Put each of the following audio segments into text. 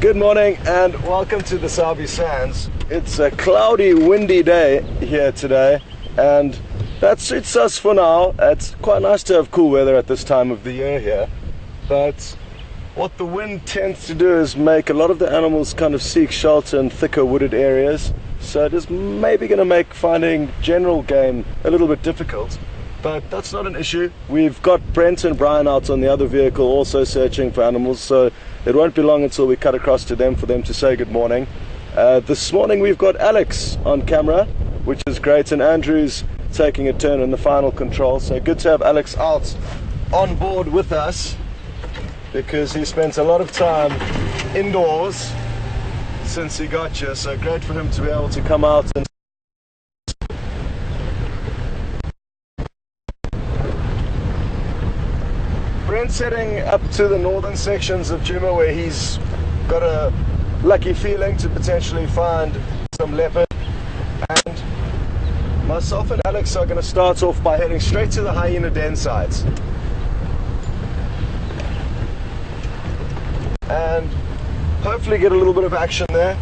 Good morning and welcome to the Sabi Sands. It's a cloudy, windy day here today, and that suits us for now. It's quite nice to have cool weather at this time of the year here, but what the wind tends to do is make a lot of the animals kind of seek shelter in thicker wooded areas, so it is maybe going to make finding general game a little bit difficult. But that's not an issue. We've got Brent and Brian out on the other vehicle also searching for animals, so it won't be long until we cut across to them for them to say good morning. This morning we've got Alex on camera, which is great, and Andrew's taking a turn in the final control, so good to have Alex out on board with us because he spent a lot of time indoors since he got here, so great for him to be able to come out and Brent's heading up to the northern sections of Djuma where he's got a lucky feeling to potentially find some leopard, and myself and Alex are going to start off by heading straight to the hyena den sites and hopefully get a little bit of action there.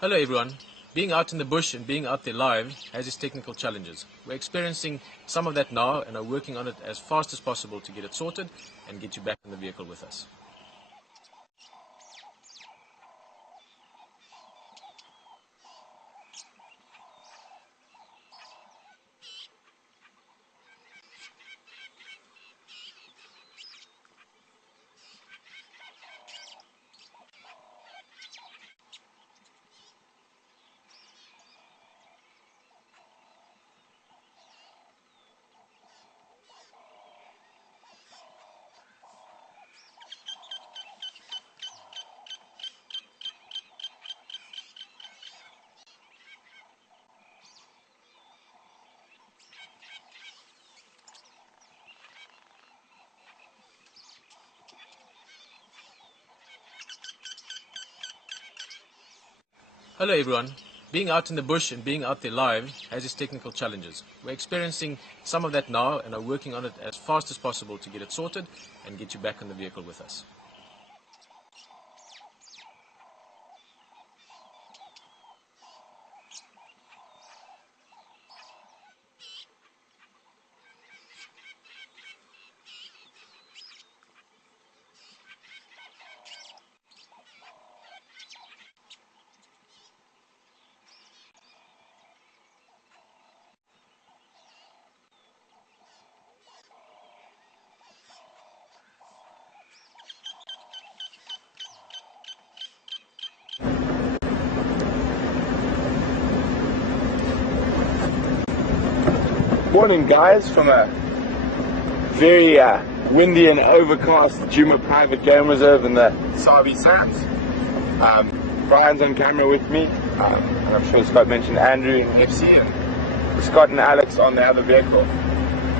Hello everyone. Being out in the bush and being out there live has its technical challenges. We're experiencing some of that now and are working on it as fast as possible to get it sorted and get you back in the vehicle with us. Hello everyone. Being out in the bush and being out there live has its technical challenges. We're experiencing some of that now and are working on it as fast as possible to get it sorted and get you back in the vehicle with us. Morning guys, from a very windy and overcast Djuma private game reserve in the Sabi Sands. Brian's on camera with me, and I'm sure Scott mentioned Andrew and FC, and Scott and Alex on the other vehicle.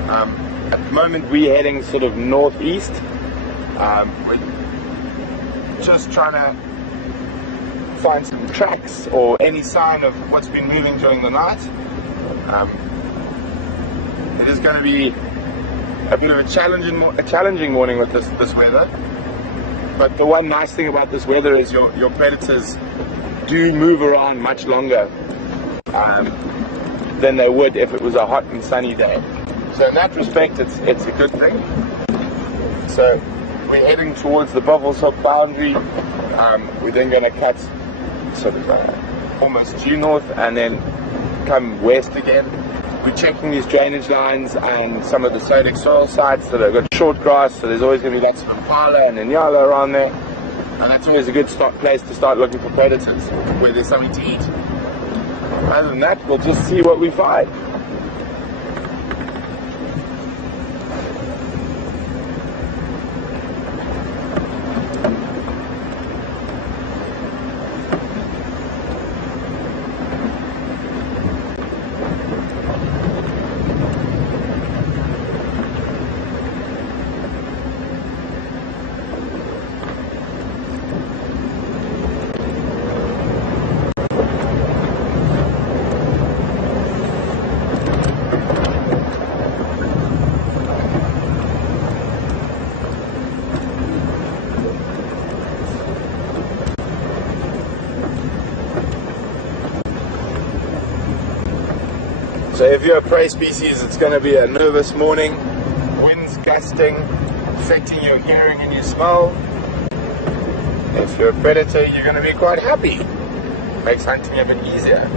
At the moment we're heading sort of northeast. We're just trying to find some tracks or any sign of what's been moving during the night. It is going to be a bit of a challenging morning with this weather, but the one nice thing about this weather is your predators do move around much longer than they would if it was a hot and sunny day. So in that respect it's a good thing. So we're heading towards the Bovelshoek boundary. We're then going to cut sort of almost due north and then come west again. We're checking these drainage lines and some of the sodic soil sites that have got short grass, so there's always going to be lots of impala and inyala around there, and that's always a good place to start looking for predators where there's something to eat. Other than that, we'll just see what we find. So if you're a prey species, it's going to be a nervous morning, winds gusting, affecting your hearing and your smell. If you're a predator, you're going to be quite happy. Makes hunting a bit easier.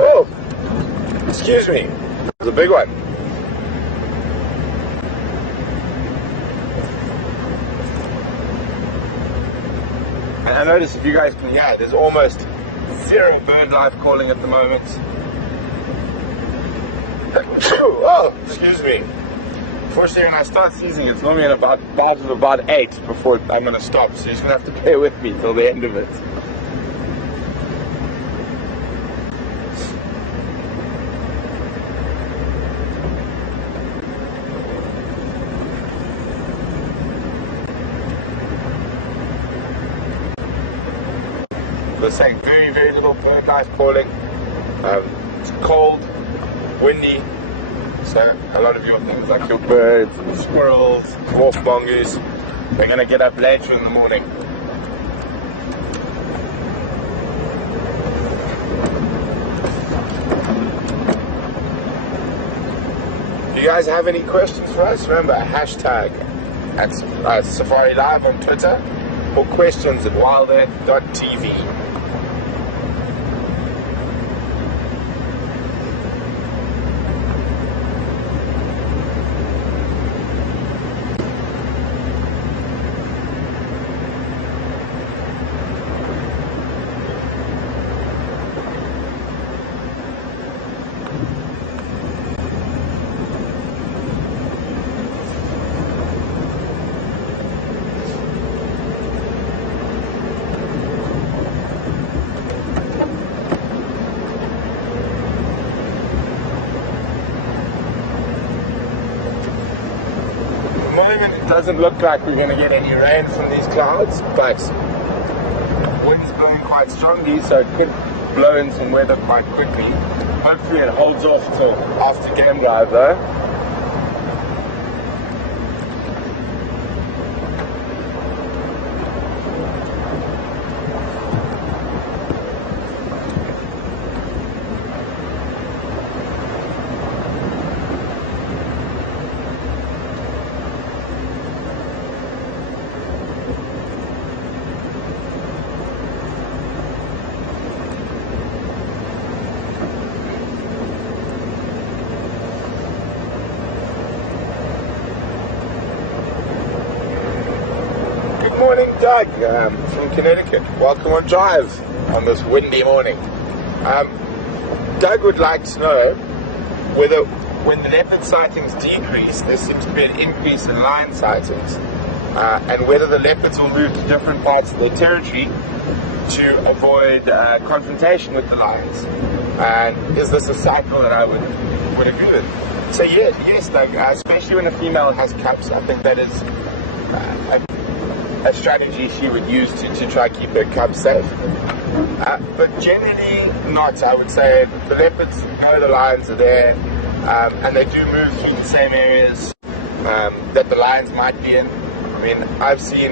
Oh, excuse me. It's a big one. And I notice, if you guys can hear, there's almost zero bird life calling at the moment. Oh, excuse me. Fortunately, when I start seizing, it's normally in about 8 before I'm going to stop, so you're just going to have to bear with me till the end of it. We're saying very, very little bird life calling. It's cold, windy, so a lot of your things like your birds, and squirrels, dwarf mongoose, they're going to get up later in the morning. If you guys have any questions for us, remember hashtag at Safari Live on Twitter, or questions at WildEarthTV. It doesn't look like we're going to get any rain from these clouds, but wind's blowing quite strongly, so it could blow in some weather quite quickly. Hopefully it holds off till after game drive though. Good morning, Doug, from Connecticut. Welcome on Drive on this windy morning. Doug would like to know whether, when the leopard sightings decrease, there seems to be an increase in lion sightings, and whether the leopards will move to different parts of their territory to avoid confrontation with the lions. And is this a cycle that I would agree with? So yes, Doug, especially when a female has cubs, I think that is a strategy she would use to try to keep her cubs safe. But generally not. I would say the leopards know the lions are there, and they do move through the same areas that the lions might be in. I mean, I've seen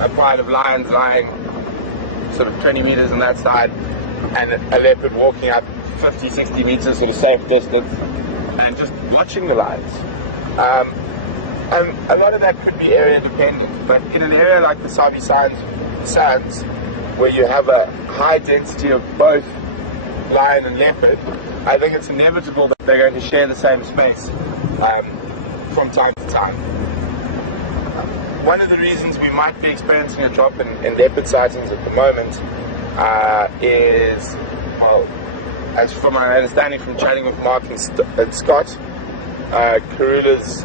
a pile of lions lying sort of 20 meters on that side, and a leopard walking up 50, 60 meters at a safe distance and just watching the lions. And a lot of that could be area dependent, but in an area like the Sabi Sands, where you have a high density of both lion and leopard, I think it's inevitable that they're going to share the same space from time to time. One of the reasons we might be experiencing a drop in leopard sightings at the moment is, well, as from my understanding from chatting with Mark and Scott, Karula's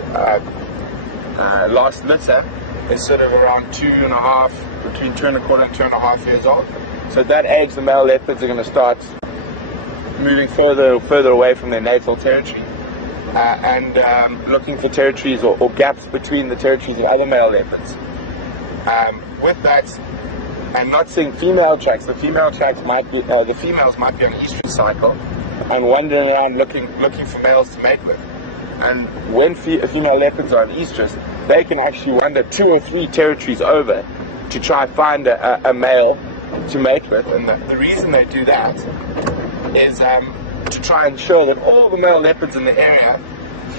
last litter is sort of around between 2.25 and 2.5 years old. So at that age, the male leopards are going to start moving further away from their natal territory and looking for territories or gaps between the territories of other male leopards. With that, and not seeing female tracks, the females might be on estrus cycle and wandering around looking for males to mate with. And when female leopards are on estrus, they can actually wander 2 or 3 territories over to try find a male to mate with. And the reason they do that is to try and ensure that all the male leopards in the area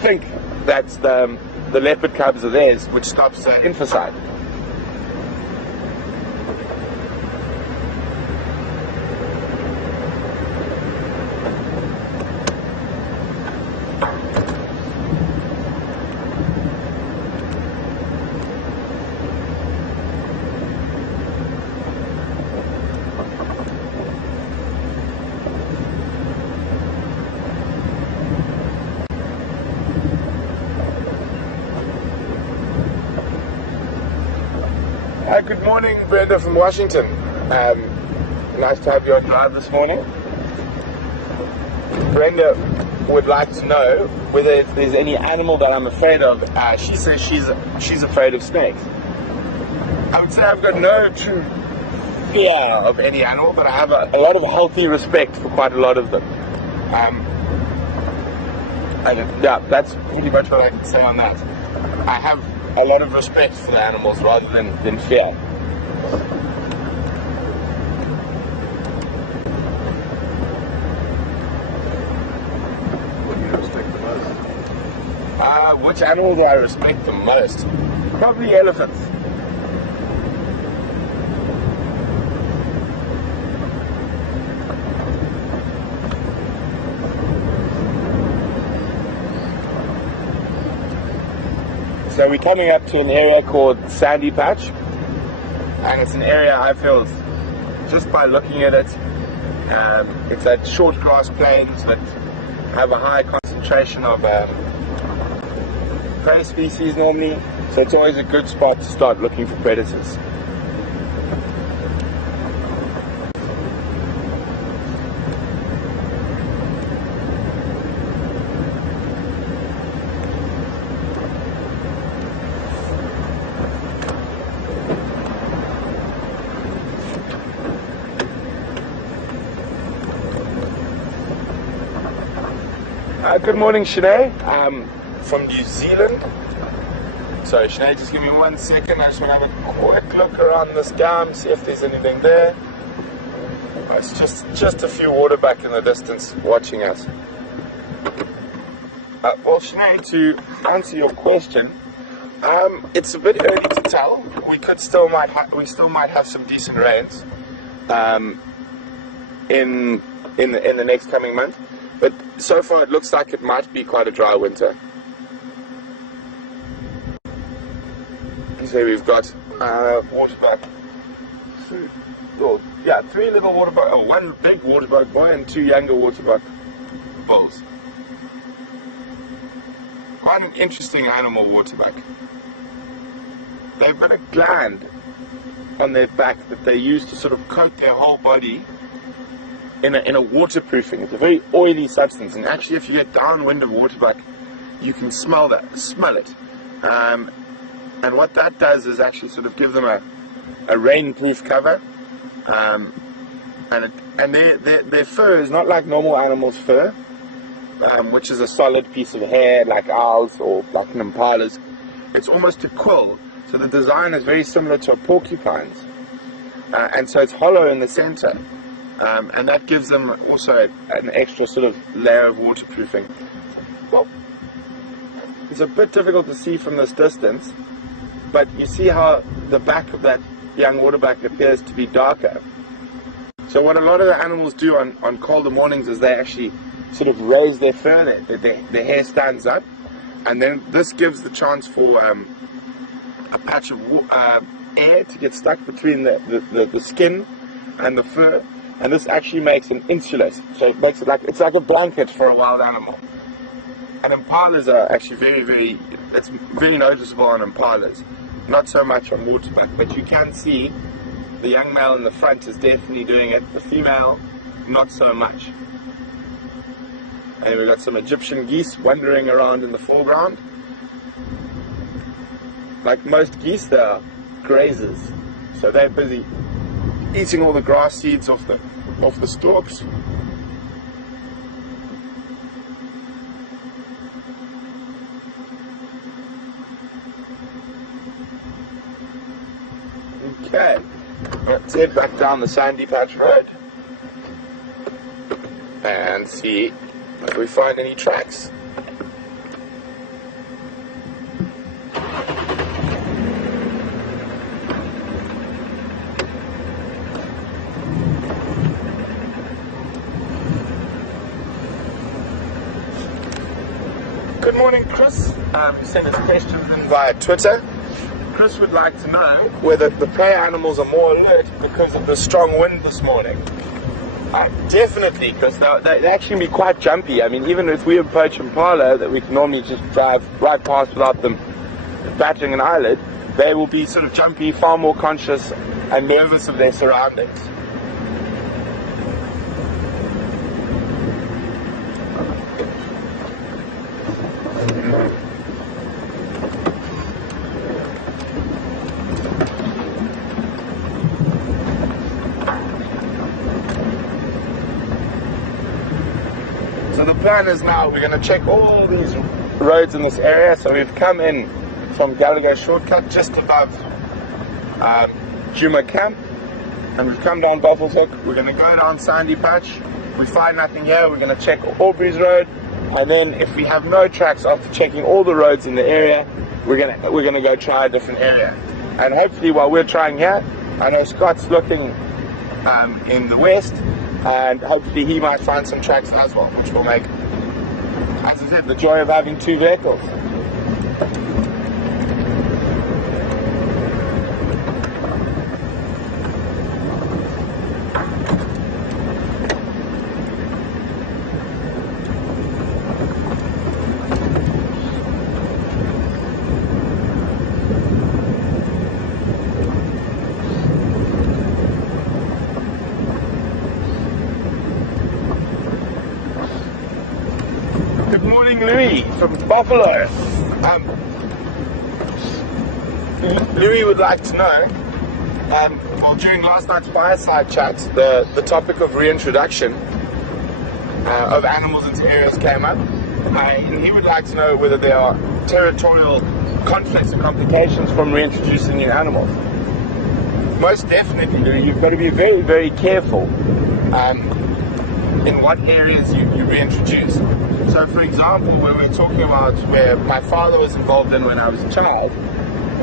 think that the leopard cubs are theirs, which stops infanticide. Good morning, Brenda from Washington. Nice to have you on drive this morning. Brenda would like to know whether there's any animal that I'm afraid of. She says she's afraid of snakes. I would say I've got no true fear of any animal, but I have a lot of healthy respect for quite a lot of them. And yeah, that's pretty much what I can say on that. I have a lot of respect for the animals rather than fear. What do you respect the most? Which animal do I respect the most? Probably elephants. So we're coming up to an area called Sandy Patch, and it's an area I feel, just by looking at it, it's at short grass plains that have a high concentration of prey species normally, so it's always a good spot to start looking for predators. Good morning, Sinead. From New Zealand. So Sinead, just give me 1 second. I just want to have a quick look around this dam, see if there's anything there. It's just a few waterbuck in the distance watching us. Well, Sinead, to answer your question, it's a bit early to tell. We still might have some decent rains in the next coming month. But so far it looks like it might be quite a dry winter. So we've got waterbuck, 3 little waterbuck, 1 big waterbuck boy and 2 younger waterbuck bulls. Quite an interesting animal, waterbuck. They've got a gland on their back that they use to sort of coat their whole body in a waterproofing. It's a very oily substance, and actually if you get downwind of waterbuck, you can smell it. And what that does is actually sort of give them a rainproof cover. And their fur is not like normal animals' fur, which is a solid piece of hair like owls or like an impala's. It's almost a quill, so the design is very similar to a porcupine's, and so it's hollow in the center. and that gives them also an extra sort of layer of waterproofing. Well, it's a bit difficult to see from this distance, but you see how the back of that young waterbuck appears to be darker. So what a lot of the animals do on colder mornings is they actually sort of raise their fur, their hair stands up, and then this gives the chance for a patch of air to get stuck between the skin and the fur, and this actually makes an insulate, so it makes it it's like a blanket for a wild animal. And impalas are actually it's very noticeable on impalas, not so much on waterbuck, but you can see the young male in the front is definitely doing it, the female not so much. And we've got some Egyptian geese wandering around in the foreground. Like most geese, they are grazers, so they're busy eating all the grass seeds off the stalks. Okay, let's head back down the Sandy Patch Road and see if we find any tracks. Good morning, Chris. Sent us questions in via Twitter. Chris would like to know whether the prey animals are more alert because of the strong wind this morning. Definitely, Chris. They actually be quite jumpy. I mean, even if we approach impala that we can normally just drive right past without them batting an eyelid, they will be sort of jumpy, far more conscious and nervous of their surroundings. So the plan is now we're going to check all these roads in this area. So we've come in from Gallagher Shortcut just above Djuma Camp, and we've come down Buffalo's Hook. We're going to go down Sandy Patch. If we find nothing here, we're going to check Aubrey's Road, and then if we have no tracks after checking all the roads in the area, we're going to go try a different area. And hopefully while we're trying here, I know Scott's looking in the west, and hopefully he might find some tracks as well, which will make, as I said, the joy of having two vehicles. Louis from Buffalo. Louis would like to know, well, during last night's fireside chat, the topic of reintroduction of animals into areas came up, and he would like to know whether there are territorial conflicts and complications from reintroducing new animals. Most definitely, Louis, you've got to be very, very careful in what areas you reintroduce. So for example, when we're talking about where my father was involved in when I was a child,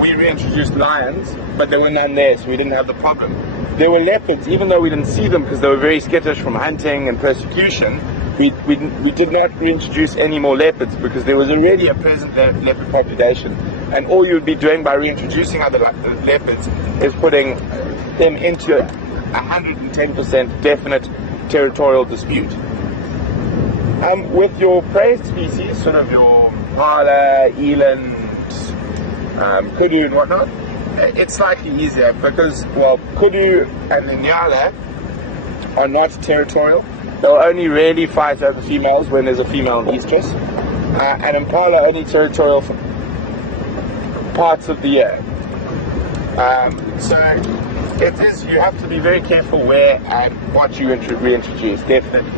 we reintroduced lions, but there were none there, so we didn't have the problem. There were leopards, even though we didn't see them because they were very skittish from hunting and persecution, we did not reintroduce any more leopards because there was already a present leopard population, and all you would be doing by reintroducing other leopards is putting them into a 110% definite territorial dispute. With your prey species, sort of your hala, eland, kudu and whatnot, it's slightly easier because, well, kudu and the nyala are not territorial. They'll only really fight over females when there's a female estrus, and impala only territorial for parts of the year. So it is, you have to be very careful where and what you reintroduce, definitely.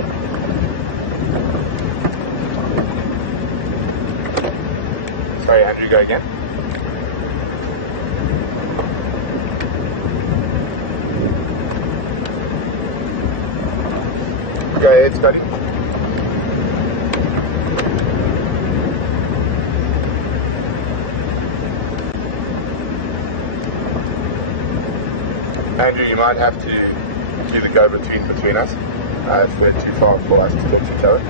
Sorry, Andrew, go again. ahead, Scotty. Andrew, you might have to do the go-between between us. It's way too far for us to get to tow it.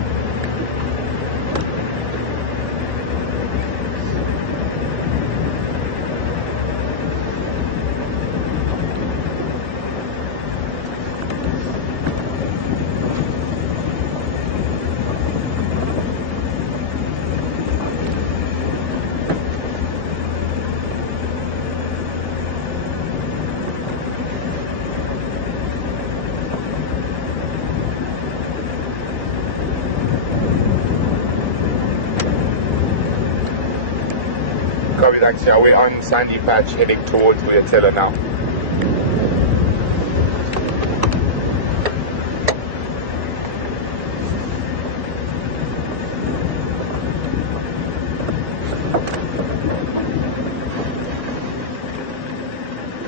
Copy that, so we're on Sandy Patch heading towards Leotella now.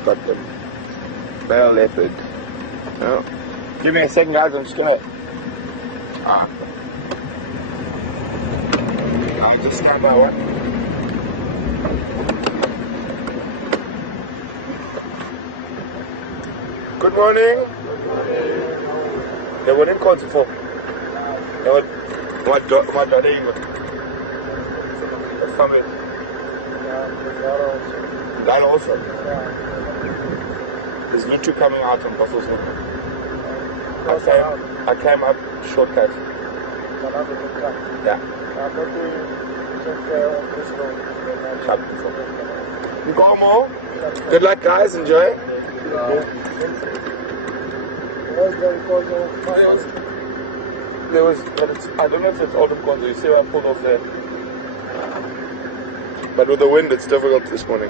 Got the male leopard. Oh. Give me a second, guys, I'm just gonna... I'll just scan that one. Good morning. Yeah, what are you calling for? What are you doing? Family. That also. There's no two coming out on buses. I came up shortcut. Yeah. You go more? Good luck, guys. Enjoy. There was, but it's, I don't know if it's autumn conzo. You see I pulled off there. But with the wind, it's difficult this morning.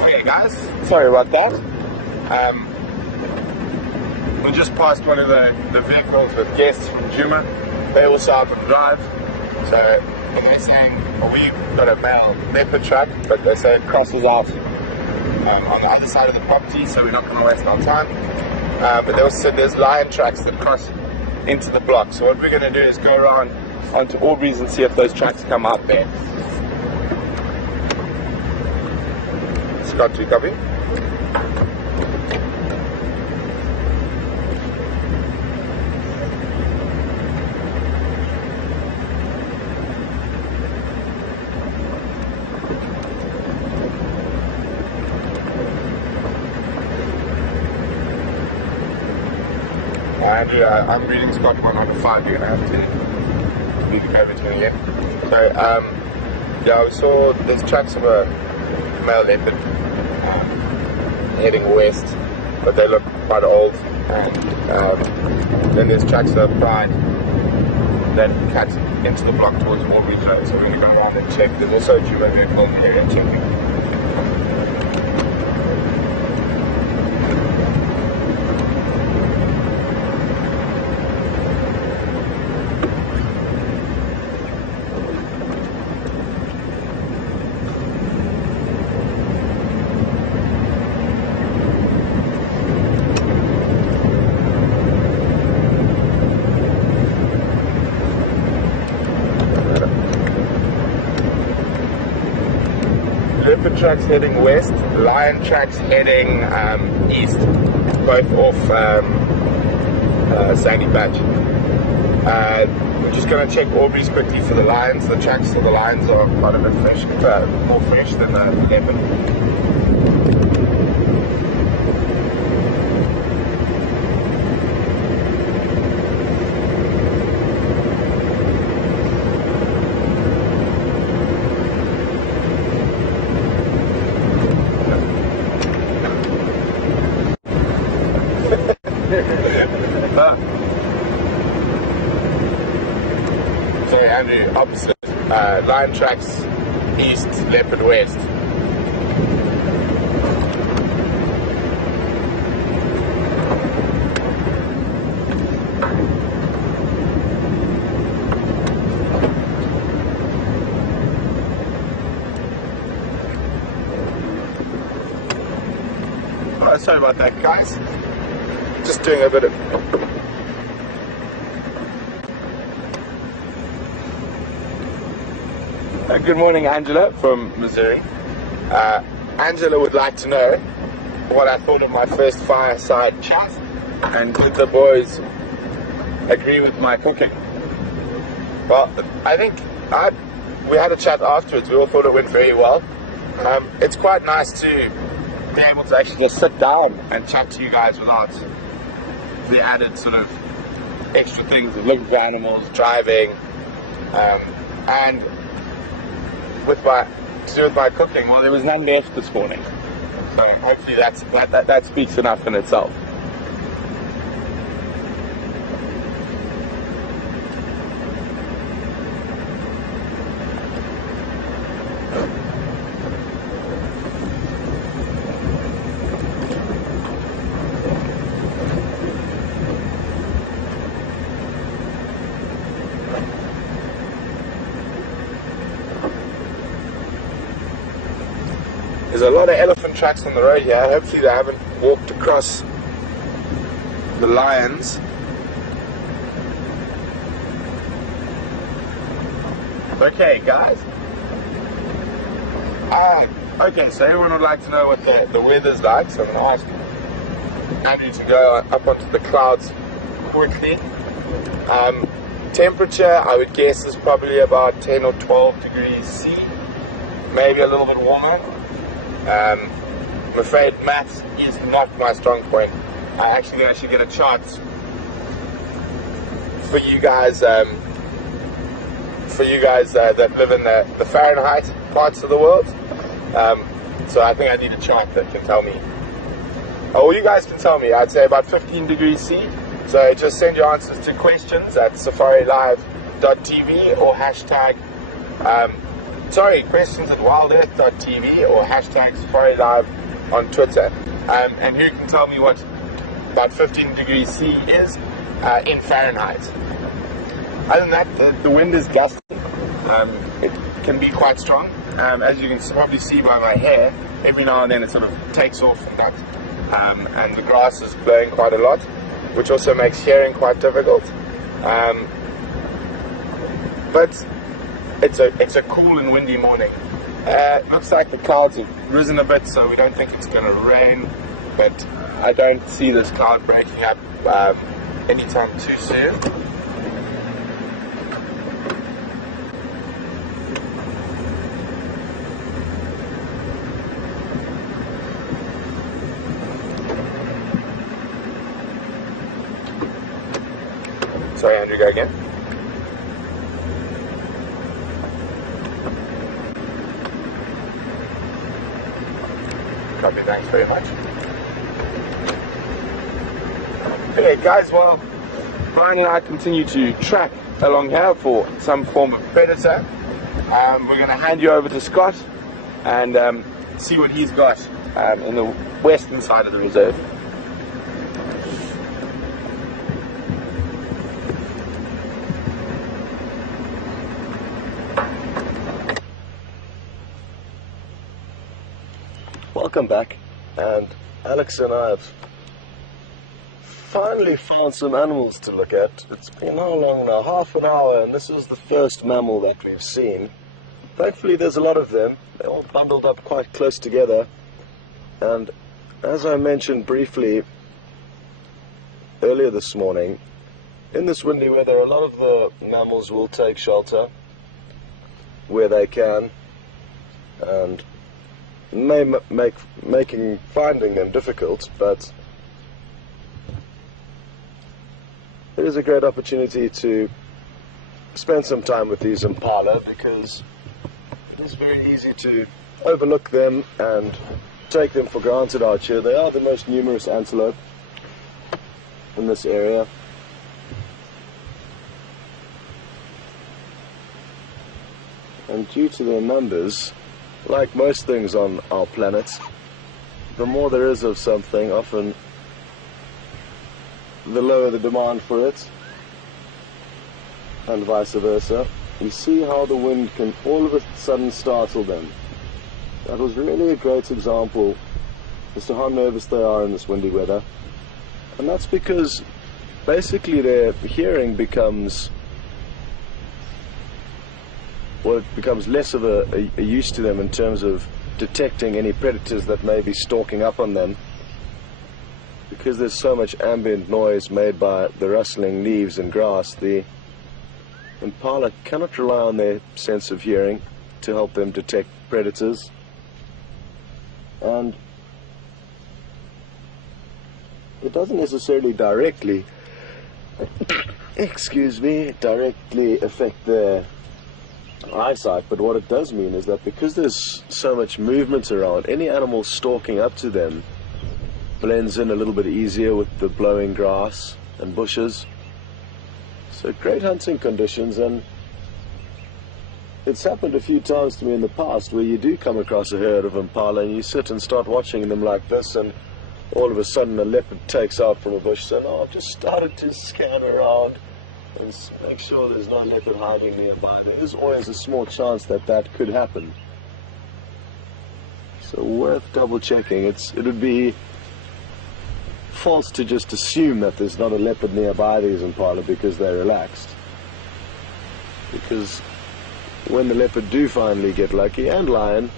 Okay, guys. Sorry about that. We just passed one of the vehicles with guests from Djuma. They also out on drive. So they're saying we've got a male leopard truck, but they say it crosses out on the other side of the property, so we're not going to waste our time. But they also said there's lion tracks that cross into the block. So what we're going to do is go around onto Aubrey's and see if those tracks come out there. Scott, do you copy? I'm reading spot 105, you're going to have to move over to the left. So, yeah, we saw there's tracks of a male leopard heading west, but they look quite old. And then there's tracks of pride that cut into the block towards Aubrey Road, so we're going to go around and check. There's also a Djuma vehicle area checking. Leopard tracks heading west, lion tracks heading east, both off Sandy Patch. We're just going to check Aubrey's quickly for the lions. The tracks for the lions are quite a bit fresh, more fresh than the leopard. So Andrew, opposite, lion tracks east, leopard west. sorry about that, guys. Just doing a bit of... Good morning, Angela from Missouri. Angela would like to know what I thought of my first fireside chat, and did the boys agree with my cooking? Well, I think we had a chat afterwards. We all thought it went very well. It's quite nice to be able to actually just sit down and chat to you guys without the added sort of extra things of looking for animals, driving, and to do with my cooking. Well, there was none left this morning, so hopefully that speaks enough in itself. There's a lot of elephant tracks on the road here. Hopefully they haven't walked across the lions. Okay, guys. Okay, so everyone would like to know what the weather's like, so I'm going to ask Andrew to go up onto the clouds quickly. Temperature, I would guess, is probably about 10 or 12 degrees C, maybe a little bit warmer. I'm afraid maths is not my strong point. I actually get a chart for you guys that live in the Fahrenheit parts of the world. So I think I need a chart that can tell me. Oh, you guys can tell me. I'd say about 15 degrees C. So just send your answers to questions at safarilive.tv or hashtag. Questions at WildEarthTV or hashtag SafariLive on Twitter. And who can tell me what about 15 degrees C is in Fahrenheit? Other than that, the wind is gusty. It can be quite strong. As you can probably see by my hair, every now and then it sort of takes off from that. And the grass is blowing quite a lot, which also makes hearing quite difficult. But it's a cool and windy morning. Looks like the clouds have risen a bit, so we don't think it's going to rain, but I don't see this cloud breaking up anytime too soon. Sorry, Andrew, go again. Copy, thanks very much. Okay, guys, well, Brian and I continue to track along here for some form of predator. We're going to hand you over to Scott and see what he's got in the western side of the reserve. Welcome back, and Alex and I have finally found some animals to look at. It's been how long now? Half an hour, and this is the first mammal that we've seen. Thankfully there's a lot of them. They're all bundled up quite close together, and as I mentioned briefly earlier this morning, in this windy weather a lot of the mammals will take shelter where they can, and may make finding them difficult, but it is a great opportunity to spend some time with these impala, because it's very easy to overlook them and take them for granted out here. They are the most numerous antelope in this area. And due to their numbers, like most things on our planet, the more there is of something, often the lower the demand for it, and vice versa. You see how the wind can all of a sudden startle them. That was really a great example as to how nervous they are in this windy weather. And that's because basically their hearing becomes, well, it becomes less of a use to them in terms of detecting any predators that may be stalking up on them, because there's so much ambient noise made by the rustling leaves and grass. The impala cannot rely on their sense of hearing to help them detect predators, and it doesn't necessarily directly directly affect their eyesight, but what it does mean is that because there's so much movement around, any animal stalking up to them blends in a little bit easier with the blowing grass and bushes. So great hunting conditions. And it's happened a few times to me in the past where you do come across a herd of impala and you sit and start watching them like this, and all of a sudden a leopard takes out from a bush. So no, I've just started to scan around and make sure there's no leopard hiding nearby. There's always a small chance that that could happen, so worth double checking. It would be false to just assume that there's not a leopard nearby these impala because they're relaxed, because when the leopard do finally get lucky, and lion,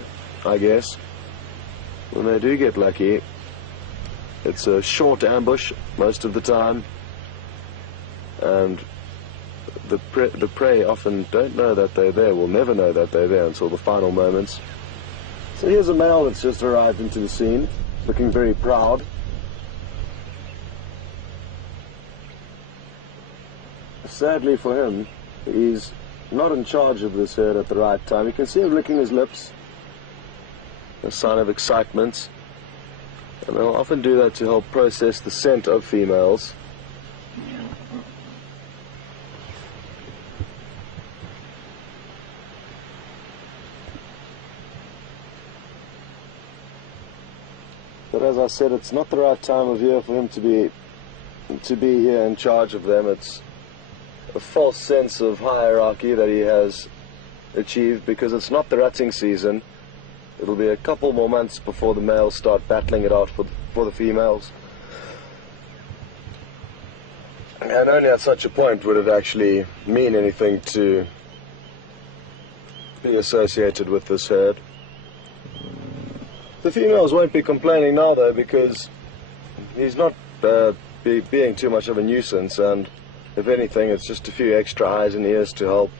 I guess, when they do get lucky, it's a short ambush most of the time, and the prey often don't know that they're there, will never know that they're there until the final moments. So here's a male that's just arrived into the scene, looking very proud. Sadly for him, he's not in charge of this herd at the right time. You can see him licking his lips, a sign of excitement, and they'll often do that to help process the scent of females. But as I said, it's not the right time of year for him to be here in charge of them. It's a false sense of hierarchy that he has achieved, because it's not the rutting season. It'll be a couple more months before the males start battling it out for the females, and only at such a point would it actually mean anything to be associated with this herd. The females won't be complaining now though, because he's not being too much of a nuisance, and if anything, it's just a few extra eyes and ears to help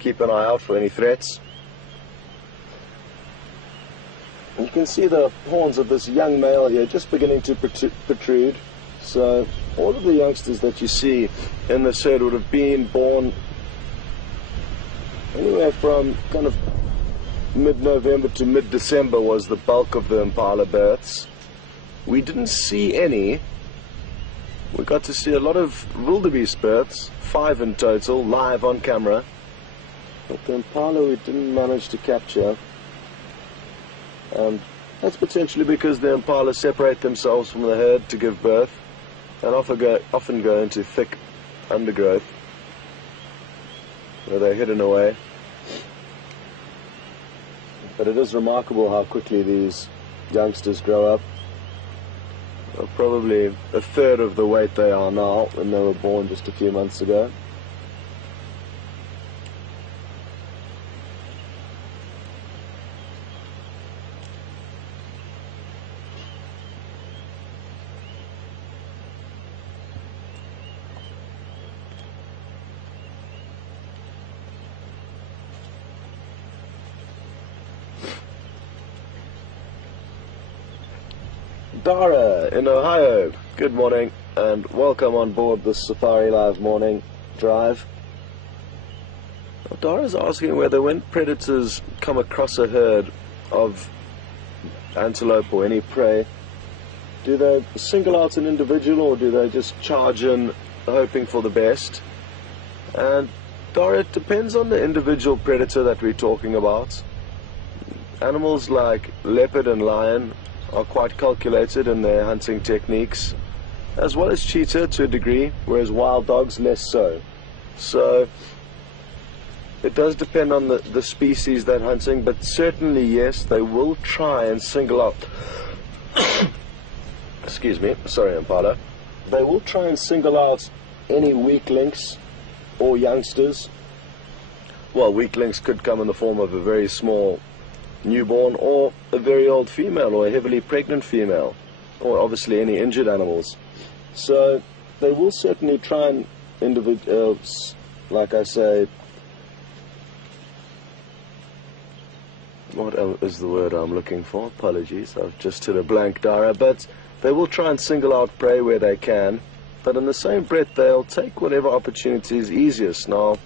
keep an eye out for any threats. You can see the horns of this young male here just beginning to protrude. So all of the youngsters that you see in this herd would have been born anywhere from kind of mid-November to mid-December was the bulk of the impala births. We didn't see any. We got to see a lot of wildebeest births, 5 in total, live on camera. But the impala we didn't manage to capture. And that's potentially because the impala separate themselves from the herd to give birth, and often go into thick undergrowth where they're hidden away. But it is remarkable how quickly these youngsters grow up. They're probably a third of the weight they are now when they were born just a few months ago. Dara in Ohio, good morning and welcome on board this Safari Live morning drive. Now, Dara's asking whether when predators come across a herd of antelope or any prey, do they single out an individual or do they just charge in hoping for the best? And Dara, it depends on the individual predator that we're talking about. Animals like leopard and lion are quite calculated in their hunting techniques, as well as cheetah to a degree, whereas wild dogs less so. So it does depend on the species they're hunting, but certainly yes, they will try and single out excuse me, sorry impala, they will try and single out any weak links or youngsters. Well, weak links could come in the form of a very small newborn or a very old female or a heavily pregnant female, or obviously any injured animals. So they will certainly try and like I say, what is the word I'm looking for? Apologies, I've just hit a blank, Dara. But they will try and single out prey where they can, but in the same breath they'll take whatever opportunity is easiest. Now,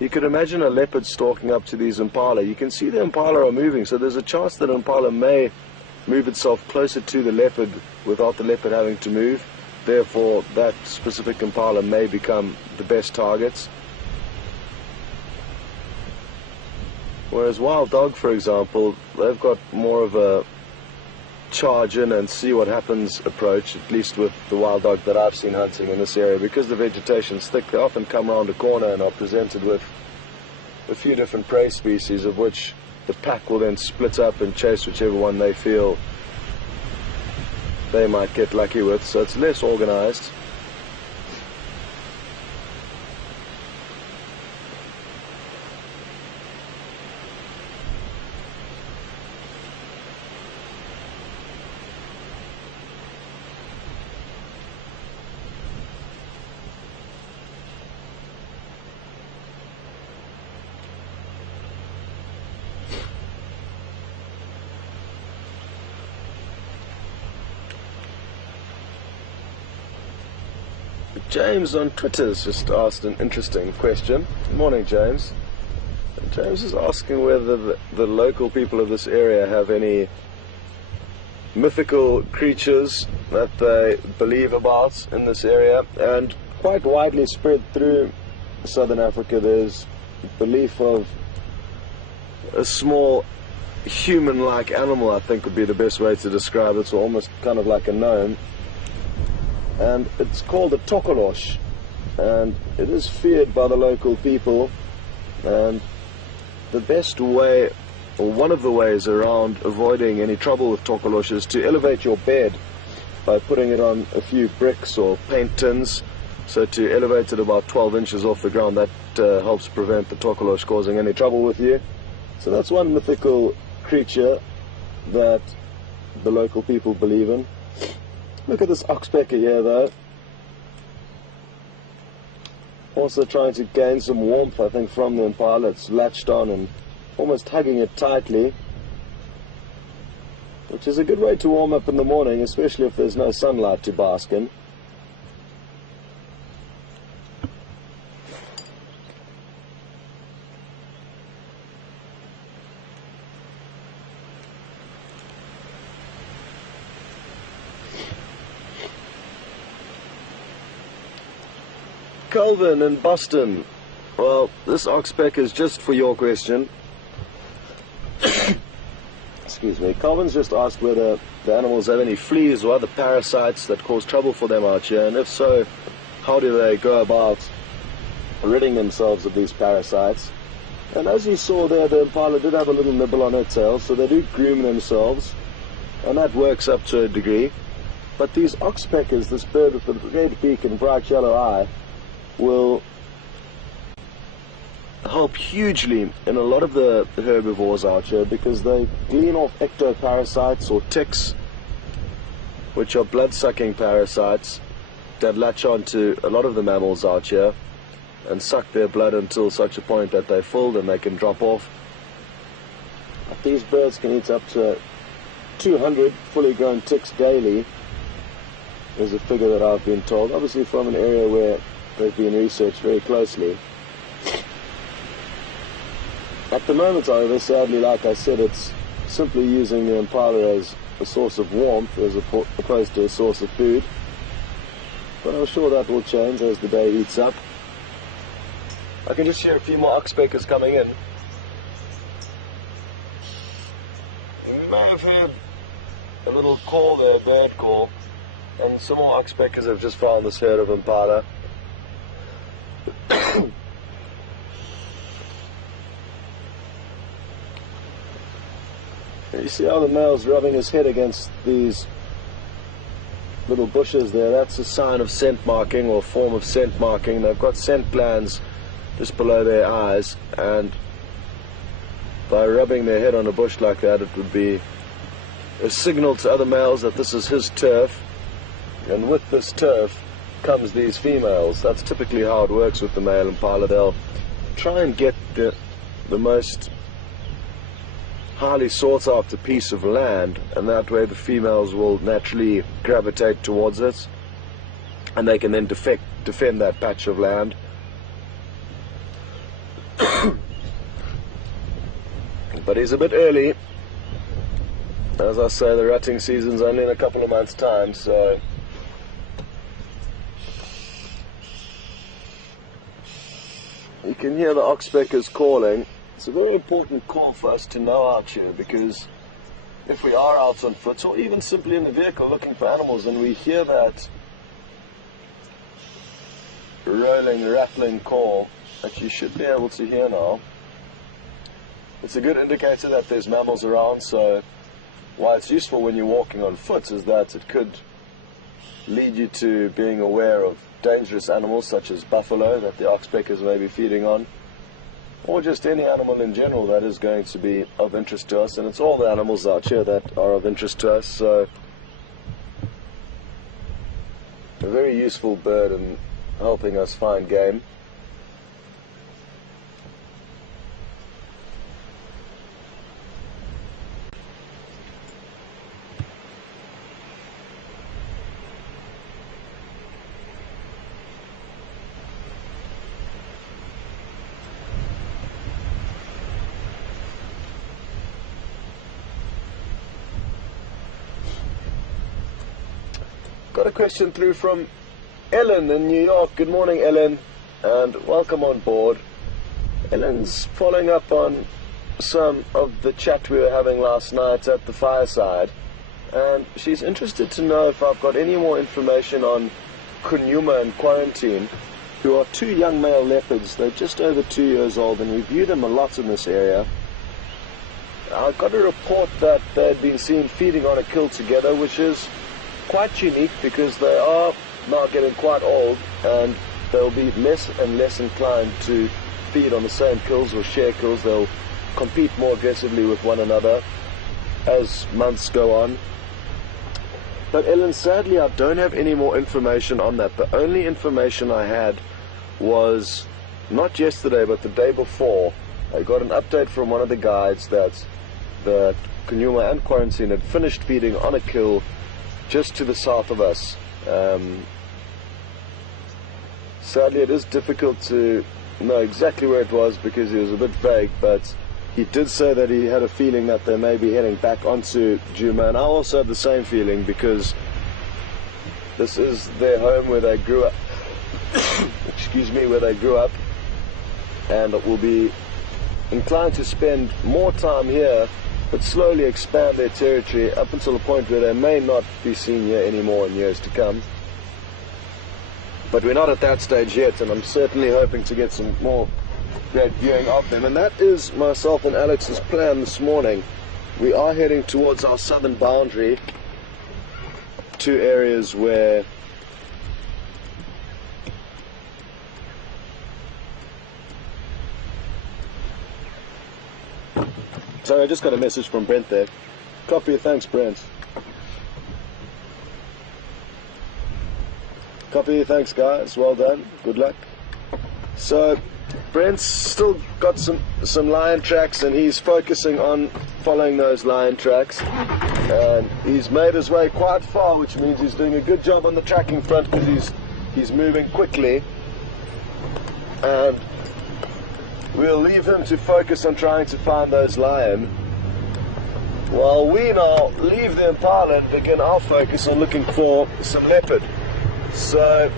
you could imagine a leopard stalking up to these impala. You can see the impala are moving, so there's a chance that impala may move itself closer to the leopard without the leopard having to move. Therefore, that specific impala may become the best targets. Whereas wild dog, for example, they've got more of a charge in and see what happens approach, at least with the wild dog that I've seen hunting in this area. Because the vegetation's thick, they often come around a corner and are presented with a few different prey species, of which the pack will then split up and chase whichever one they feel they might get lucky with, so it's less organized. James on Twitter has just asked an interesting question. Good morning, James. James is asking whether the local people of this area have any mythical creatures that they believe about in this area. And quite widely spread through southern Africa, there's belief of a small human-like animal, I think would be the best way to describe it, so almost kind of like a gnome. And it's called a tokolosh, and it is feared by the local people. And the best way, or one of the ways around avoiding any trouble with tokolosh, is to elevate your bed by putting it on a few bricks or paint tins. So to elevate it about 12 inches off the ground, that helps prevent the tokolosh causing any trouble with you. So that's one mythical creature that the local people believe in. Look at this oxpecker here, though. Also trying to gain some warmth, I think, from the impala. It's latched on and almost hugging it tightly, which is a good way to warm up in the morning, especially if there's no sunlight to bask in. Calvin in Boston. Well, this oxpecker is just for your question. Excuse me. Calvin's just asked whether the animals have any fleas or other parasites that cause trouble for them out here, and if so, how do they go about ridding themselves of these parasites? And as you saw there, the impala did have a little nibble on her tail, so they do groom themselves, and that works up to a degree. But these oxpeckers, this bird with the red beak and bright yellow eye, will help hugely in a lot of the herbivores out here, because they glean off ectoparasites or ticks, which are blood-sucking parasites that latch on to a lot of the mammals out here and suck their blood until such a point that they're filled and they can drop off. But these birds can eat up to 200 fully grown ticks daily, is a figure that I've been told, obviously from an area where they've been researched very closely. At the moment, however, sadly, like I said, it's simply using the impala as a source of warmth as opposed to a source of food. But I'm sure that will change as the day heats up. I can just hear a few more oxpeckers coming in. You may have heard a little call there, a bird call, and some more oxpeckers have just found this herd of impala. You see how the male's rubbing his head against these little bushes there, that's a sign of scent marking or form of scent marking. They've got scent glands just below their eyes, and by rubbing their head on a bush like that, it would be a signal to other males that this is his turf, and with this turf comes these females. That's typically how it works with the male impala. They'll try and get the most highly sought after piece of land, and that way the females will naturally gravitate towards it, and they can then defend that patch of land. But he's a bit early. As I say, the rutting season's only in a couple of months' time, so you can hear the oxpeckers calling. It's a very important call for us to know out here, because if we are out on foot or even simply in the vehicle looking for animals and we hear that rolling, rattling call that you should be able to hear now, it's a good indicator that there's mammals around. So why it's useful when you're walking on foot is that it could lead you to being aware of dangerous animals such as buffalo that the oxpeckers may be feeding on, or just any animal in general that is going to be of interest to us. And it's all the animals out here that are of interest to us, so a very useful bird in helping us find game. Got a question through from Ellen in New York. Good morning, Ellen, and welcome on board. Ellen's following up on some of the chat we were having last night at the fireside, and she's interested to know if I've got any more information on Nkuhuma and Quarantine, who are two young male leopards. They're just over 2 years old, and we view them a lot in this area. I got a report that they'd been seen feeding on a kill together, which is quite unique because they are now getting quite old, and they'll be less and less inclined to feed on the same kills or share kills. They'll compete more aggressively with one another as months go on. But Ellen, sadly I don't have any more information on that. The only information I had was not yesterday but the day before. I got an update from one of the guides that the Nkuhuma and Quarantine had finished feeding on a kill just to the south of us. Sadly, it is difficult to know exactly where it was because he was a bit vague, but he did say that he had a feeling that they may be heading back onto Djuma, and I also had the same feeling because this is their home where they grew up. Excuse me, where they grew up, and will be inclined to spend more time here but slowly expand their territory up until the point where they may not be seen here anymore in years to come. But we're not at that stage yet, and I'm certainly hoping to get some more great viewing of them. And that is myself and Alex's plan this morning. We are heading towards our southern boundary, two areas where sorry, I just got a message from Brent there. Copy, thanks Brent. Copy, thanks guys, well done, good luck. So Brent's still got some lion tracks, and he's focusing on following those lion tracks. And he's made his way quite far, which means he's doing a good job on the tracking front because he's moving quickly. And we'll leave him to focus on trying to find those lion, while we now leave the impala and begin our focus on looking for some leopard. So,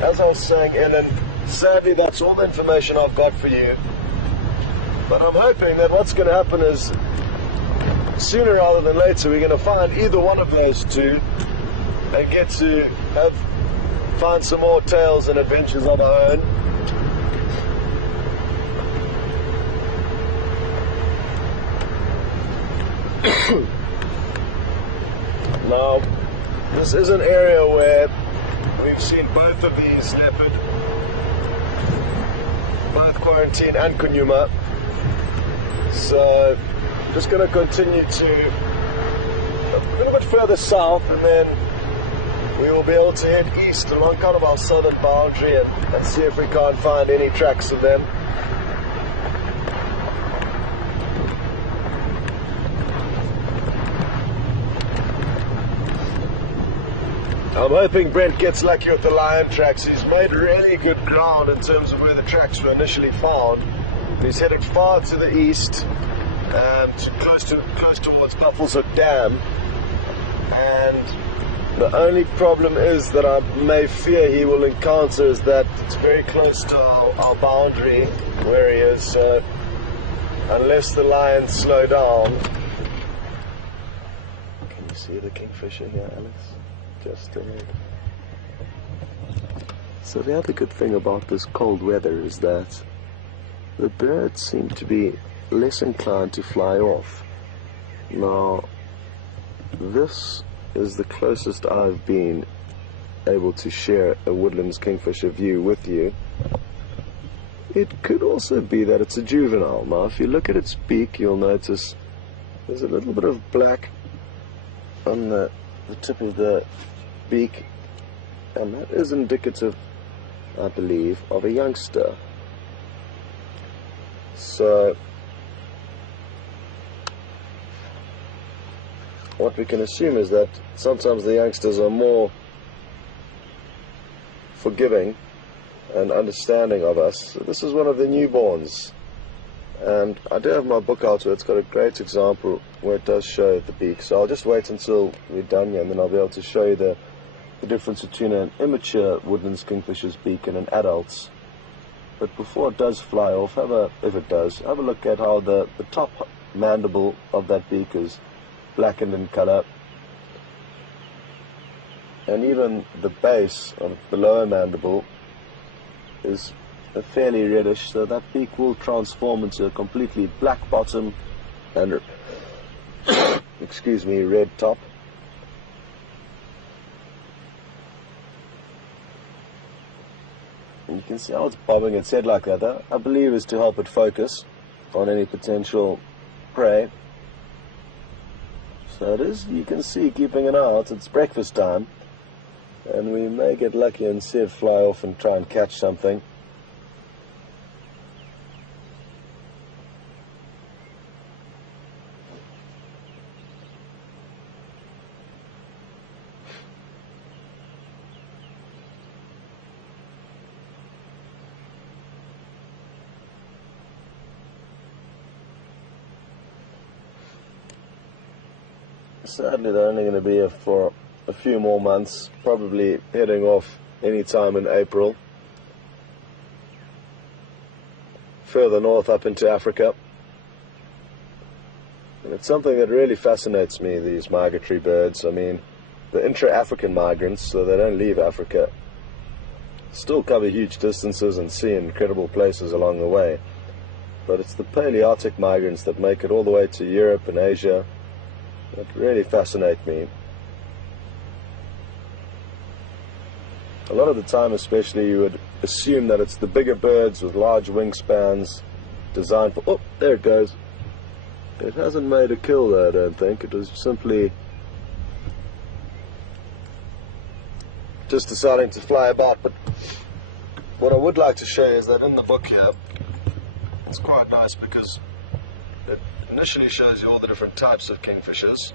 as I was saying, Ellen, sadly that's all the information I've got for you. But I'm hoping that what's going to happen is, sooner rather than later, we're going to find either one of those two and get to find some more tales and adventures of our own. Now, This is an area where we've seen both of these leopard, both Quarantine and Nkuhuma. So just going to continue to a little bit further south, and then we will be able to head east along kind of our southern boundary and see if we can't find any tracks of them. I'm hoping Brent gets lucky with the lion tracks. He's made really good ground in terms of where the tracks were initially found. He's headed far to the east and close towards Buffelshoek Dam. And the only problem is that I may fear he will encounter is that it's very close to our boundary where he is. So unless the lions slow down. Can you see the kingfisher here, Alex? Just ahead. So the other good thing about this cold weather is that the birds seem to be less inclined to fly off. Now, this is the closest I've been able to share a woodlands kingfisher view with you. It could also be that it's a juvenile. Now, if you look at its beak, you'll notice there's a little bit of black on the tip of the beak, and that is indicative, I believe, of a youngster. So what we can assume is that sometimes the youngsters are more forgiving and understanding of us. So this is one of the newborns, and I do have my book out where it's got a great example where it does show the beak. So I'll just wait until we're done here, and then I'll be able to show you the difference between an immature woodlands kingfisher's beak and an adult's. But before it does fly off, if it does, have a look at how the top mandible of that beak is blackened in color, and even the base of the lower mandible is fairly reddish, so that beak will transform into a completely black bottom and excuse me, red top. And you can see how it's bobbing its head like that. That, I believe, is to help it focus on any potential prey. So it is, you can see, keeping an eye out. It's breakfast time, and we may get lucky and see it fly off and try and catch something. Sadly, they're only going to be here for a few more months, probably heading off any time in April, further north up into Africa. And it's something that really fascinates me, these migratory birds. I mean, the intra-African migrants, so they don't leave Africa, still cover huge distances and see incredible places along the way. But it's the Palearctic migrants that make it all the way to Europe and Asia that really fascinate me. A lot of the time, especially, you would assume that it's the bigger birds with large wingspans designed for... Oh, there it goes. It hasn't made a kill there, I don't think. It was simply just deciding to fly about. But what I would like to show you is that in the book here, it's quite nice because it initially shows you all the different types of kingfishers,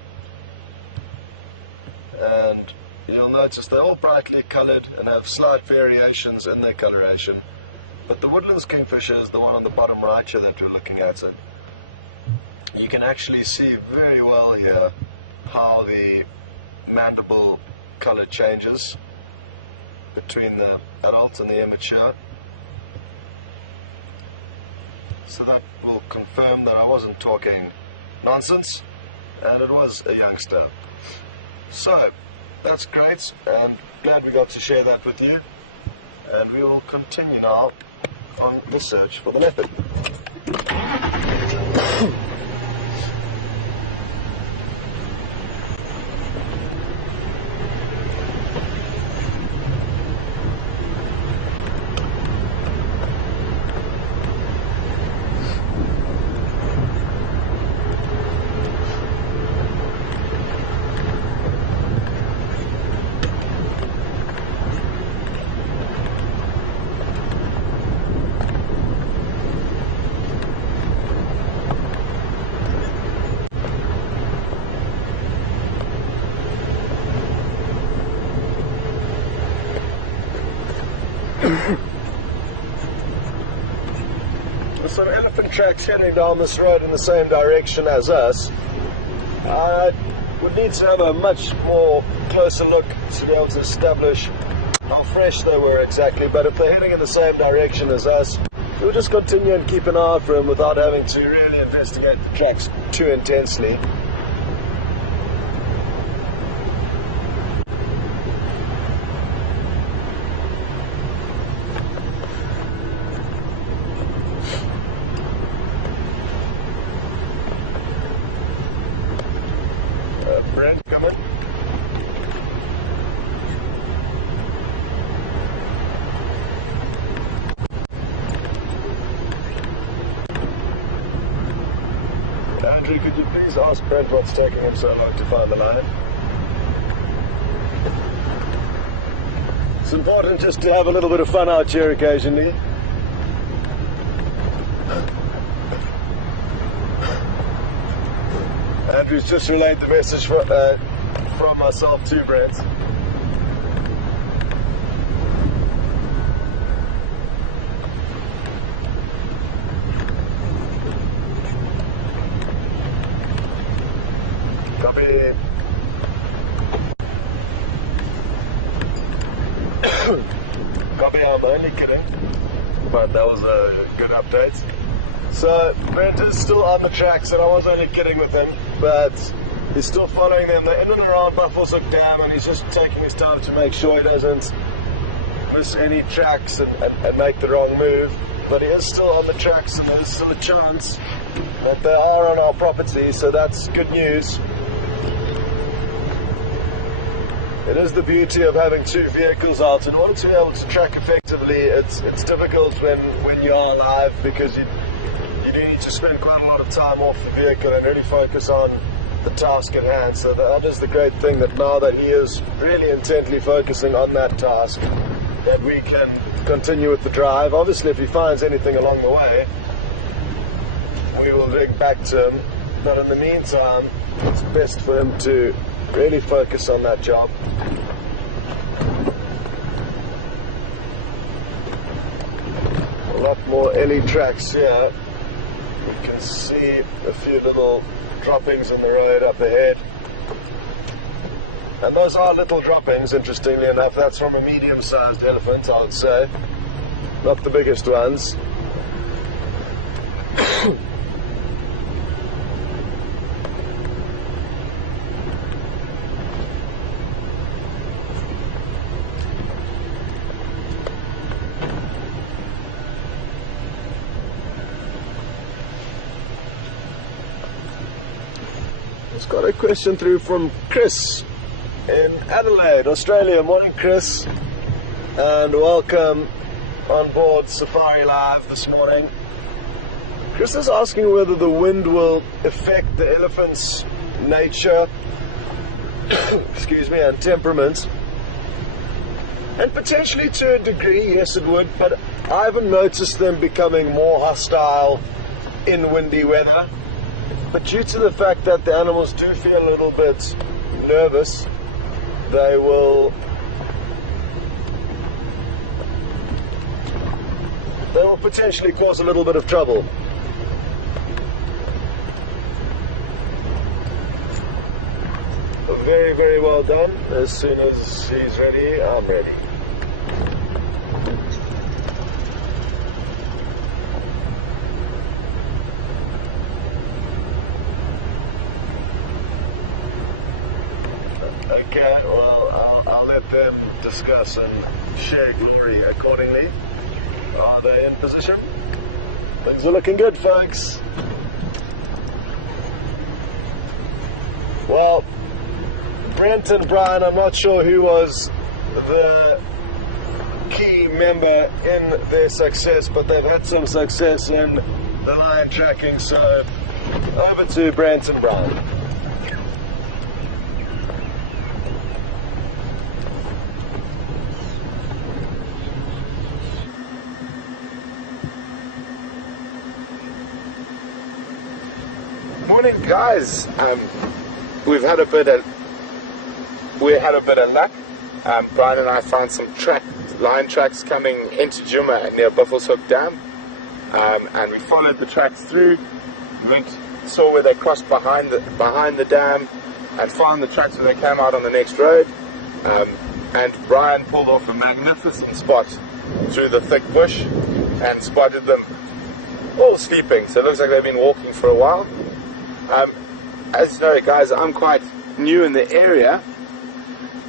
and you'll notice they're all brightly coloured and have slight variations in their coloration. But the woodlands kingfisher is the one on the bottom right here that we're looking at. It. You can actually see very well here how the mandible colour changes between the adult and the immature. So that will confirm that I wasn't talking nonsense, and it was a youngster. So, that's great, and glad we got to share that with you. And we will continue now on the search for the leopard. There's some elephant tracks heading down this road in the same direction as us. I would need to have a much more closer look to be able to establish how fresh they were exactly, but if they're heading in the same direction as us, we'll just continue and keep an eye out for them without having to really investigate the tracks too intensely. Brent, come in. Andrew, could you please ask Brent what's taking him so long to find the line? It's important just to have a little bit of fun out here occasionally. Andrew's just relayed the message from myself to Brent. Copy. Copy, I'm only kidding, but that was a good update. So Brent is still on the tracks, and I was only kidding with him, but he's still following them. They're in and around Buffalo's Hook Dam, and he's just taking his time to make sure he doesn't miss any tracks and make the wrong move. But he is still on the tracks, and there's still a chance that they are on our property, so that's good news. It is the beauty of having two vehicles out. In order to be able to track effectively, it's difficult when you are live, because you do need to spend quite a lot of time off the vehicle and really focus on the task at hand. So that is the great thing, that now that he is really intently focusing on that task, that we can continue with the drive. Obviously, if he finds anything along the way, we will ring back to him. But in the meantime, it's best for him to really focus on that job. A lot more LE tracks here. You can see a few little droppings on the road up ahead. And those are little droppings, interestingly enough. That's from a medium-sized elephant, I would say. Not the biggest ones. Just got a question through from Chris in Adelaide, Australia. Morning, Chris, and welcome on board Safari Live this morning. Chris is asking whether the wind will affect the elephant's nature, excuse me, and temperament. And potentially to a degree, yes it would, but I haven't noticed them becoming more hostile in windy weather. But due to the fact that the animals do feel a little bit nervous, they will potentially cause a little bit of trouble. Very, very well done. As soon as he's ready, I'm ready. Okay, well, I'll let them discuss and share glory accordingly. Are they in position? Things are looking good, folks. Well, Brent and Brian, I'm not sure who was the key member in their success, but they've had some success in the line tracking, so over to Brent and Brian. Morning, guys. We had a bit of luck. Brian and I found some track lion tracks coming into Djuma near Buffalo's Hook Dam, and we followed the tracks through, saw where they crossed behind the dam, and found the tracks where they came out on the next road. And Brian pulled off a magnificent spot through the thick bush and spotted them all sleeping, so it looks like they've been walking for a while. As you know, guys, I'm quite new in the area,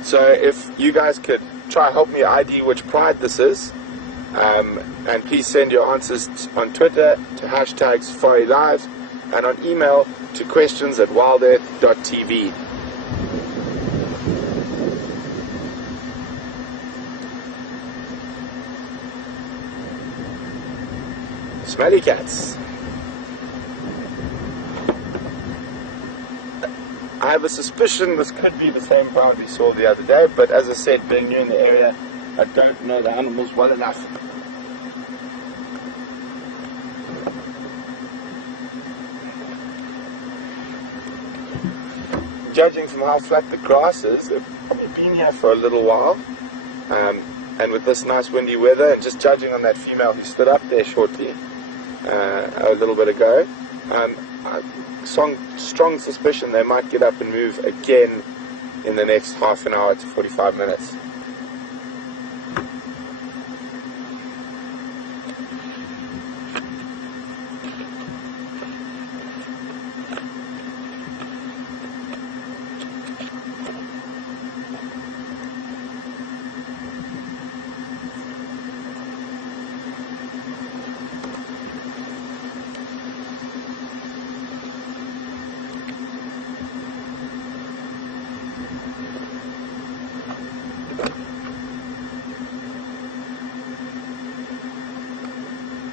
so if you guys could try help me ID which pride this is, and please send your answers on Twitter to #SafariLive and on email to questions@WildEarthTV. Smelly cats. I have a suspicion this could be the same pride we saw the other day, but as I said, being new in the area, I don't know the animals well enough. Judging from how flat the grass is, they've probably been here for a little while, and with this nice windy weather, and just judging on that female who stood up there shortly a little bit ago, strong suspicion they might get up and move again in the next half an hour to 45 minutes.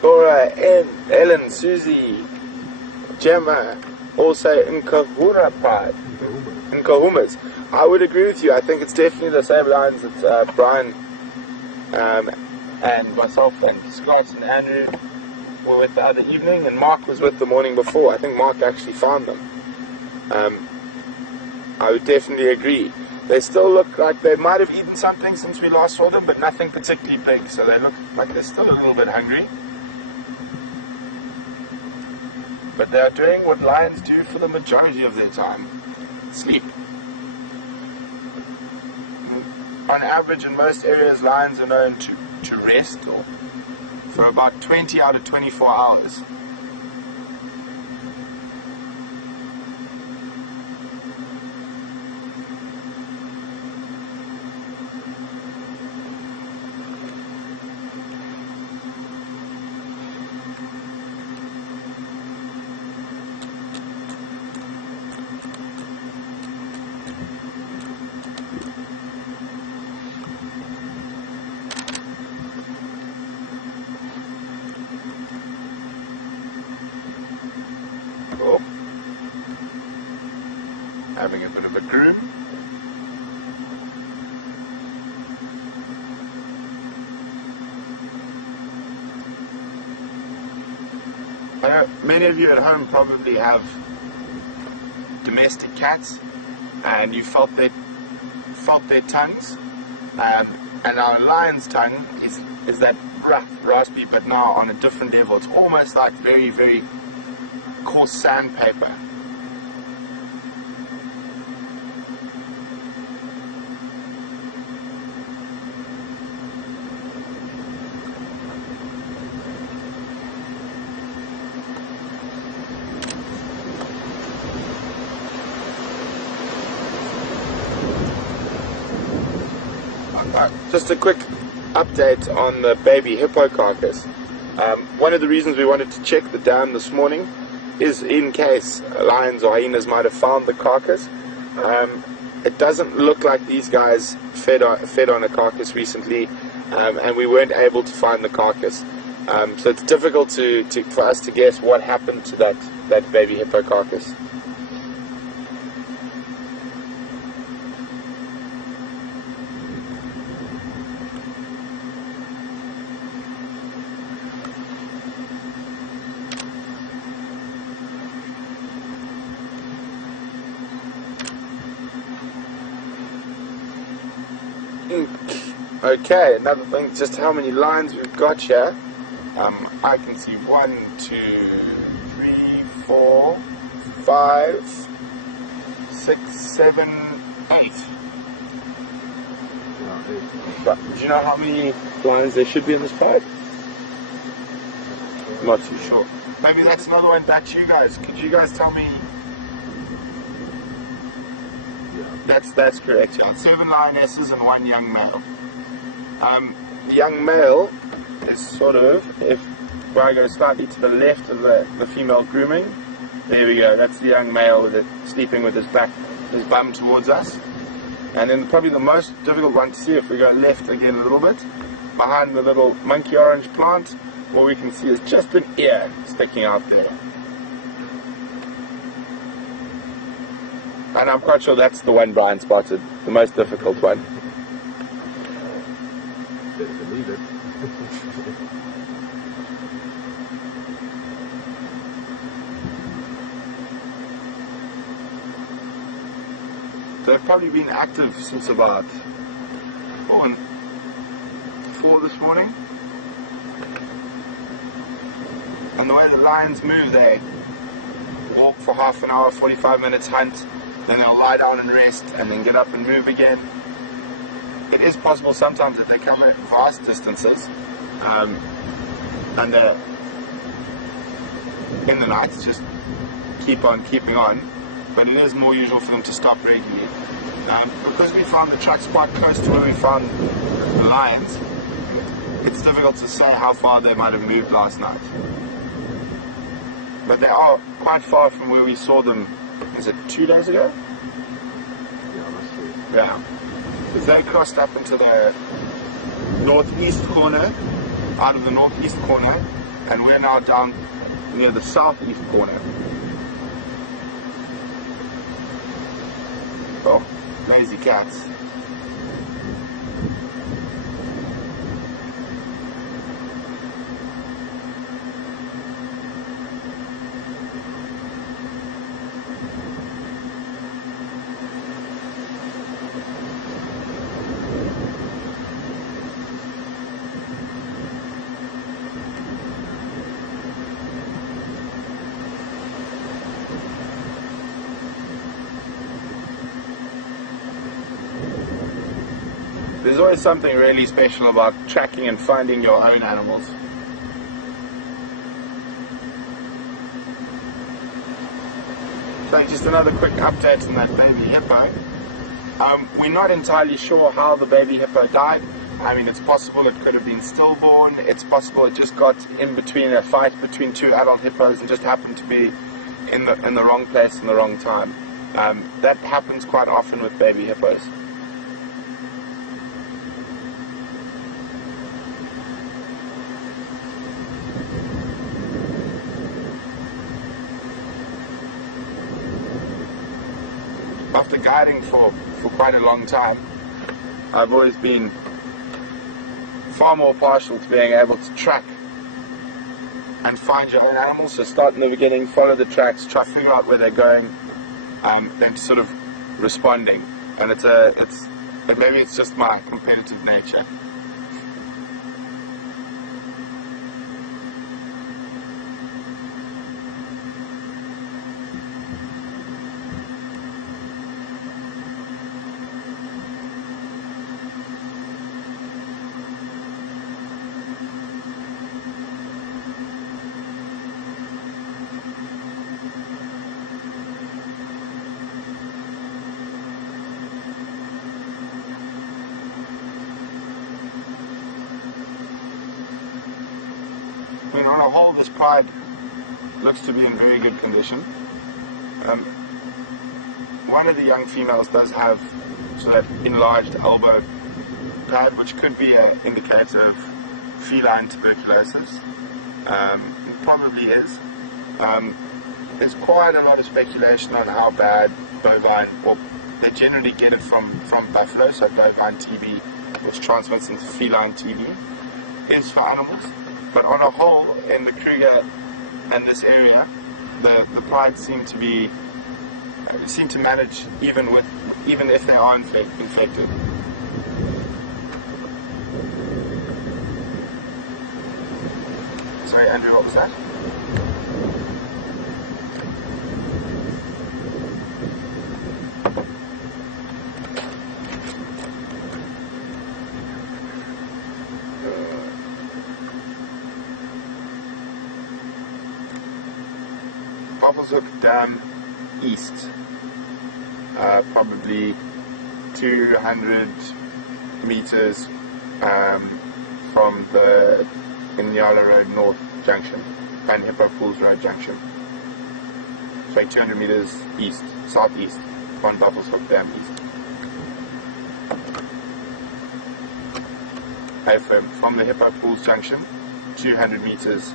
Laura, Ellen, Susie, Djuma, also Nkuhumas. I would agree with you. I think it's definitely the same lines that Brian and myself and Scott and Andrew were with the other evening, and Mark was with the morning before. I think Mark actually found them. I would definitely agree. They still look like they might have eaten something since we last saw them, but nothing particularly big, so they look like they're still a little bit hungry. But they are doing what lions do for the majority of their time: sleep. On average, in most areas, lions are known to rest for about 20 out of 24 hours. Having a bit of a groom. Many of you at home probably have domestic cats, and you felt their tongues, and our lion's tongue is that rough, raspy, but now on a different level. It's almost like very, very coarse sandpaper. Just a quick update on the baby hippo carcass. One of the reasons we wanted to check the dam this morning is in case lions or hyenas might have found the carcass. It doesn't look like these guys fed on a carcass recently, and we weren't able to find the carcass. So it's difficult for us to guess what happened to that baby hippo carcass. Okay, another thing, just how many lines we've got here. I can see 1, 2, 3, 4, 5, 6, 7, 8. But do you know how many lines there should be in this pipe? Not too sure. Maybe that's another one back to you guys. Could you guys tell me? That's correct. Yeah. 7 lionesses and 1 young male. The young male is sort of, where I go slightly to the left of the female grooming. There we go. That's the young male with it sleeping with his bum towards us. And then probably the most difficult one to see, if we go left again a little bit, behind the little monkey orange plant, what we can see is just an ear sticking out there. And I'm quite sure that's the one Brian spotted, the most difficult one. Better believe it. They've probably been active since about 4 this morning. And the way the lions move, they walk for half an hour, 45 minutes, hunt, then they'll lie down and rest, and then get up and move again. It is possible sometimes that they cover vast distances, and they're in the night, just keep on keeping on. But it is more usual for them to stop regularly. Because we found the tracks quite close to where we found the lions, it's difficult to say how far they might have moved last night. But they are quite far from where we saw them, is it 2 days ago? Yeah, that's true. Yeah. Because they crossed up into the northeast corner, out of the northeast corner, and we're now down near the southeast corner. Oh, lazy cats. There's always something really special about tracking and finding your own animals. So just another quick update on that baby hippo. We're not entirely sure how the baby hippo died. I mean, it's possible it could have been stillborn. It's possible it just got in between a fight between 2 adult hippos and just happened to be in the wrong place in the wrong time. That happens quite often with baby hippos. After guiding for quite a long time, I've always been far more partial to being able to track and find your own animals. So start in the beginning, follow the tracks, try to figure out where they're going, then sort of responding. And but maybe it's just my competitive nature. On a whole, this pride looks to be in very good condition. One of the young females does have sort of enlarged elbow pad, which could be an indicator of feline tuberculosis. It probably is. There's quite a lot of speculation on how bad bovine, or they generally get it from buffalo, so bovine TB, which transmits into feline TB, is for animals. But on a whole, in the Kruger and this area, the pride seem to manage even if they are infected. Sorry, Andrew, what was that? Hook Dam east, probably 200 meters from the Inyala Road North junction and Hippo Falls Road junction. So 200 meters east, southeast, on Buffalo's Hook Dam east. From the Hippo Falls junction, 200 meters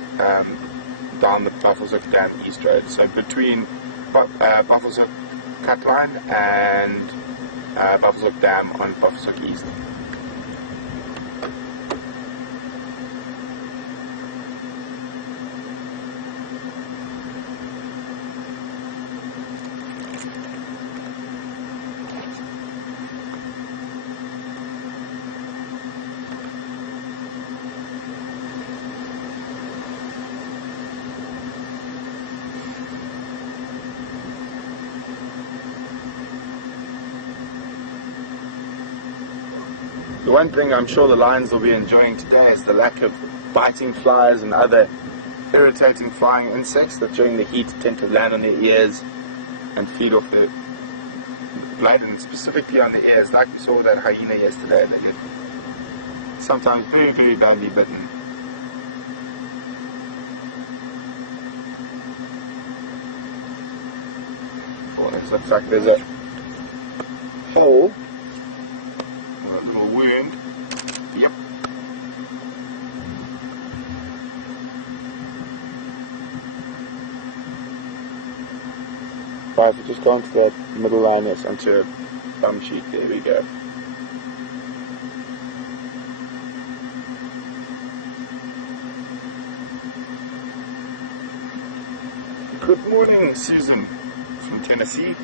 down the Buffalo's Hook Dam East Road. So between Buffalo's Hook Cut Line and Buffalo's Hook Dam on Buffalo's Hook East. The one thing I'm sure the lions will be enjoying today is the lack of biting flies and other irritating flying insects that during the heat tend to land on their ears and feed off the blood, and specifically on the ears, like we saw that hyena yesterday. They get sometimes very, very badly bitten. Oh, this looks like there's a hole. Wound. Yep. Right, so just go onto that middle line, yes, onto a bum sheet. There we go. Good morning, Susan from Tennessee.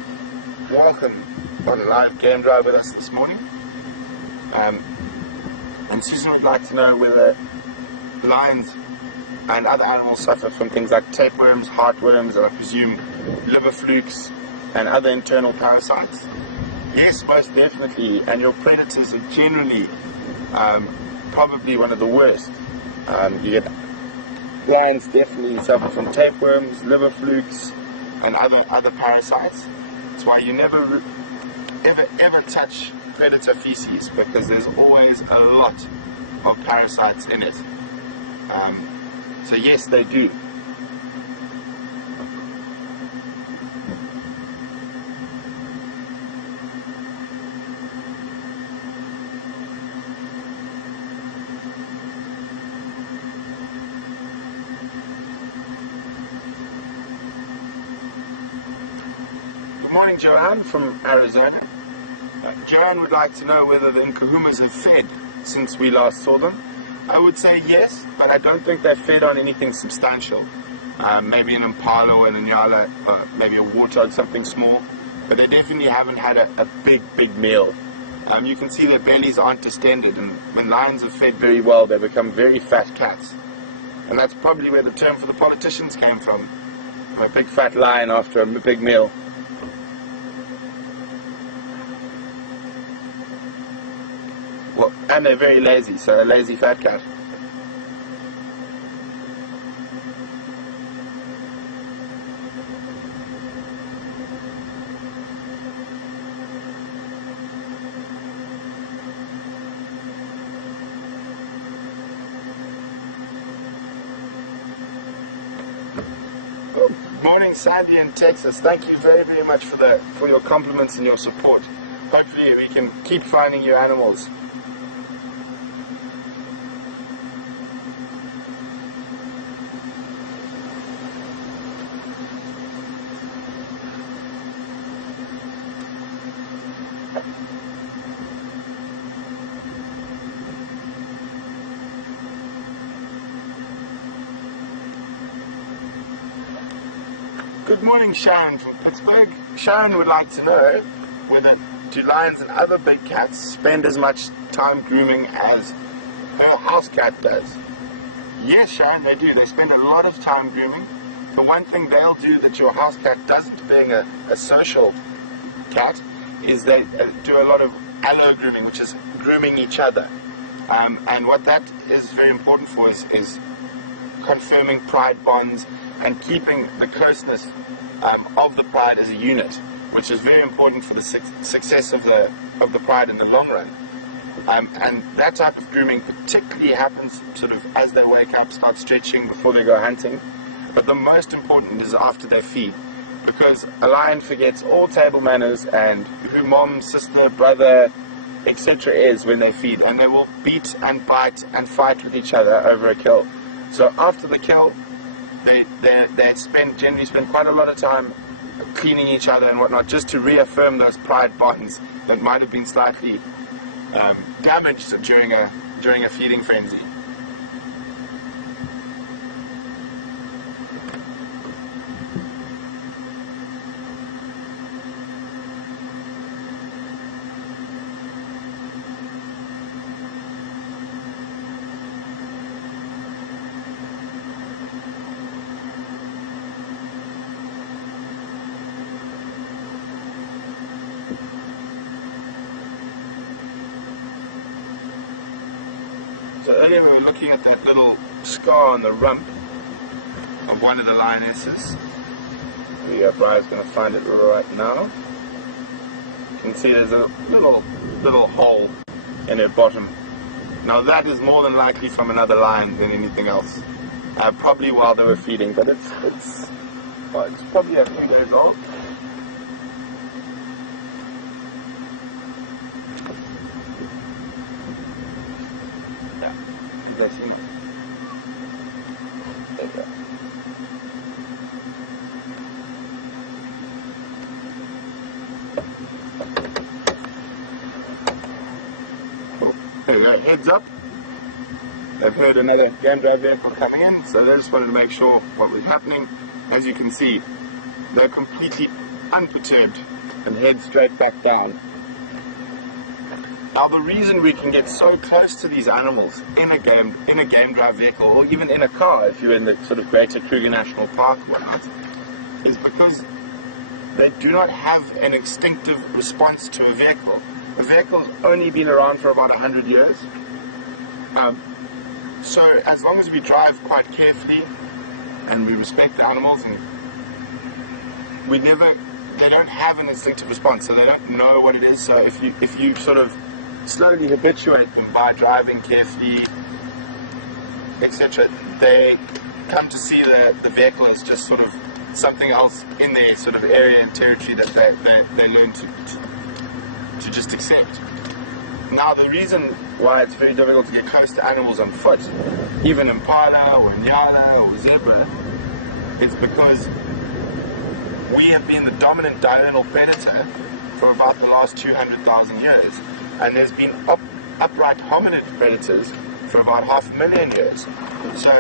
Welcome on a live game drive with us this morning. And Susan would like to know whether lions and other animals suffer from things like tapeworms, heartworms, and I presume liver flukes and other internal parasites. Yes, most definitely, and your predators are generally probably one of the worst. You get lions definitely suffer from tapeworms, liver flukes, and other parasites. That's why you never ever touch predator feces, because there's always a lot of parasites in it. So yes, they do. Good morning, Joanne from Arizona. Joanne would like to know whether the Nkuhumas have fed since we last saw them. I would say yes, but I don't think they've fed on anything substantial. Maybe an impala or an inyala, maybe a warthog, something small, but they definitely haven't had a big meal. You can see their bellies aren't distended, and when lions have fed very well, they become very fat cats. And that's probably where the term for the politicians came from. A big fat lion after a big meal. Well, and they're very lazy, so a lazy fat cat. Good morning, Sandy in Texas. Thank you very much for your compliments and your support. Hopefully we can keep finding you animals. Good morning, Sharon from Pittsburgh. Sharon would like to know whether do lions and other big cats spend as much time grooming as her house cat does. Yes, Sharon, they do. They spend a lot of time grooming. The one thing they'll do that your house cat doesn't, being a social cat, is they do a lot of allo grooming, which is grooming each other. And what that is very important for is confirming pride bonds and keeping the closeness of the pride as a unit, which is very important for the success of the pride in the long run. And that type of grooming particularly happens sort of as they wake up, start stretching before they go hunting. But the most important is after they feed, because a lion forgets all table manners and who mom, sister, brother, etc. is when they feed, and they will beat and bite and fight with each other over a kill. So after the kill, they generally spend quite a lot of time cleaning each other and whatnot, just to reaffirm those pride bonds that might have been slightly damaged during a feeding frenzy. So earlier we were looking at that little scar on the rump of one of the lionesses. Brian's going to find it right now. You can see there's a little hole in her bottom. Now that is more than likely from another lion than anything else. Probably while they were feeding, but it's probably a few days old. There you go. There we go, heads up. They've heard another game drive vehicle coming in, so they just wanted to make sure what was happening. As you can see, they're completely unperturbed and head straight back down. Now the reason we can get so close to these animals in a game drive vehicle, or even in a car if you're in the sort of greater Kruger National Park or whatnot, is because they do not have an instinctive response to a vehicle. A vehicle's only been around for about 100 years. So as long as we drive quite carefully and we respect the animals, and they don't have an instinctive response, so they don't know what it is. So if you sort of slowly habituate them by driving carefully, etc., they come to see the vehicle as just sort of something else in their sort of area and territory that they learn to just accept. Now the reason why it's very difficult to get close to animals on foot, even impala or nyala or zebra, it's because we have been the dominant diurnal predator for about the last 200,000 years. And there's been upright hominid predators for about 500,000 years. So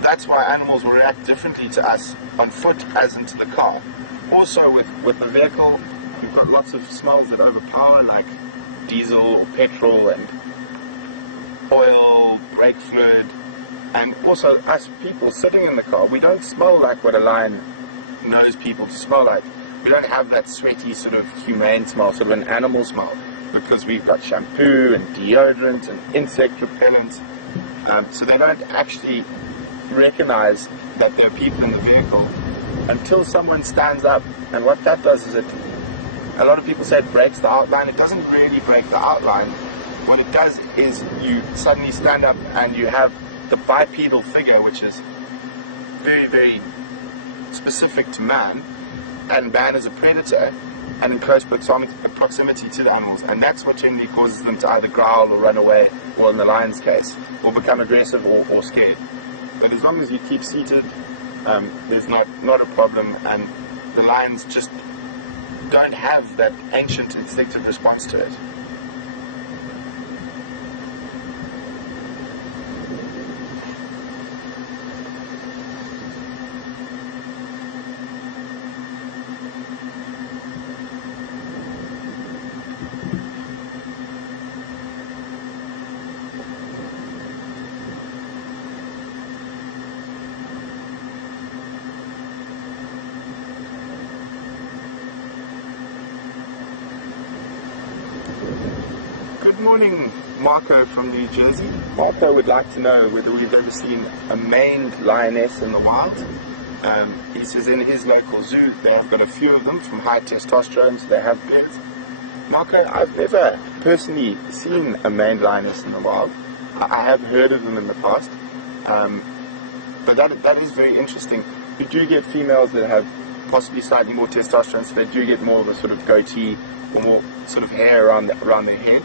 that's why animals will react differently to us on foot as into the car. Also with the vehicle, we've got lots of smells that overpower, like diesel or petrol and oil, brake fluid. And also us people sitting in the car, we don't smell like what a lion knows people to smell like. We don't have that sweaty sort of humane smell, sort of an animal smell, because we've got shampoo and deodorant and insect repellent. So they don't actually recognize that there are people in the vehicle until someone stands up. And what that does is a lot of people say it breaks the outline. It doesn't really break the outline. What it does is you suddenly stand up and you have the bipedal figure, which is very, very specific to man, and man is a predator and in close proximity to the animals, and that's what generally causes them to either growl or run away, or in the lion's case, or become aggressive or scared. But as long as you keep seated, there's not a problem, and the lions just don't have that ancient instinctive response to it. morning, Marco from New Jersey. Marco would like to know whether we've ever seen a maned lioness in the wild. He says in his local zoo they have got a few of them from high testosterone, so they have beards. Marco, I've never personally seen a maned lioness in the wild. I have heard of them in the past, but that is very interesting. You do get females that have possibly slightly more testosterone, so they do get more of a sort of goatee or more sort of hair around their head.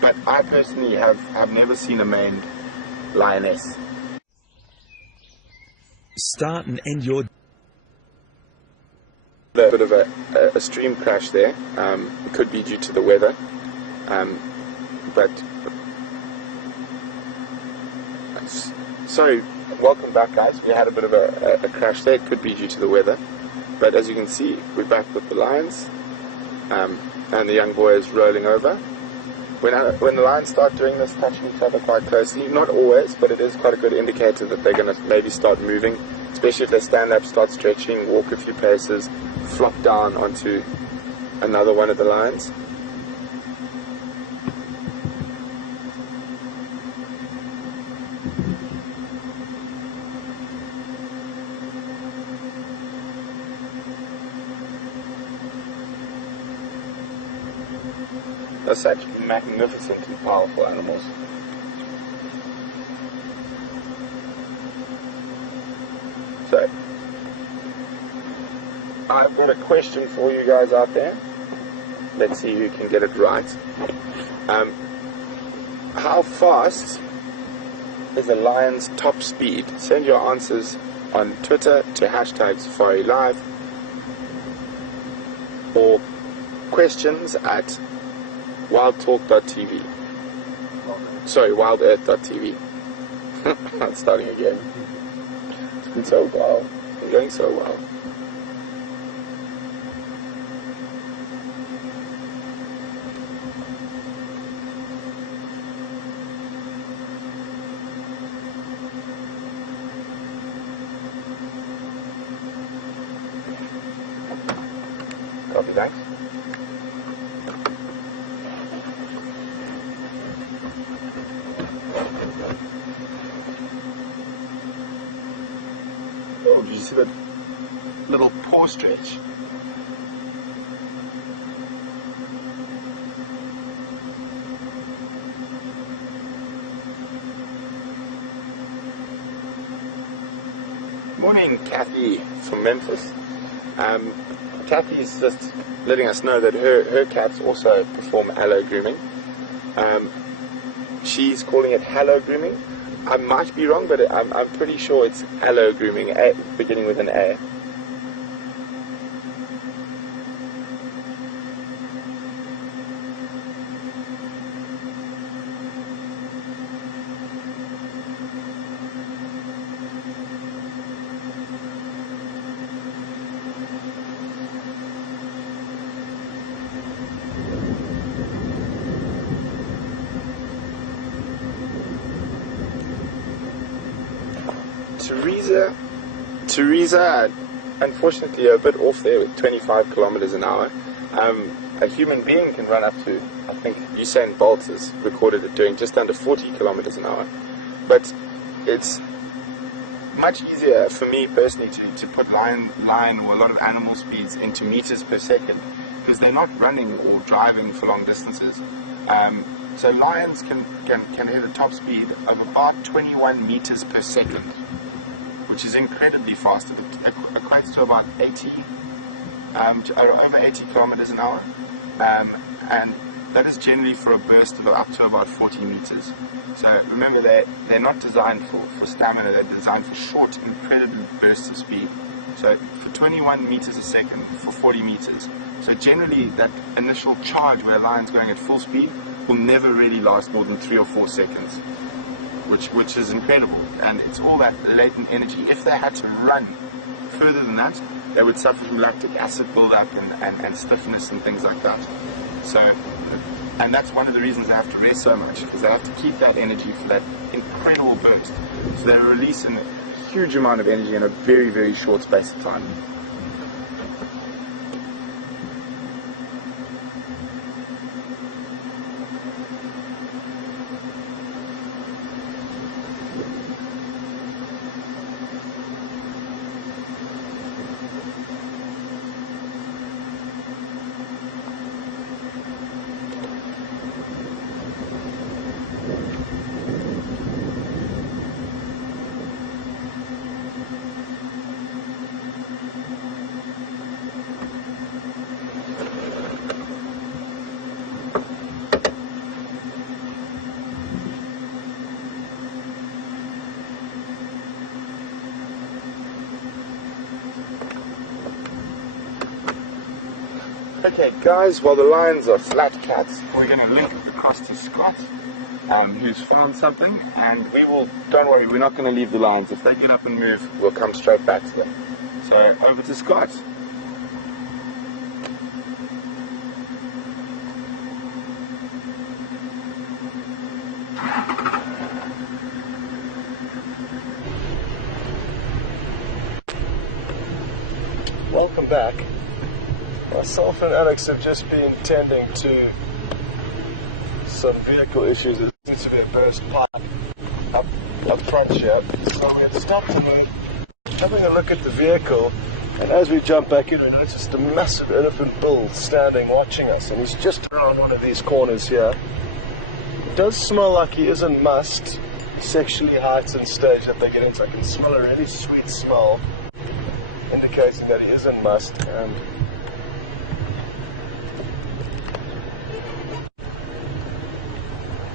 But I personally have never seen a maned lioness. Start and end your... A bit of a stream crash there. It could be due to the weather, but sorry. Welcome back, guys. We had a bit of a crash there. It could be due to the weather, but as you can see, we're back with the lions, and the young boy is rolling over. When the lions start doing this, touching each other quite closely, not always, but it is quite a good indicator that they're going to maybe start moving, especially if they stand up, start stretching, walk a few paces, flop down onto another one of the lions. They're such magnificent and powerful animals. So, I've got a question for you guys out there. Let's see who can get it right. How fast is a lion's top speed? Send your answers on Twitter to #SafariLive or questions at WildTalk.tv. Sorry, WildEarthTV. I'm starting again. It's been so well. It's been going so well. Copy, thanks. Oh, did you see that little paw stretch? Morning, Kathy from Memphis. Kathy is just letting us know that her cats also perform aloe grooming. She's calling it hallow grooming. I might be wrong, but I'm pretty sure it's aloe grooming, beginning with an A. Teresa, unfortunately, a bit off there with 25 kilometers an hour. A human being can run up to, I think Usain Bolt has recorded it doing just under 40 kilometers an hour. But it's much easier for me personally to put lion or a lot of animal speeds into meters per second, because they're not running or driving for long distances. So lions can hit a top speed of about 21 meters per second, which is incredibly fast. It equates to about 80, over 80 kilometers an hour, and that is generally for a burst of up to about 40 meters. So remember, they're not designed for stamina, they're designed for short, incredible bursts of speed. So for 21 meters a second, for 40 meters. So generally that initial charge where a lion's going at full speed will never really last more than 3 or 4 seconds. Which is incredible, and it's all that latent energy. If they had to run further than that, they would suffer from lactic acid buildup and stiffness and things like that. So, and that's one of the reasons they have to rest so much, because they have to keep that energy for that incredible burst. So they're releasing a huge amount of energy in a very, very short space of time. Okay guys, while the lions are flat cats, we're going to link across to Scott, who's found something, and we will, don't worry, we're not going to leave the lions. If they get up and move, we'll come straight back to them. So over to Scott. Welcome back. Myself and Alex have just been tending to some vehicle issues. There seems to be a burst pipe up front here. So we had stopped and we're having a look at the vehicle, and as we jump back in, I noticed a massive elephant bull standing watching us, and he's just around one of these corners here. It does smell like he is in must, sexually heightened stage that they get into. I can smell a really sweet smell indicating that he is in must, and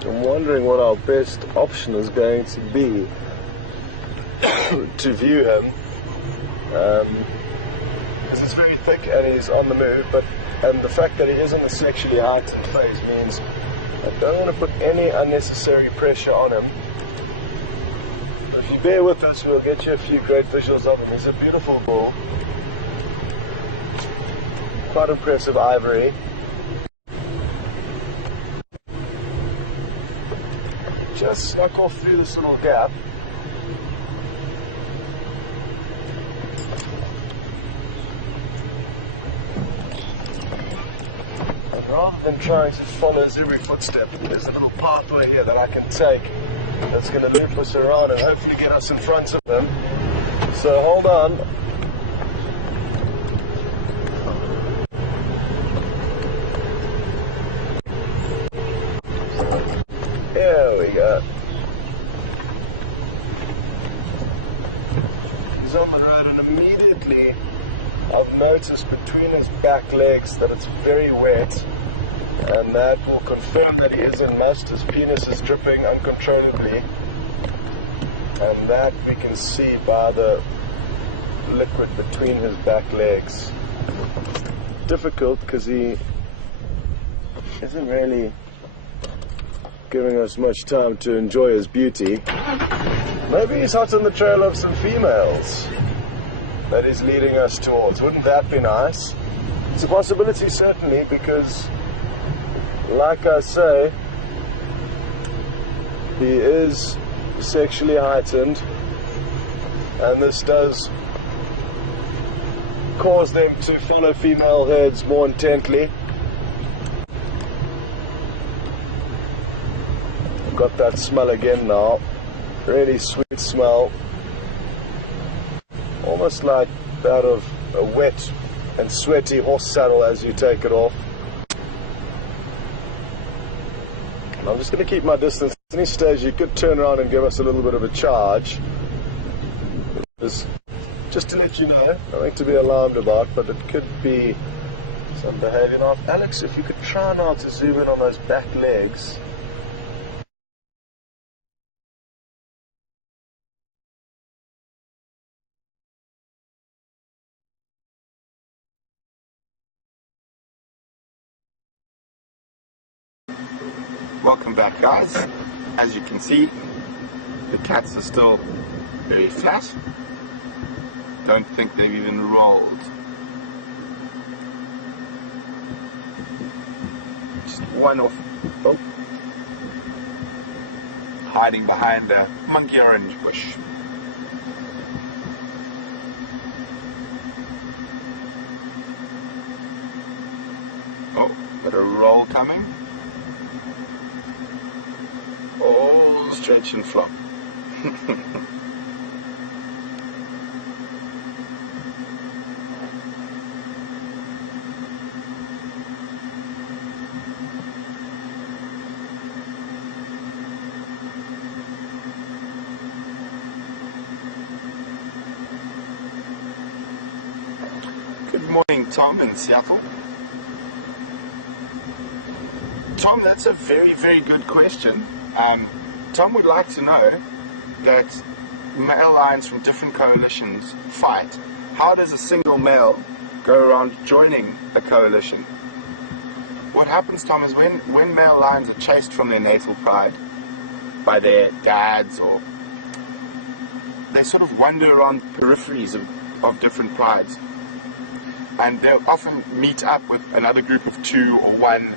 I'm wondering what our best option is going to be to view him, because it's very thick and he's on the move, and the fact that he is in a sexually heightened phase means I don't want to put any unnecessary pressure on him. If you bear with us, we'll get you a few great visuals of him. He's a beautiful bull, quite impressive ivory. Just snuck off through this little gap. And rather than trying to follow his every footstep, there's a little pathway here that I can take that's going to loop us around and hopefully get us in front of them. So hold on. There we go. He's on the road, and immediately I've noticed between his back legs that it's very wet, and that will confirm that he is in must. His penis is dripping uncontrollably, and that we can see by the liquid between his back legs. Difficult because he isn't really giving us much time to enjoy his beauty. Maybe he's hot on the trail of some females that he's leading us towards. Wouldn't that be nice? It's a possibility, certainly, because like I say, he is sexually heightened, and this does cause them to follow female herds more intently. Got that smell again now, really sweet smell, almost like that of a wet and sweaty horse saddle as you take it off. And I'm just going to keep my distance. At any stage you could turn around and give us a little bit of a charge. Just to let you know, nothing to be alarmed about, but it could be some behavior. Now, Alex, if you could try now to zoom in on those back legs. Welcome back guys. As you can see, the cats are still very flat. Don't think they've even rolled. Just one off. Oh. Hiding behind a monkey orange bush. Oh, got a roll coming. Oh, stretch and flop. Good morning, Tom in Seattle. Tom, that's a very, very good question. Tom would like to know that male lions from different coalitions fight. How does a single male go around joining a coalition? What happens, Tom, is when male lions are chased from their natal pride by their dads, or they sort of wander around the peripheries of different prides, and they'll often meet up with another group of 2 or 1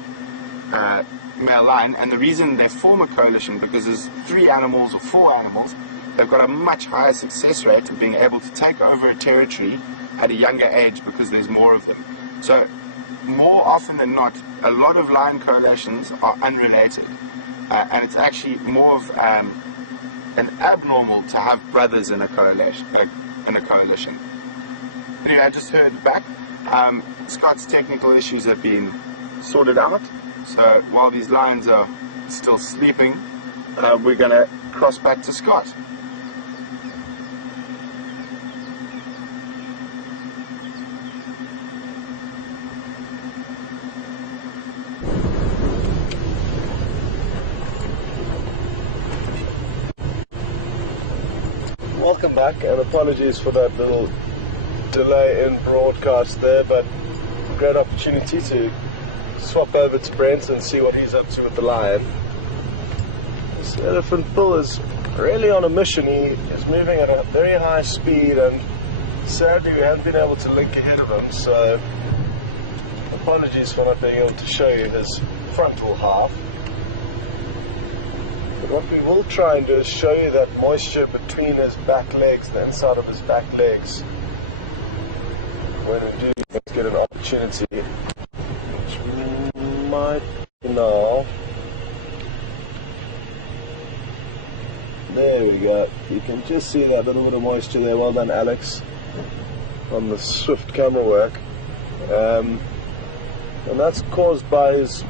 male lion, and the reason they form a coalition, because there's 3 animals or 4 animals, they've got a much higher success rate of being able to take over a territory at a younger age because there's more of them. So more often than not, a lot of lion coalitions are unrelated, and it's actually more of an abnormal to have brothers in a coalition. Anyway, I just heard back, Scott's technical issues have been sorted out, so while these lions are still sleeping, we're going to cross back to Scott. Welcome back, and apologies for that little delay in broadcast there, but great opportunity to swap over to Brent and see what he's up to with the lion. This elephant bull is really on a mission. He is moving at a very high speed, and sadly we haven't been able to link ahead of him, so apologies for not being able to show you his frontal half. But what we will try and do is show you that moisture between his back legs, the inside of his back legs, when we do get an opportunity, which we might now. There we go. You can just see that little bit of moisture there. Well done, Alex, on the swift camera work. And that's caused by his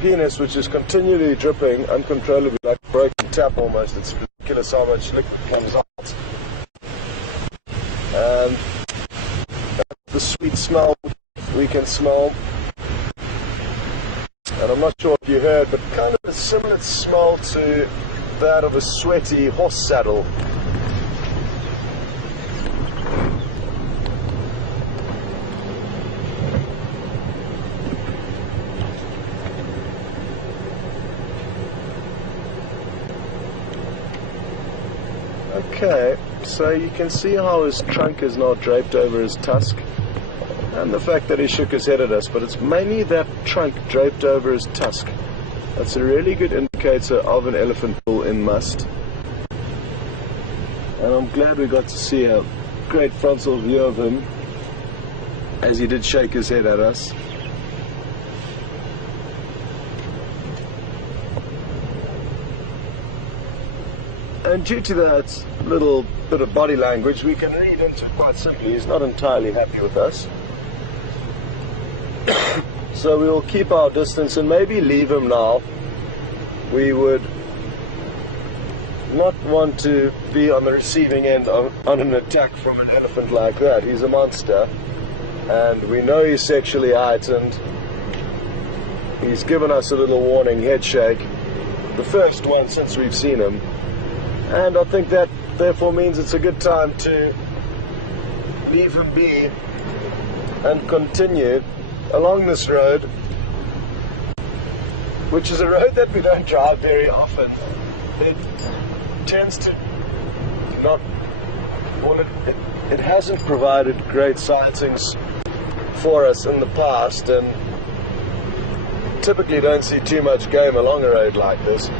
penis, which is continually dripping uncontrollably, like a broken tap almost. It's ridiculous how much liquid comes out. And the sweet smell we can smell. And I'm not sure if you heard, but kind of a similar smell to that of a sweaty horse saddle. Okay, so you can see how his trunk is now draped over his tusk, and the fact that he shook his head at us, but it's mainly that trunk draped over his tusk. That's a really good indicator of an elephant bull in must. And I'm glad we got to see a great frontal view of him as he did shake his head at us. And due to that little bit of body language, we can read into quite simply he's not entirely happy with us. So we will keep our distance and maybe leave him now. We would not want to be on the receiving end on an attack from an elephant like that. He's a monster, and we know he's sexually heightened. He's given us a little warning head shake, the first one since we've seen him. And I think that therefore means it's a good time to leave him be and continue along this road, which is a road that we don't drive very often. It tends to not, well, it hasn't provided great sightings for us in the past, and typically don't see too much game along a road like this.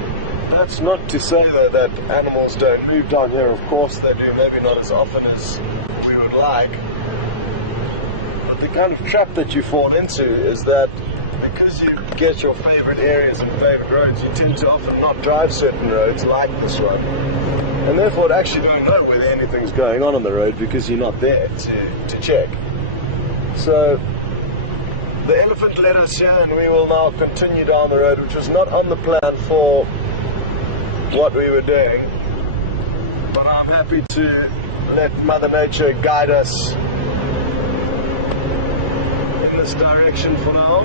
That's not to say though that animals don't move down here. Of course they do, maybe not as often as we would like. But the kind of trap that you fall into is that because you get your favorite areas and favorite roads, you tend to often not drive certain roads like this one. And therefore actually don't know whether anything's going on the road because you're not there to check. So the elephant led us here, and we will now continue down the road, which was not on the plan for what we were doing, but I'm happy to let Mother Nature guide us in this direction for now.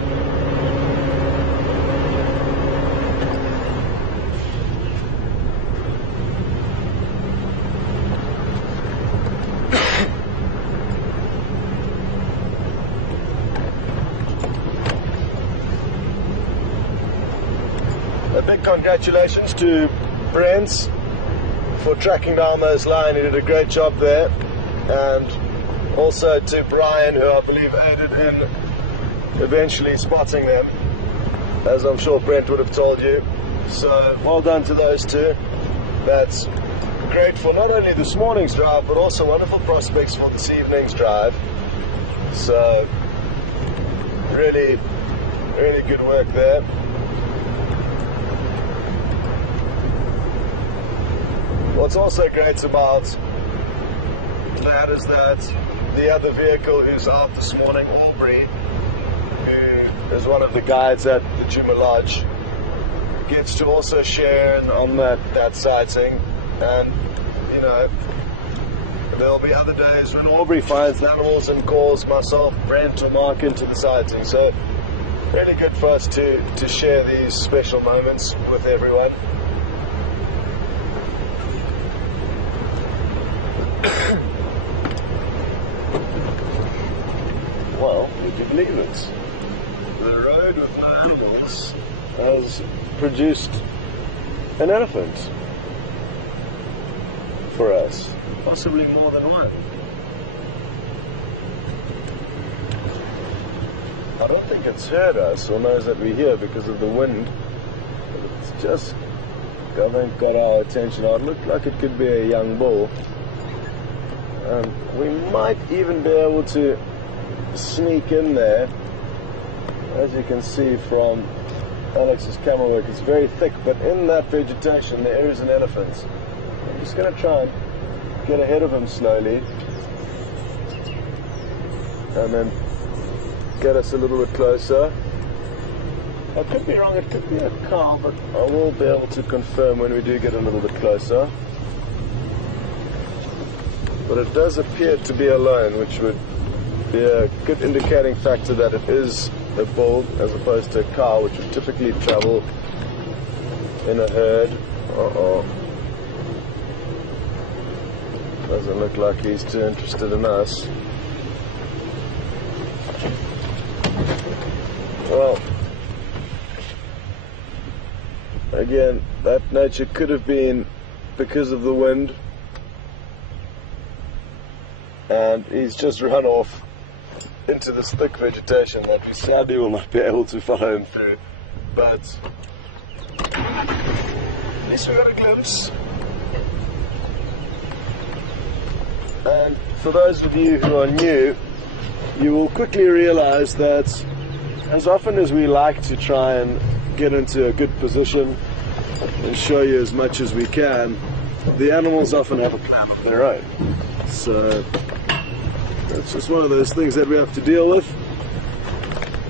a big congratulations to Brent for tracking down those line. He did a great job there. And also to Brian, who I believe aided in eventually spotting them, as I'm sure Brent would have told you. So well done to those two. That's great for not only this morning's drive, but also wonderful prospects for this evening's drive. So really, really good work there. What's also great about that is that the other vehicle who's out this morning, Aubrey, who is one of the guides at the Djuma Lodge, gets to also share on that sighting. And you know, there'll be other days when Aubrey finds the animals and calls myself, Brent, or Mark into the sighting. So really good for us to share these special moments with everyone. Well, would you believe it? The road of no animals has produced an elephant for us, possibly more than one. I don't think it's heard us or knows that we're here because of the wind. It's just got our attention. It looked like it could be a young bull. We might even be able to sneak in there. As you can see from Alex's camera work, it's very thick, but in that vegetation there is an elephant. I'm just going to try and get ahead of him slowly and then get us a little bit closer. I could be wrong, it could be a cow, but I will be able to confirm when we do get a little bit closer. But it does appear to be alone, which would be a good indicating factor that it is a bull as opposed to a cow, which would typically travel in a herd. Doesn't look like he's too interested in us. Well, again, that nature could have been because of the wind, and he's just run off into this thick vegetation that we sadly will not be able to follow him through. But at least we got a glimpse. And for those of you who are new, you will quickly realize that as often as we like to try and get into a good position and show you as much as we can, the animals often have a plan of their own. So it's just one of those things that we have to deal with,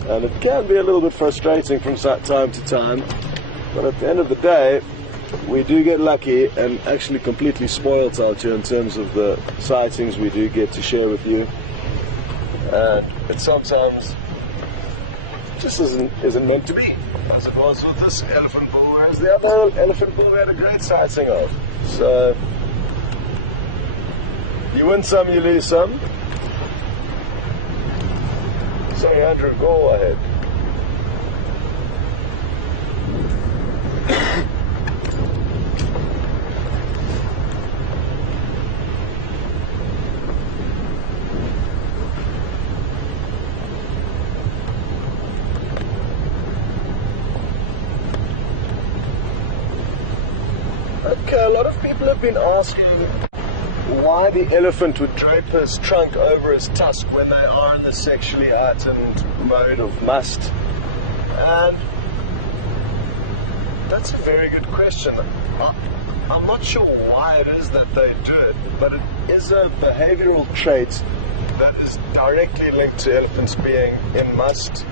and it can be a little bit frustrating from time to time, but at the end of the day we do get lucky and actually completely spoiled out here in terms of the sightings we do get to share with you. It sometimes just isn't meant to be, as it was with this elephant bull, whereas the other elephant bull we had a great sighting of. So you win some, you lose some. Sorry, Andrew, go ahead. Okay, a lot of people have been asking why the elephant would drape his trunk over his tusk when they are in the sexually heightened mode of must. And that's a very good question. I'm not sure why it is that they do it, but it is a behavioral trait that is directly linked to elephants being in must.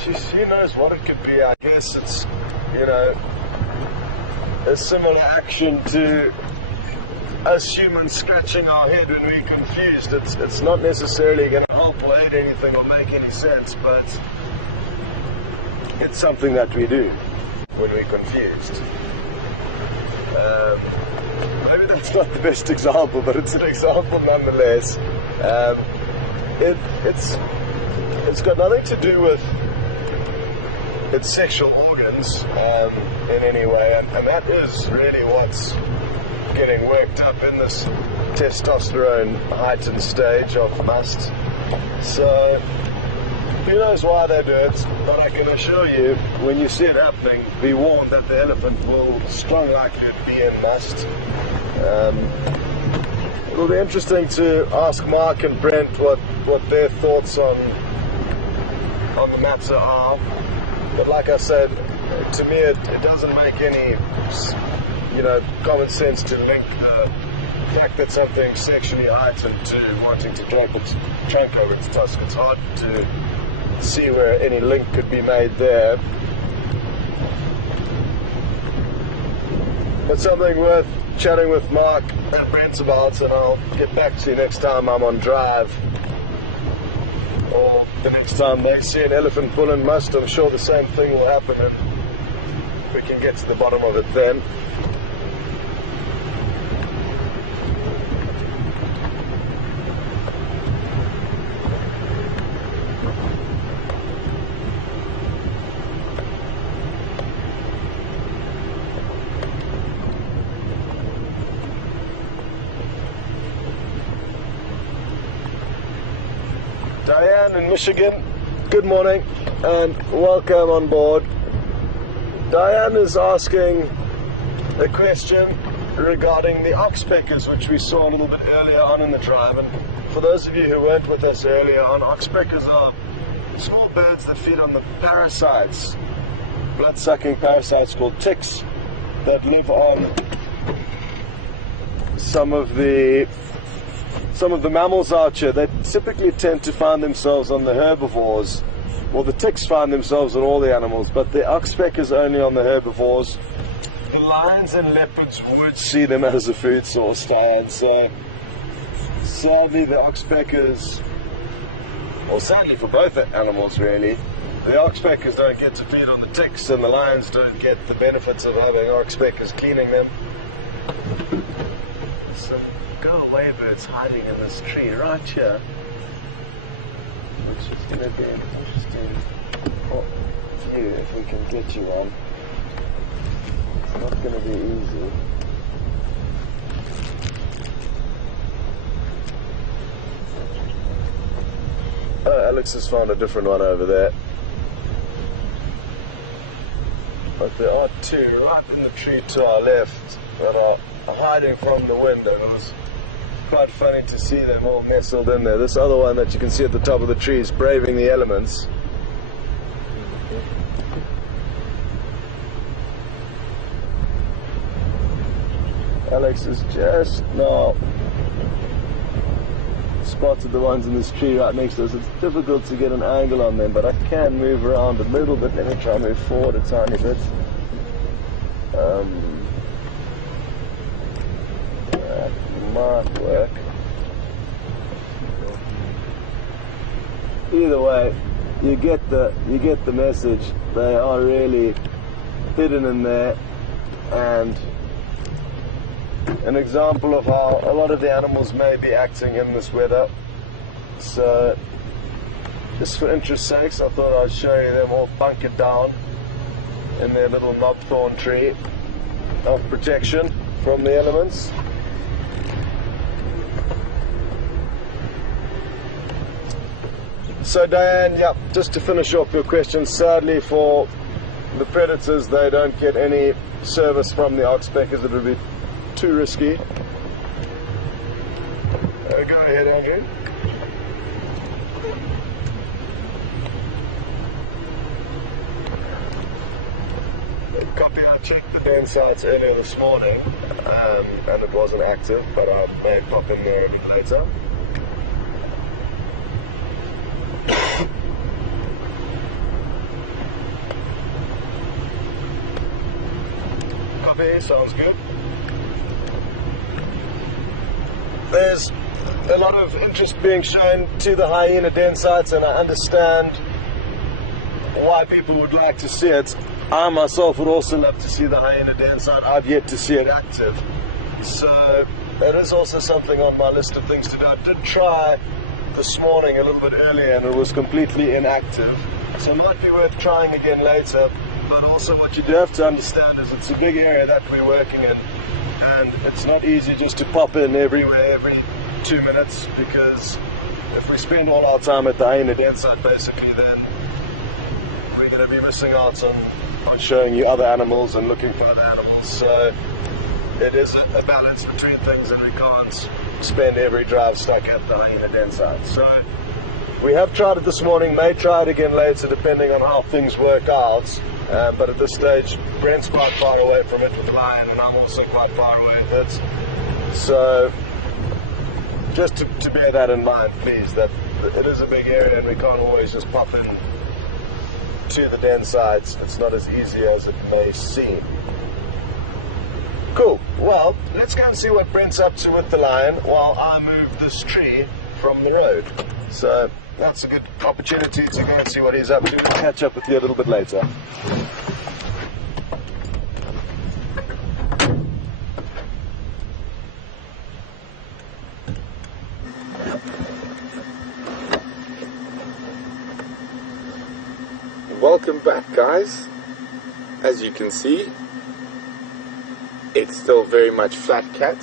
Who knows what it could be. I guess it's, you know, a similar action to us humans scratching our head when we're confused. It's not necessarily going to help or aid anything or make any sense, but it's something that we do when we're confused. Maybe that's not the best example, but it's an example nonetheless. It's got nothing to do with its sexual organs in any way, and that is really what's getting worked up in this testosterone heightened stage of must. So who knows why they do it, but I can assure you, when you see it happening, be warned that the elephant will strong likely be in must. It'll be interesting to ask Mark and Brent what their thoughts on the matter are. But like I said, to me it doesn't make any common sense to link the fact that something sexually heightened to wanting to drape its trunk over its tusk. It's hard to see where any link could be made there. But something worth chatting with Mark and Brent about, and I'll get back to you next time I'm on drive, or the next time they see an elephant bull in must. I'm sure the same thing will happen, and we can get to the bottom of it then. Diane in Michigan, good morning and welcome on board. Diane is asking a question regarding the oxpeckers, which we saw a little bit earlier on in the drive. And for those of you who weren't with us earlier on, oxpeckers are small birds that feed on the parasites, blood-sucking parasites called ticks, that live on some of the mammals out here. They typically tend to find themselves on the herbivores. Well, the ticks find themselves on all the animals, but the oxpeckers only on the herbivores. The lions and leopards would see them as a food source, Diane. So sadly the oxpeckers, well, sadly for both animals really, the oxpeckers don't get to feed on the ticks, and the lions don't get the benefits of having oxpeckers cleaning them. So go-away birds hiding in this tree right here, which is going to be an interesting view if we can get you on. It's not going to be easy. Oh, Alex has found a different one over there. But there are two right in the tree to our left that are hiding from the wind, and it was quite funny to see them all nestled in there. This other one that you can see at the top of the tree is braving the elements. Alex is just now spotted the ones in this tree right next to us. It's difficult to get an angle on them, but I can move around a little bit. Let me try and move forward a tiny bit. That might work. Either way, you get the message. They are really hidden in there, and an example of how a lot of the animals may be acting in this weather. So just for interest's sakes, I thought I'd show you them all bunkered down in their little knobthorn tree of protection from the elements. So Diane, yeah, just to finish off your question, sadly for the predators, they don't get any service from the oxpeckers. It would be too risky. Go ahead, Andrew. Copy, I checked the den sites earlier this morning, and it wasn't active, but I may pop in there a bit later. Copy, sounds good. There's a lot of interest being shown to the hyena den sites, and I understand why people would like to see it. I myself would also love to see the hyena den site. I've yet to see it active. So it is also something on my list of things to do. I did try this morning a little bit earlier and it was completely inactive. So it might be worth trying again later. But also what you do have to understand is it's a big area that we're working in, and it's not easy just to pop in everywhere every 2 minutes, because if we spend all our time at the hyena den site basically, then we're going to be missing out on showing you other animals and looking for other animals. So it is a balance between things, and we can't spend every drive stuck at the hyena den site. So we have tried it this morning, may try it again later depending on how things work out. But at this stage, Brent's quite far away from it with Lion, and I'm also quite far away with it. So, just to bear that in mind, please, that it is a big area and we can't always just pop in to the den sites. It's not as easy as it may seem. Cool. Well, let's go and see what Brent's up to with the Lion while I move this tree from the road. So, that's a good opportunity to go and see what he's up to. I'll catch up with you a little bit later. Welcome back, guys. As you can see, it's still very much flat cat.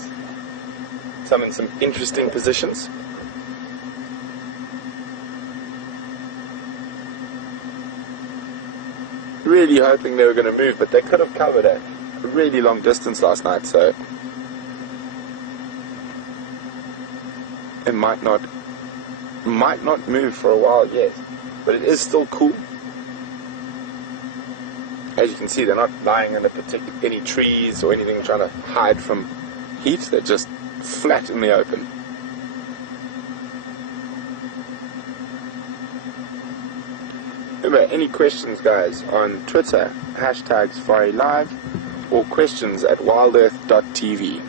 Some in some interesting positions. Really hoping they were going to move, but they could have covered a really long distance last night, so it might not move for a while yet, but it is still cool. As you can see, they're not lying in any trees or anything trying to hide from heat. They're just flat in the open. Remember, any questions, guys, on Twitter, #SafariLive, or questions at WildEarthTV.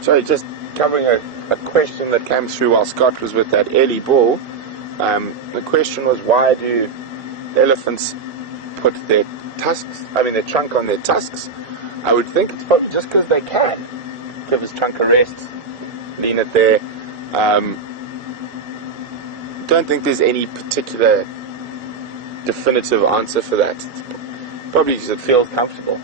Sorry, just covering a question that came through while Scott was with that early ball. The question was, why do elephants put their trunk on their tusks? I would think it's probably just because they can. Give his trunk a rest, lean it there. Don't think there's any particular definitive answer for that. Probably because it feels comfortable.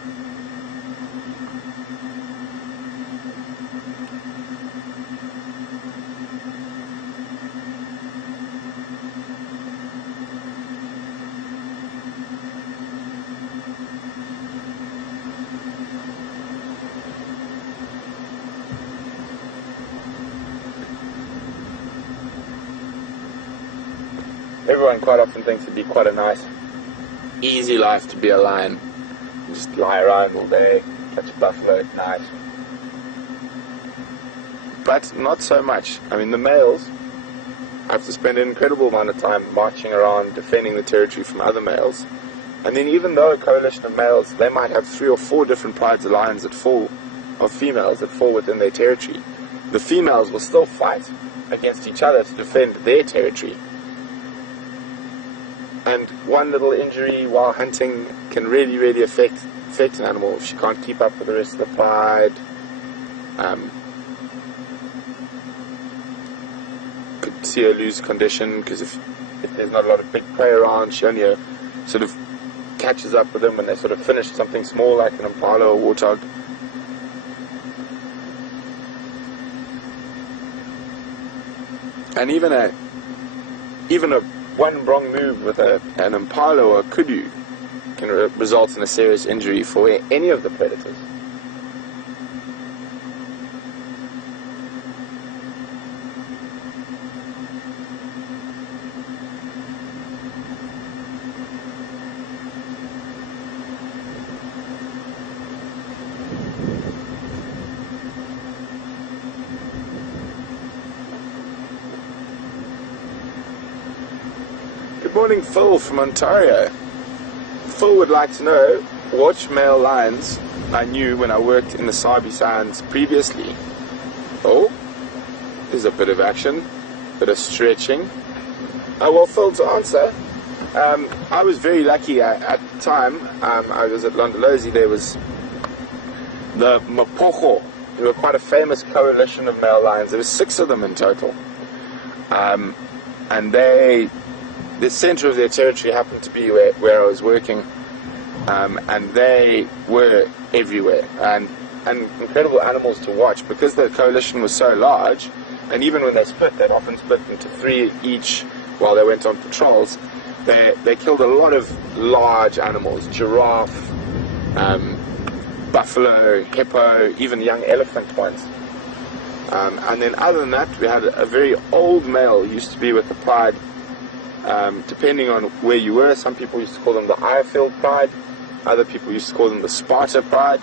Everyone quite often thinks it'd be quite a nice, easy life to be a lion. Just lie around all day, catch a buffalo, nice. But not so much. I mean, the males have to spend an incredible amount of time marching around, defending the territory from other males. And then even though a coalition of males, they might have 3 or 4 different prides of lions that fall, or females that fall within their territory, the females will still fight against each other to defend their territory. And one little injury while hunting can really, really affect an animal if she can't keep up with the rest of the pride. Could see her lose condition, because if there's not a lot of big prey around, she only sort of catches up with them when they sort of finish something small like an impala or warthog. And even a one wrong move with an impala or a kudu can result in a serious injury for any of the predators. Good morning, Phil from Ontario. Phil would like to know watch male lions, I knew when I worked in the Sabi Sands previously. Oh, there's a bit of action, bit of stretching. Oh, well, Phil, to answer, I was very lucky at the time. I was at Londolozi. There was the Mapocho. They were quite a famous coalition of male lions. There were 6 of them in total. And the center of their territory happened to be where I was working. And they were everywhere. And incredible animals to watch, because the coalition was so large. And even when they split, they'd often split into 3 each while they went on patrols. They killed a lot of large animals, giraffe, buffalo, hippo, even young elephant ones. And then other than that, we had a very old male, used to be with the pride, depending on where you were. Some people used to call them the Irefield pride, other people used to call them the Sparta pride,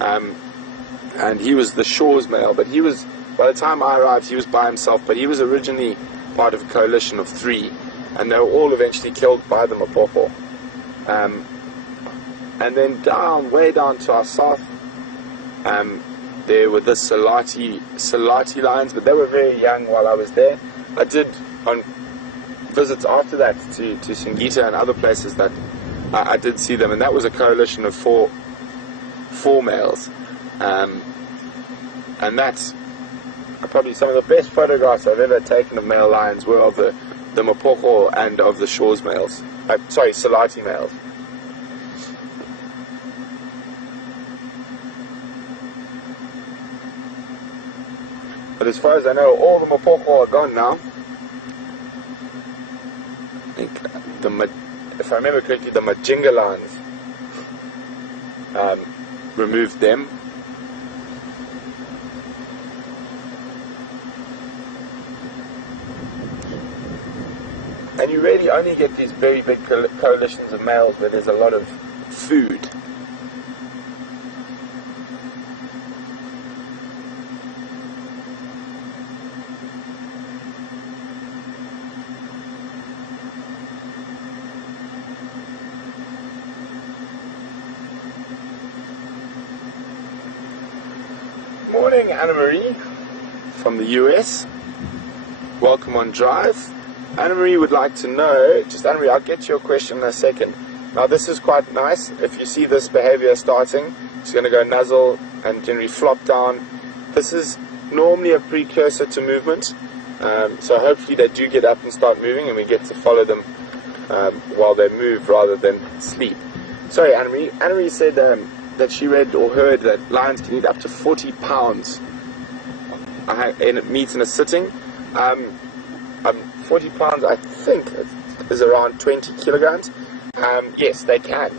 and he was the Shores male, but he was, by the time I arrived, he was by himself, but he was originally part of a coalition of 3, and they were all eventually killed by the Mapopo. And then way down to our south, there were the Salati lions, but they were very young while I was there. I did, on visits after that to Singita and other places, that I did see them, and that was a coalition of four males. And that's probably some of the best photographs I've ever taken of male lions were of the Mapocho and of the Shores males. Salati males. But as far as I know, all the Mapocho are gone now. I think if I remember correctly, the Majinga lions removed them. And you really only get these very big coalitions of males where there's a lot of food. Morning, Anna-Marie from the US. Welcome on Drive. Anna-Marie would like to know, Anna-Marie, I'll get to your question in a second. Now this is quite nice. If you see this behavior starting, it's going to go nuzzle and generally flop down. This is normally a precursor to movement. So hopefully they do get up and start moving, and we get to follow them while they move rather than sleep. Sorry, Anna-Marie. Anna-Marie said that she read or heard that lions can eat up to 40 pounds in meat in a sitting. 40 pounds, I think, is around 20 kilograms. Yes, they can.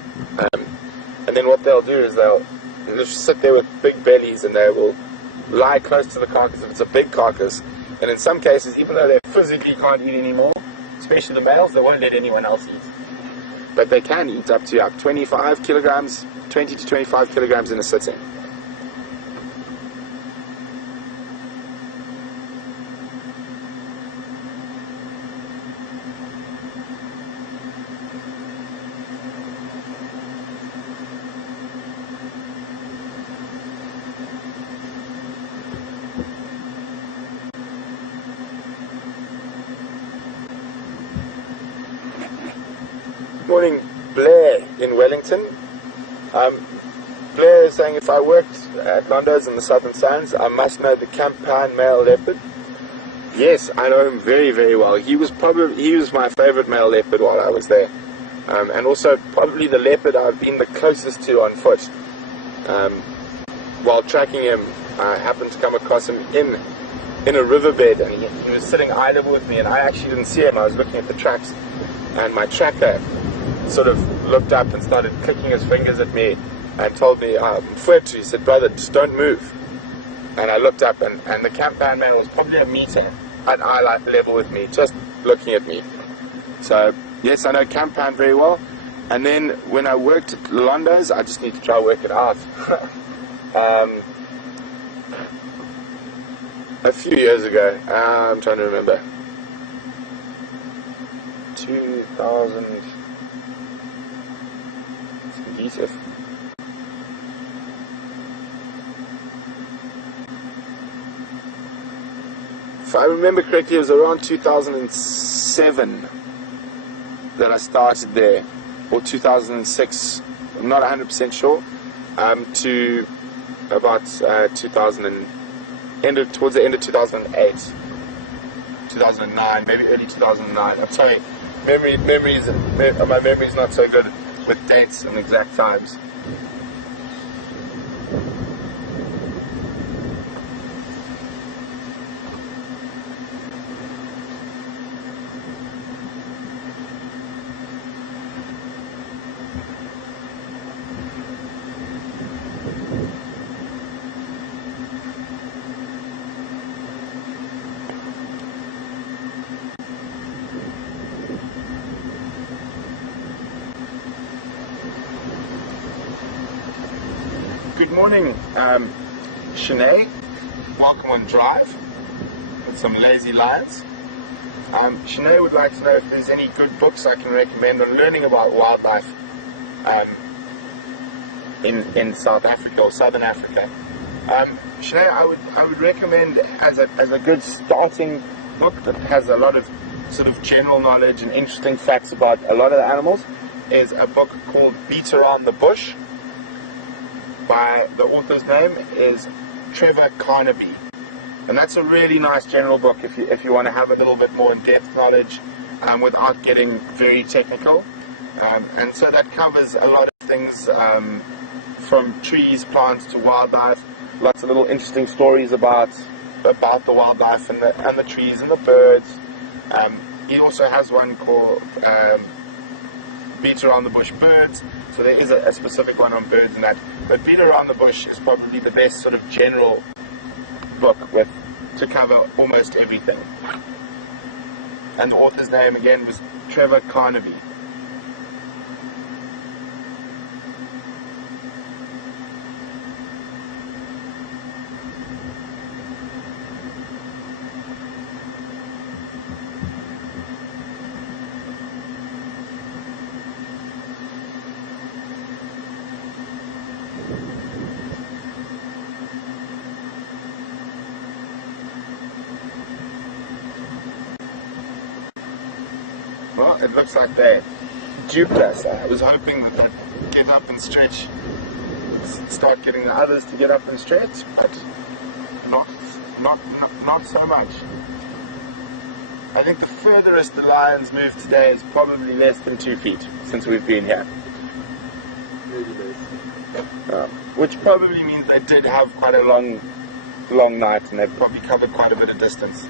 And then what they'll do is they'll just sit there with big bellies, and they will lie close to the carcass if it's a big carcass. And in some cases, even though they physically can't eat anymore, especially the males, they won't let anyone else eat. But they can eat up to 25 kilograms, 20 to 25 kilograms in a sitting. Morning, Blair in Wellington. Blair is saying, if I worked at Londo's in the Southern Sands, I must know the Campan male leopard. Yes, I know him very, very well. He was my favorite male leopard while I was there, and also probably the leopard I've been the closest to on foot. While tracking him, I happened to come across him in a riverbed, and he was sitting eye level with me, and I actually didn't see him. I was looking at the tracks, and my tracker sort of looked up and started clicking his fingers at me and told me, Fuet, he said, brother, just don't move. And I looked up, and the Campan man was probably a meter at eye level with me, just looking at me. So yes, I know Campan very well. And then when I worked at Londo's, I just need to try work it out. A few years ago, I'm trying to remember, 2000, impressive. If I remember correctly, it was around 2007 that I started there, or 2006, I'm not 100% sure, to about towards the end of 2008, 2009, maybe early 2009. I'm sorry, my memory's not so good with dates and exact times. Good morning, Shanae. Welcome on Drive with some lazy lions. Shanae would like to know if there's any good books I can recommend on learning about wildlife in South Africa or Southern Africa. Shanae, I would recommend as a good starting book that has a lot of sort of general knowledge and interesting facts about a lot of the animals is a book called Beat Around the Bush. By the author's name is Trevor Carnaby, and that's a really nice general book if you want to have a little bit more in-depth knowledge without getting very technical, and so that covers a lot of things from trees, plants to wildlife. Lots of little interesting stories about the wildlife and the trees and the birds. He also has one called Beat Around the Bush Birds, so there is a specific one on birds and that, but Beat Around the Bush is probably the best sort of general book to cover almost everything. And the author's name again was Trevor Carnaby. Well, it looks like they're duplas. I was hoping that they'd get up and stretch, start getting the others to get up and stretch, but not so much. I think the furthest the lions moved today is probably less than 2 feet since we've been here. Which probably means they did have quite a long night, and they've probably covered quite a bit of distance.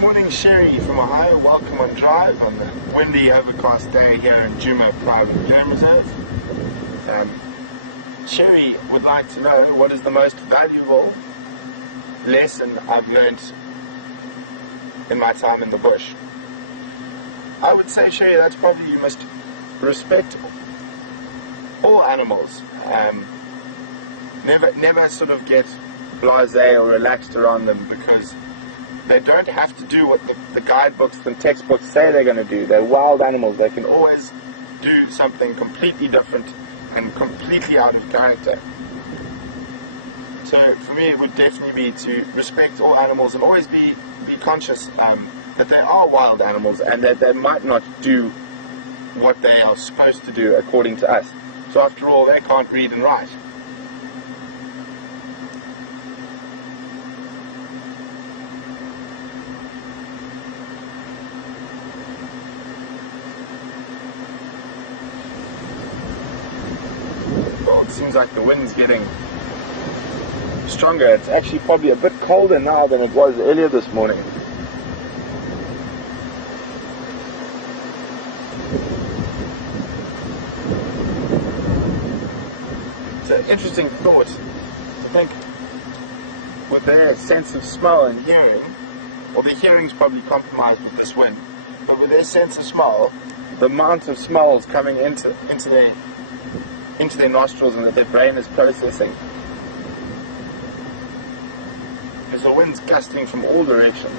Morning, Sherry from Ohio. Welcome on Drive on the windy, overcast day here in Djuma Private Game Reserve. Sherry would like to know what is the most valuable lesson I've learned in my time in the bush. I would say, Sherry, that's probably you must respect all animals. Never sort of get blasé or relaxed around them, because they don't have to do what the guidebooks and textbooks say they're going to do. They're wild animals. They can always do something completely different and completely out of character. So for me, it would definitely be to respect all animals and always be conscious that they are wild animals and that they might not do what they are supposed to do according to us. So after all, they can't read and write. seems like the wind's getting stronger. It's actually probably a bit colder now than it was earlier this morning. It's an interesting thought. I think with their sense of smell and hearing, well, the hearing's probably compromised with this wind, but with their sense of smell, the amount of smells coming into their nostrils and that their brain is processing, because the wind's gusting from all directions.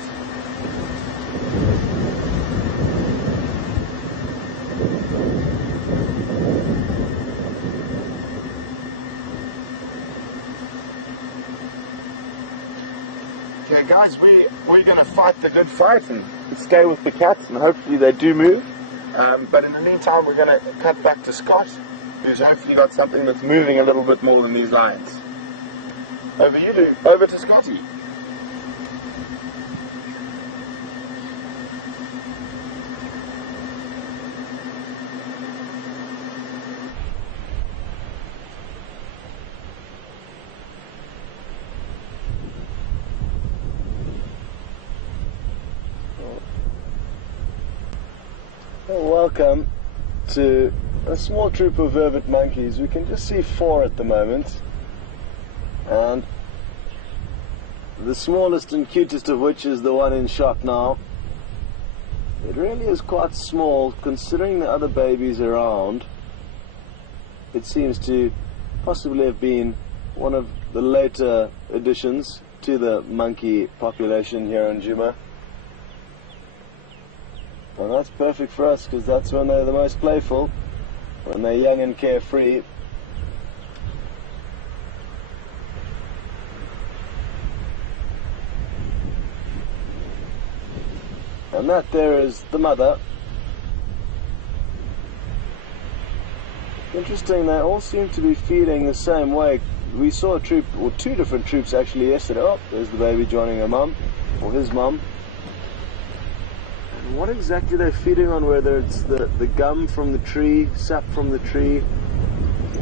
Okay guys, we're going to fight the good fight and stay with the cats, and hopefully they do move. But in the meantime, we're going to cut back to Scott, who's hopefully got something that's moving a little bit more than these lines. Over to Scotty. Welcome to a small troop of vervet monkeys. We can just see 4 at the moment, and the smallest and cutest of which is the one in shot now. It really is quite small considering the other babies around. It seems to possibly have been one of the later additions to the monkey population here in Djuma. And that's perfect for us, because that's when they're the most playful, when they're young and carefree. And that there is the mother. Interesting, they all seem to be feeding the same way. We saw a troop, or 2 different troops actually yesterday. Oh, there's the baby joining her mum, or his mum. What exactly they're feeding on, whether it's the gum from the tree, sap from the tree,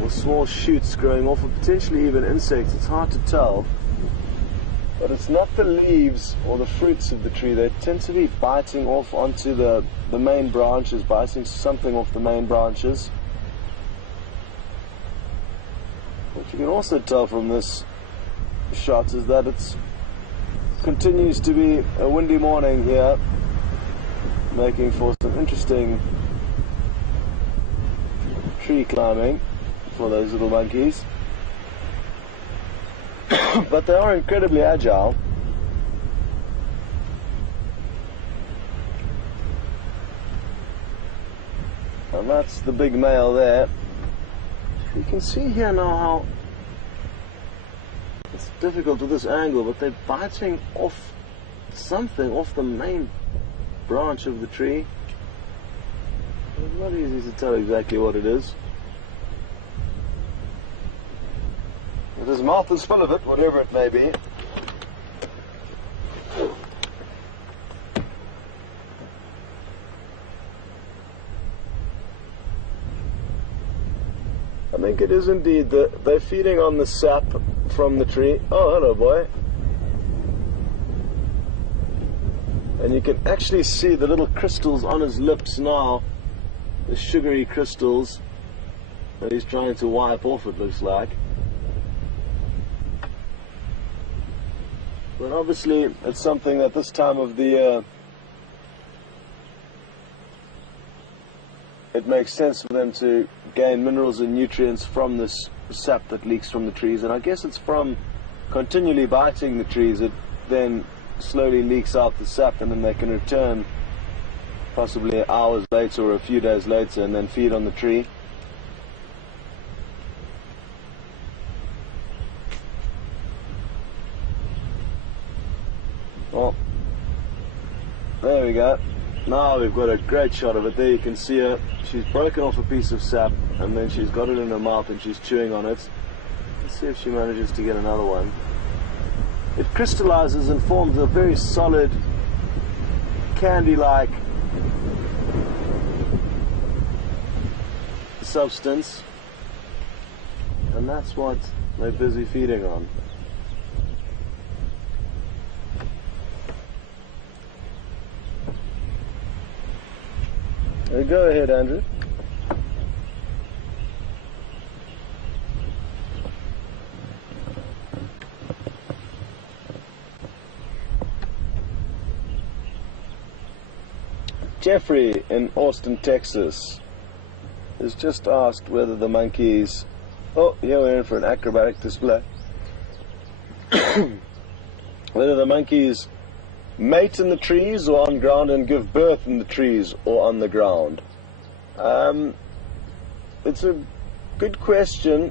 or small shoots growing off, or potentially even insects, it's hard to tell. But it's not the leaves or the fruits of the tree. They tend to be biting off onto the main branches, biting something off the main branches. What you can also tell from this shot is that it continues to be a windy morning here, making for some interesting tree climbing for those little monkeys. But they are incredibly agile. And that's the big male there. You can see here now how it's difficult with this angle, but they're biting off something off the main branch of the tree. It's not easy to tell exactly what it is. But his mouth is full of it, whatever it may be. I think it is indeed that they're feeding on the sap from the tree. Oh, hello, boy. And you can actually see the little crystals on his lips now, the sugary crystals that he's trying to wipe off, it looks like. But obviously it's something that this time of the year it makes sense for them to gain minerals and nutrients from this sap that leaks from the trees, and I guess it's from continually biting the trees it then slowly leaks out the sap, and then they can return possibly hours later or a few days later and then feed on the tree. Well, there we go. Now we've got a great shot of it. There you can see her. She's broken off a piece of sap and then she's got it in her mouth and she's chewing on it. Let's see if she manages to get another one. It crystallizes and forms a very solid, candy-like substance. And And that's what they're busy feeding on. Go ahead, Andrew. Jeffrey in Austin, Texas, has just asked whether the monkeys... Oh, yeah, we're in for an acrobatic display. Whether the monkeys mate in the trees or on ground and give birth in the trees or on the ground. It's a good question,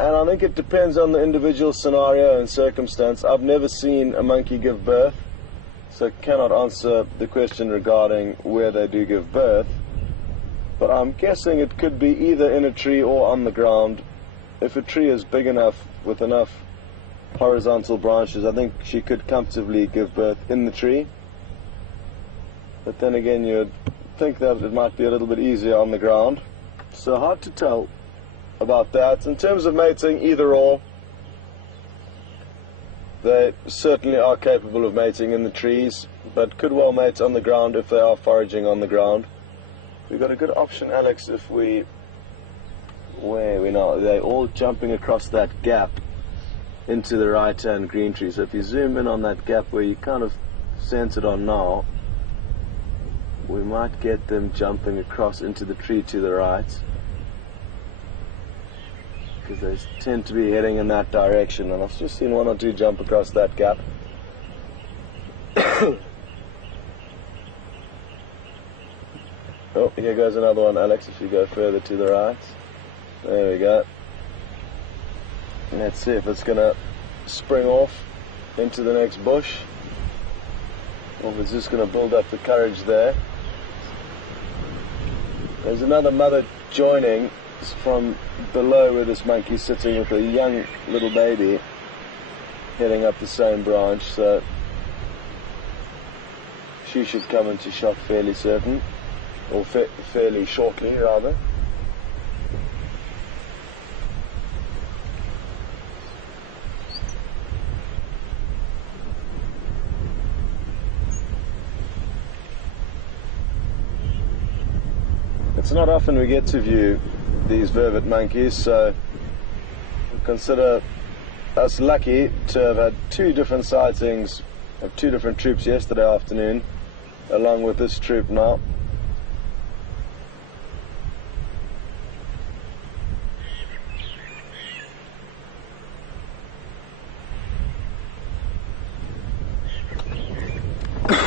and I think it depends on the individual scenario and circumstance. I've never seen a monkey give birth, so I cannot answer the question regarding where they do give birth, but I'm guessing it could be either in a tree or on the ground. If a tree is big enough with enough horizontal branches, I think she could comfortably give birth in the tree, but then again you'd think that it might be a little bit easier on the ground, so hard to tell about that. In terms of mating, either or. They certainly are capable of mating in the trees, but could well mate on the ground if they are foraging on the ground. We've got a good option, Alex, if we... Where are we now? They're all jumping across that gap into the right-hand green tree. So if you zoom in on that gap where you kind of centered on now, we might get them jumping across into the tree to the right, because they tend to be heading in that direction, and I've just seen one or two jump across that gap. Oh, here goes another one, Alex, if you go further to the right. There we go. Let's see if it's going to spring off into the next bush, or if it's just going to build up the courage there. There's another mother joining from below where this monkey's sitting with a young little baby heading up the same branch, so she should come into shot fairly certain, or fairly shortly rather. It's not often we get to view these vervet monkeys, so we consider us lucky to have had two different sightings of two different troops yesterday afternoon, along with this troop now.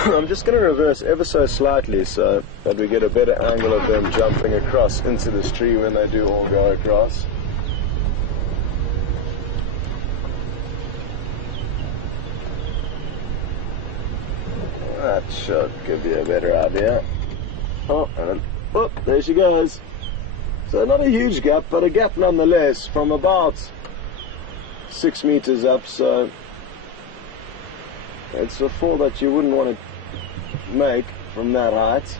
I'm just going to reverse ever so slightly so that we get a better angle of them jumping across into this tree when they do all go across. That should give you a better idea. Oh, and oh, there she goes. So not a huge gap, but a gap nonetheless, from about 6 meters up, so it's a fall that you wouldn't want to make from that height.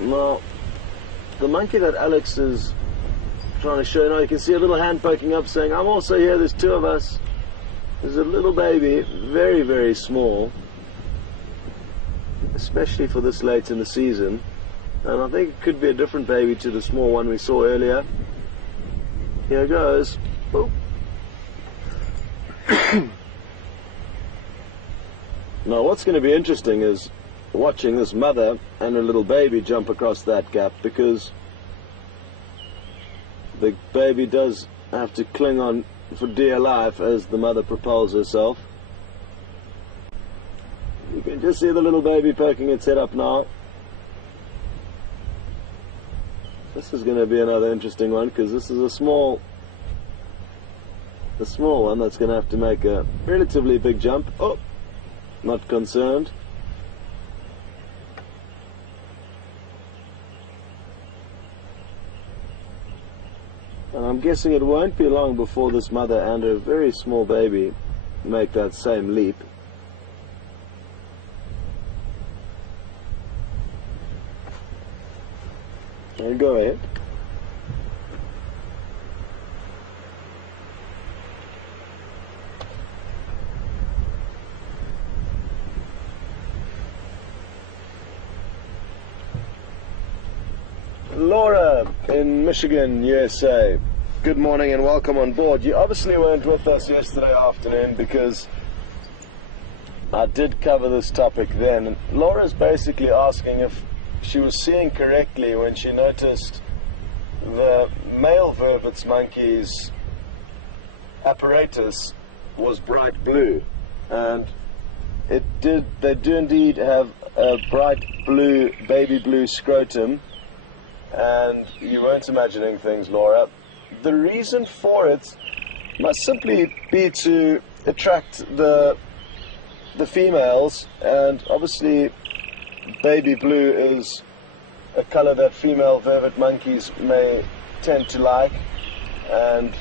Now, the monkey that Alex is trying to show now, you can see a little hand poking up saying, I'm also here, there's two of us. There's a little baby, very, very small, especially for this late in the season. And I think it could be a different baby to the small one we saw earlier. Here goes. Oh. Now what's going to be interesting is watching this mother and her little baby jump across that gap, because the baby does have to cling on for dear life as the mother propels herself. You can just see the little baby poking its head up now. This is going to be another interesting one, because this is a small one that's going to have to make a relatively big jump. Oh, not concerned. And I'm guessing it won't be long before this mother and her very small baby make that same leap. Go ahead. Laura in Michigan, USA. Good morning and welcome on board. You obviously weren't with us yesterday afternoon because I did cover this topic then. And Laura's basically asking if she was seeing correctly when she noticed the male vervet monkey's apparatus was bright blue, and they do indeed have a bright blue, baby blue scrotum, and you weren't imagining things, Laura. The reason for it must simply be to attract the females, and obviously baby blue is a color that female vervet monkeys may tend to like, and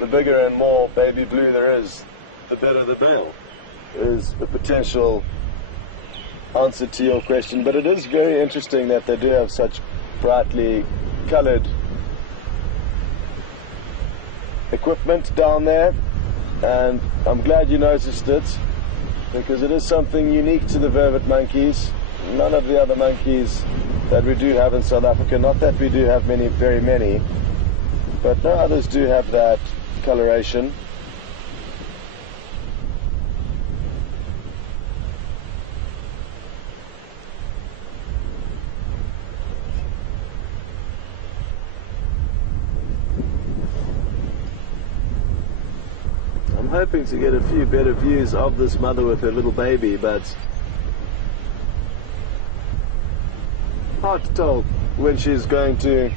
the bigger and more baby blue there is, the better the male, is a potential answer to your question. But it is very interesting that they do have such brightly colored equipment down there, and I'm glad you noticed it, because it is something unique to the vervet monkeys. None of the other monkeys that we do have in South Africa, not that we do have very many, but no others do have that coloration. I'm hoping to get a few better views of this mother with her little baby, but hard to tell when she's going to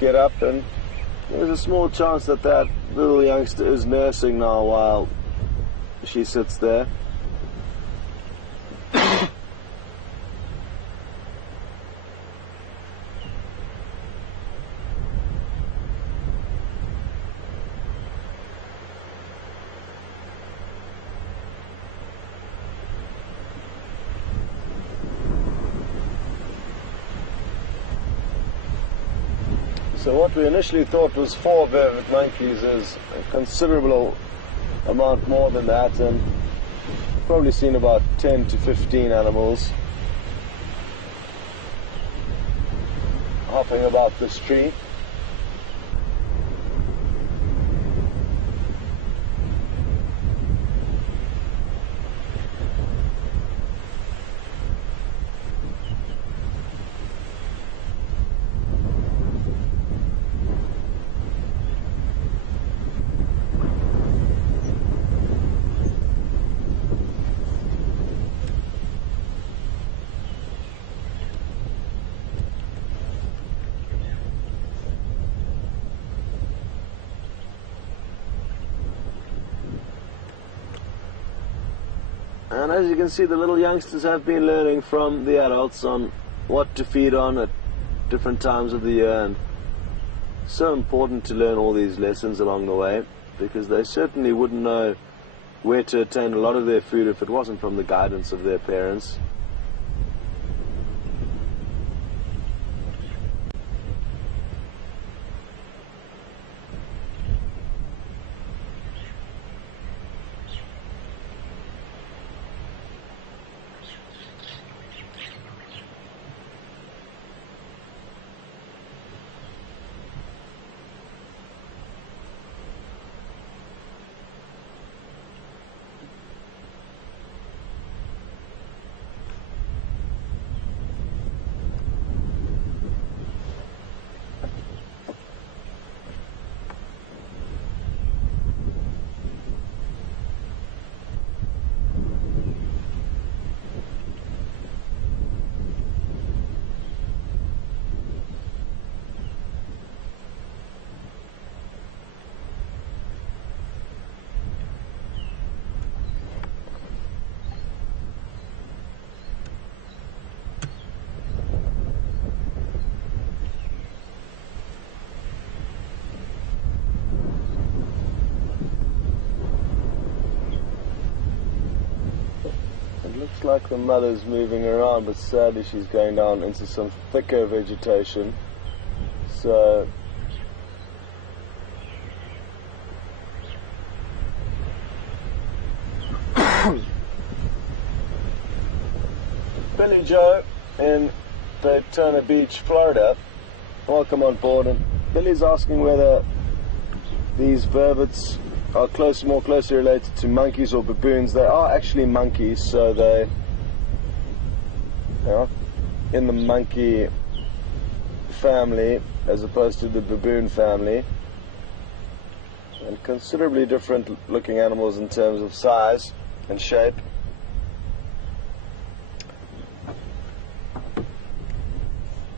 get up, and there's a small chance that that little youngster is nursing now while she sits there. So what we initially thought was 4 vervet monkeys is a considerable amount more than that, and probably seen about 10 to 15 animals hopping about this tree. And as you can see, the little youngsters have been learning from the adults on what to feed on at different times of the year, and so important to learn all these lessons along the way, because they certainly wouldn't know where to obtain a lot of their food if it wasn't from the guidance of their parents. Looks like the mother's moving around, but sadly she's going down into some thicker vegetation. So Billy Joe in Daytona Beach, Florida. Welcome on board. And Billy's asking whether these vervets are more closely related to monkeys or baboons. They are actually monkeys, so they are in the monkey family as opposed to the baboon family, and considerably different looking animals in terms of size and shape.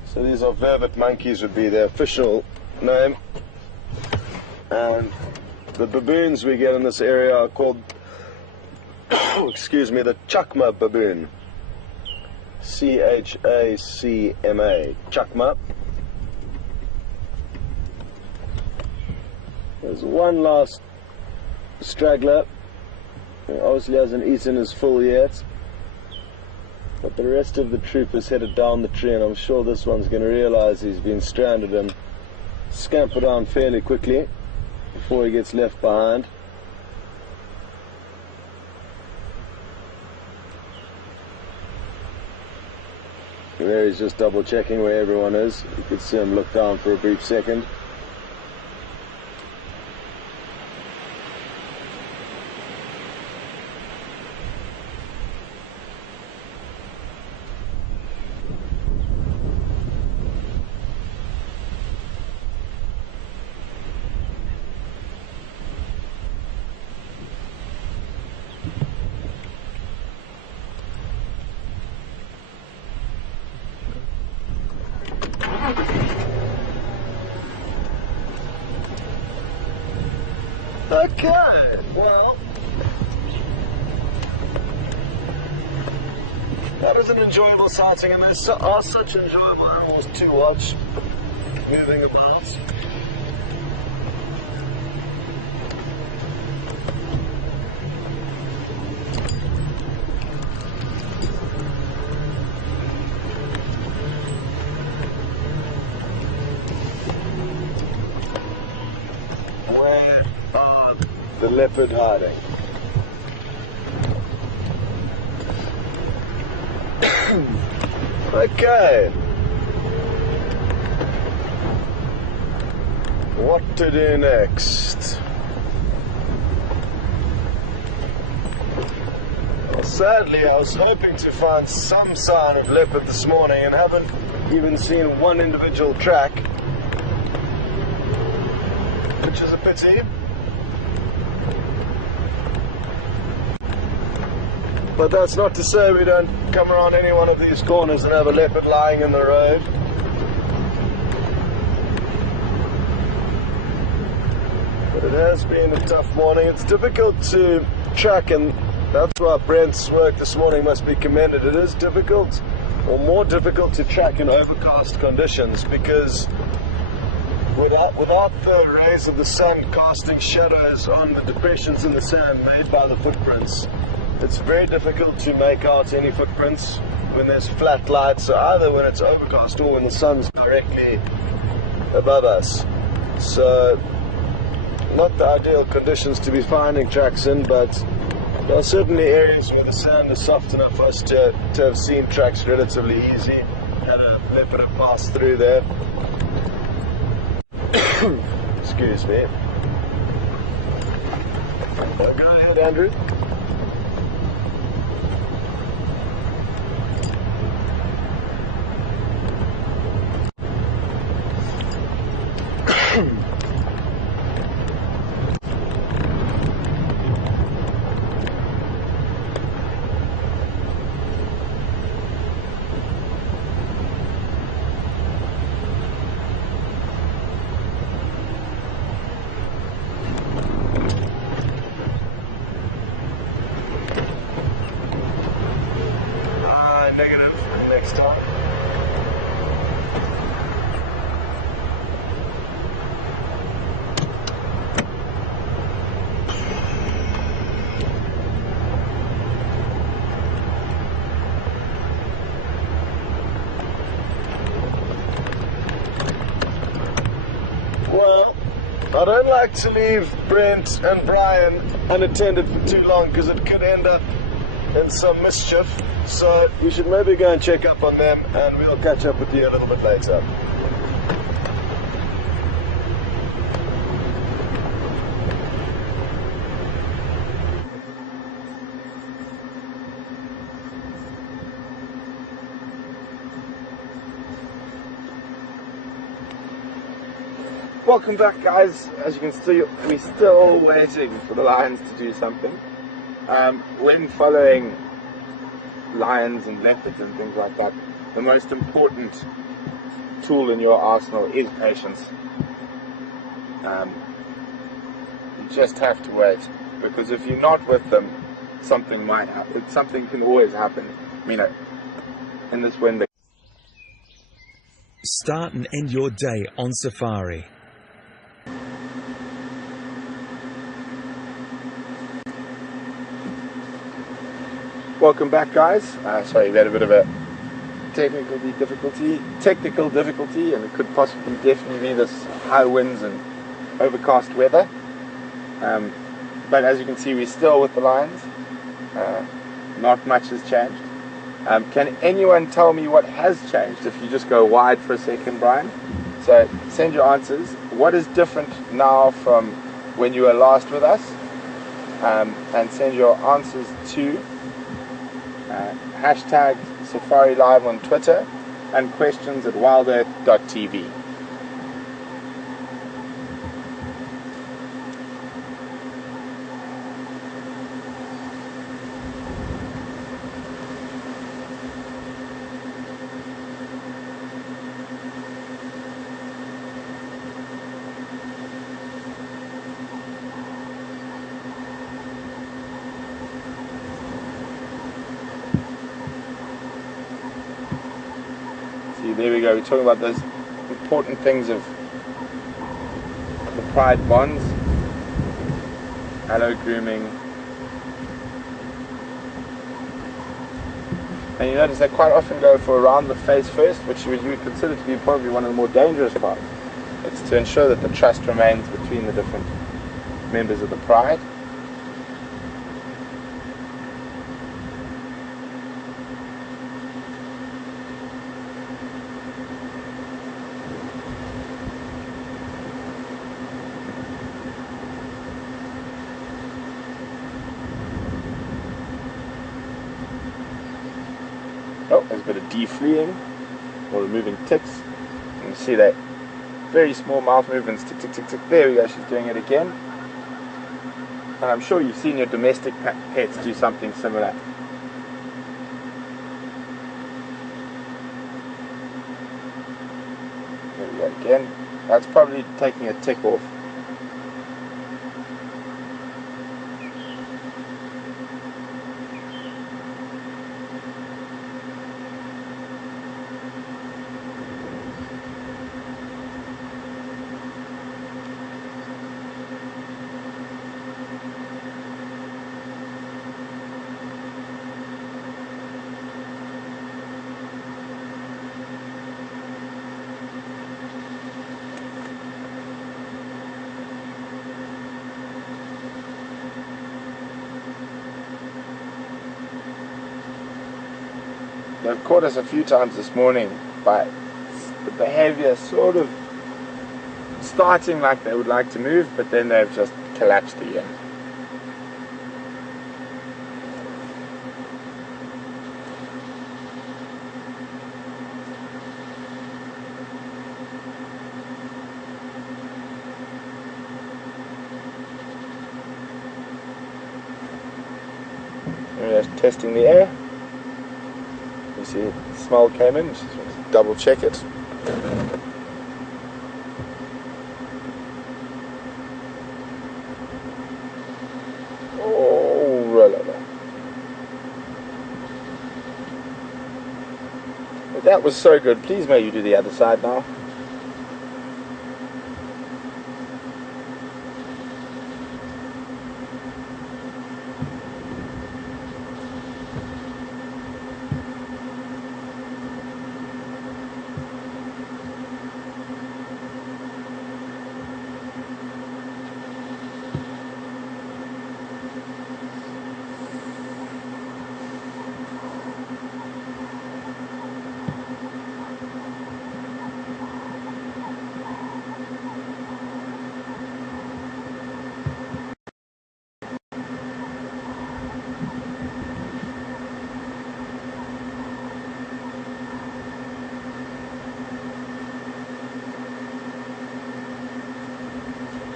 So these are vervet monkeys would be their official name, and the baboons we get in this area are called excuse me, the Chacma baboon. C-H-A-C-M-A, Chacma. There's one last straggler who obviously hasn't eaten his full yet, but the rest of the troop is headed down the tree, and I'm sure this one's going to realize he's been stranded and scamper down fairly quickly before he gets left behind. There he's just double checking where everyone is. You could see him look down for a brief second. Okay, well, that is an enjoyable sighting, and there are such enjoyable animals to watch moving about. The leopard hiding. Okay. What to do next? Well, sadly, I was hoping to find some sign of leopard this morning and haven't even seen one individual track, which is a pity. But that's not to say we don't come around any one of these corners and have a leopard lying in the road. But it has been a tough morning. It's difficult to track, and that's why Brent's work this morning must be commended. It is difficult, or more difficult, to track in overcast conditions, because without the rays of the sun casting shadows on the depressions in the sand made by the footprints, it's very difficult to make out any footprints when there's flat light, so either when it's overcast or when the sun's directly above us. So, not the ideal conditions to be finding tracks in, but there are certainly areas where the sand is soft enough for us to have seen tracks relatively easy, and a leopard have passed through there. Excuse me. Go ahead, Andrew. Negative next time. I don't like to leave Brent and Brian unattended for too long because it could end up in some mischief. So you should maybe go and check up on them, and we'll catch up with you a little bit later. Welcome back, guys. As you can see, we're still waiting for the lions to do something. When following lions and leopards and things like that, the most important tool in your arsenal is patience. You just have to wait, because if you're not with them, something might happen. Something can always happen. In this window. Start and end your day on safari. Welcome back, guys. Sorry, we had a bit of a technical difficulty, and it could possibly definitely be this high winds and overcast weather. But as you can see, we're still with the lions. Not much has changed. Can anyone tell me what has changed? If you just go wide for a second, Brian. So send your answers. What is different now from when you were last with us? And send your answers to hashtag Safari Live on Twitter and questions at WildEarthTV. There we go. We're talking about those important things of the pride bonds, hello grooming, and you notice they quite often go for around the face first, which you would consider to be probably one of the more dangerous parts. It's to ensure that the trust remains between the different members of the pride. Oh, there's a bit of defleeing or removing ticks. You can see that very small mouth movements, tick, tick, tick, tick. There we go, she's doing it again. And I'm sure you've seen your domestic pets do something similar. There we go again. That's probably taking a tick off. They've caught us a few times this morning by the behavior sort of starting like they would like to move, but then they've just collapsed again. We're just testing the air. You see, the smell came in, just double check it. Oh, relevant. Well, that was so good. Please may you do the other side now.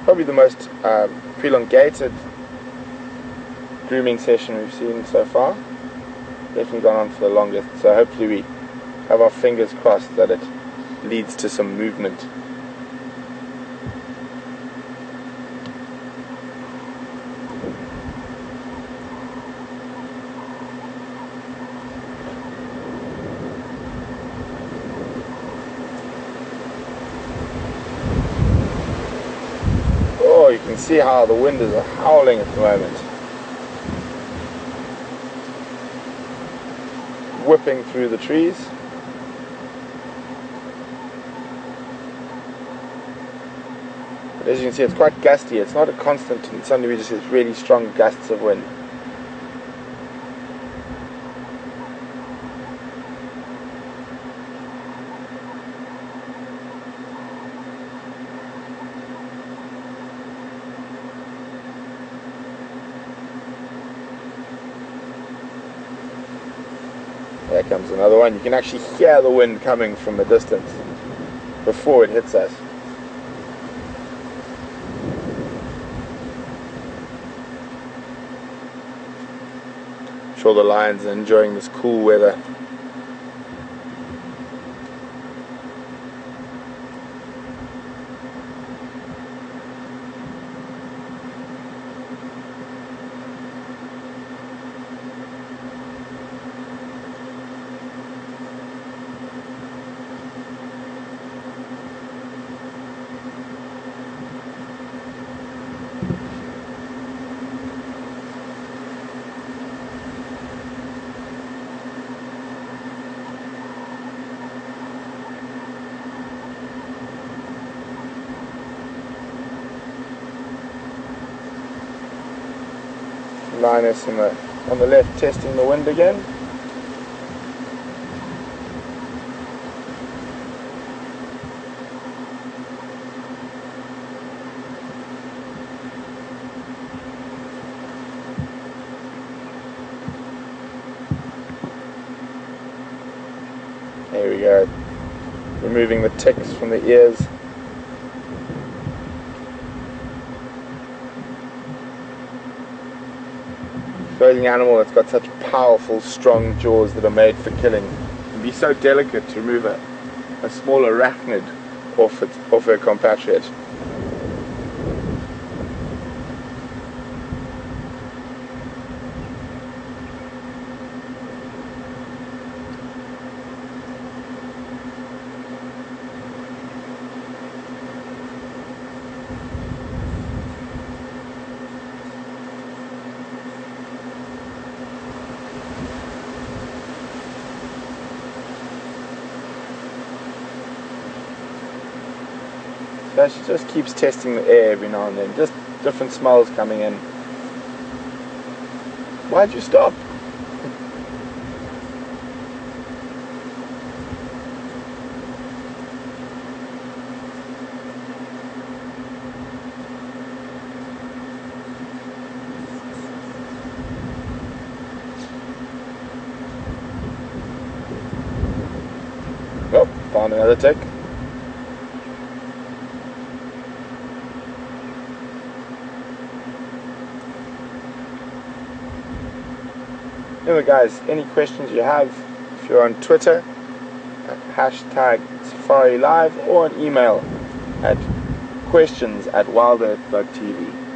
probably the most elongated grooming session we've seen so far. Definitely gone on for the longest, so hopefully we have our fingers crossed that it leads to some movement. Oh, you can see how the wind is howling at the moment. Whipping through the trees. But as you can see, it's quite gusty. It's not a constant, and suddenly we just get really strong gusts of wind. There comes another one. You can actually hear the wind coming from a distance before it hits us. I'm sure the lions are enjoying this cool weather. Lioness on the left testing the wind again. There we go. Removing the ticks from the ears. An animal that's got such powerful, strong jaws that are made for killing. It can be so delicate to remove a small arachnid off her compatriot. So she just keeps testing the air every now and then, just different smells coming in. Why'd you stop? Oh, found another tick. Anyway guys, any questions you have, if you're on Twitter, hashtag Safari Live, or an email at questions@WildEarthTV.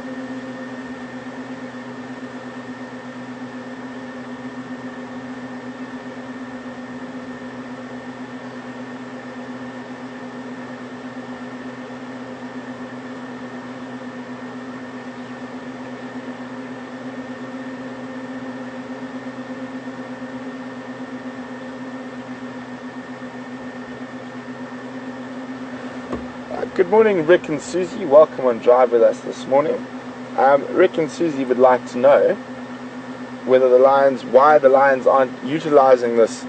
Good morning, Rick and Susie. Welcome on Drive with us this morning. Rick and Susie would like to know why the lions aren't utilizing this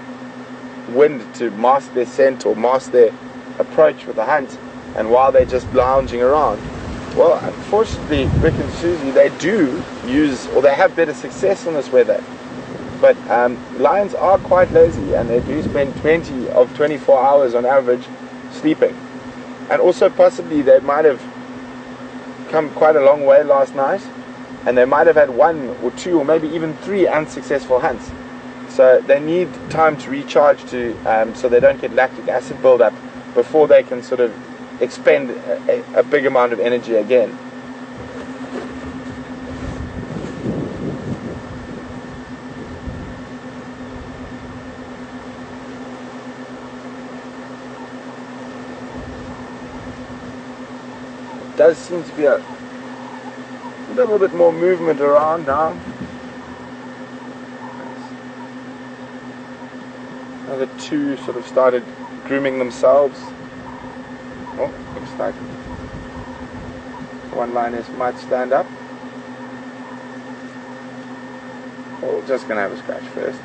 wind to mask their scent or mask their approach with the hunt, and why they're just lounging around. Well, unfortunately, Rick and Susie, they do use, or they have better success in this weather. But lions are quite lazy, and they do spend 20 of 24 hours on average sleeping. And also possibly they might have come quite a long way last night, and they might have had 1 or 2 or maybe even 3 unsuccessful hunts. So they need time to recharge so they don't get lactic acid buildup before they can sort of expend a big amount of energy again. Does seem to be a little bit more movement around now. Another 2 sort of started grooming themselves. Oh, looks like one lioness might stand up. Oh, just gonna have a scratch first.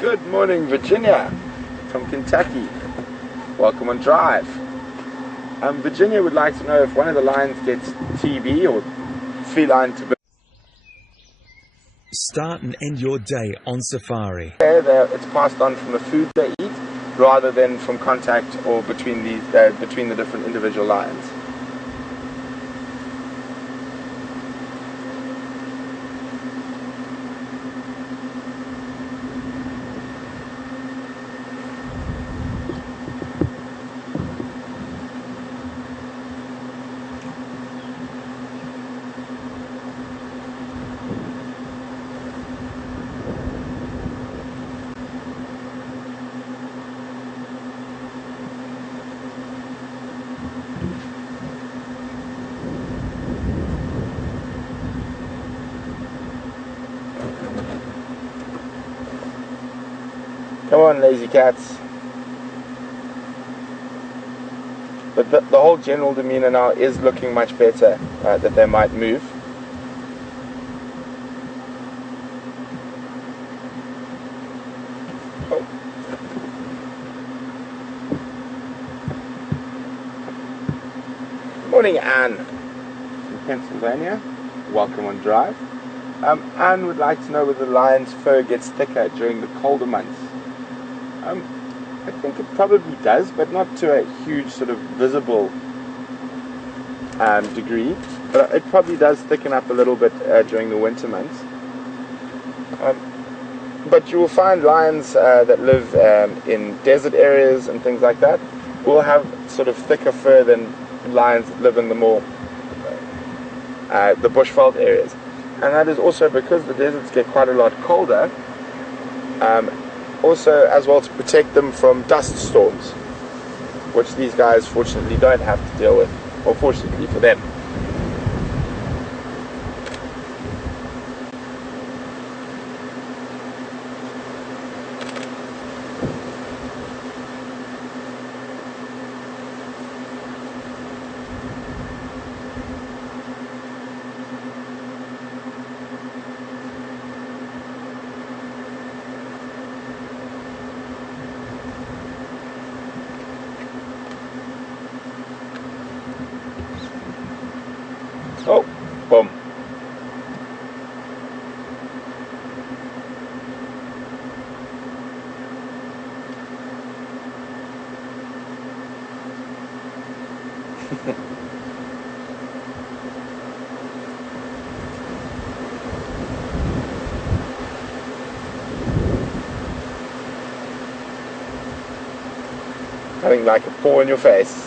Good morning, Virginia from Kentucky. Welcome on Drive. Virginia would like to know if one of the lions gets TB or feline tuberculosis. Start and end your day on safari. It's passed on from the food they eat rather than from contact or between the different individual lions. Come on, lazy cats. But the whole general demeanor now is looking much better, that they might move. Oh. Morning, Anne from Pennsylvania. Welcome on Drive. Anne would like to know whether the lion's fur gets thicker during the colder months. I think it probably does, but not to a huge sort of visible degree. But it probably does thicken up a little bit during the winter months. But you will find lions that live in desert areas and things like that will have sort of thicker fur than lions that live in the more the bushveld areas. And that is also because the deserts get quite a lot colder. Also, as well, to protect them from dust storms, which these guys fortunately don't have to deal with, or fortunately for them. Oh, boom. Having like a paw in your face.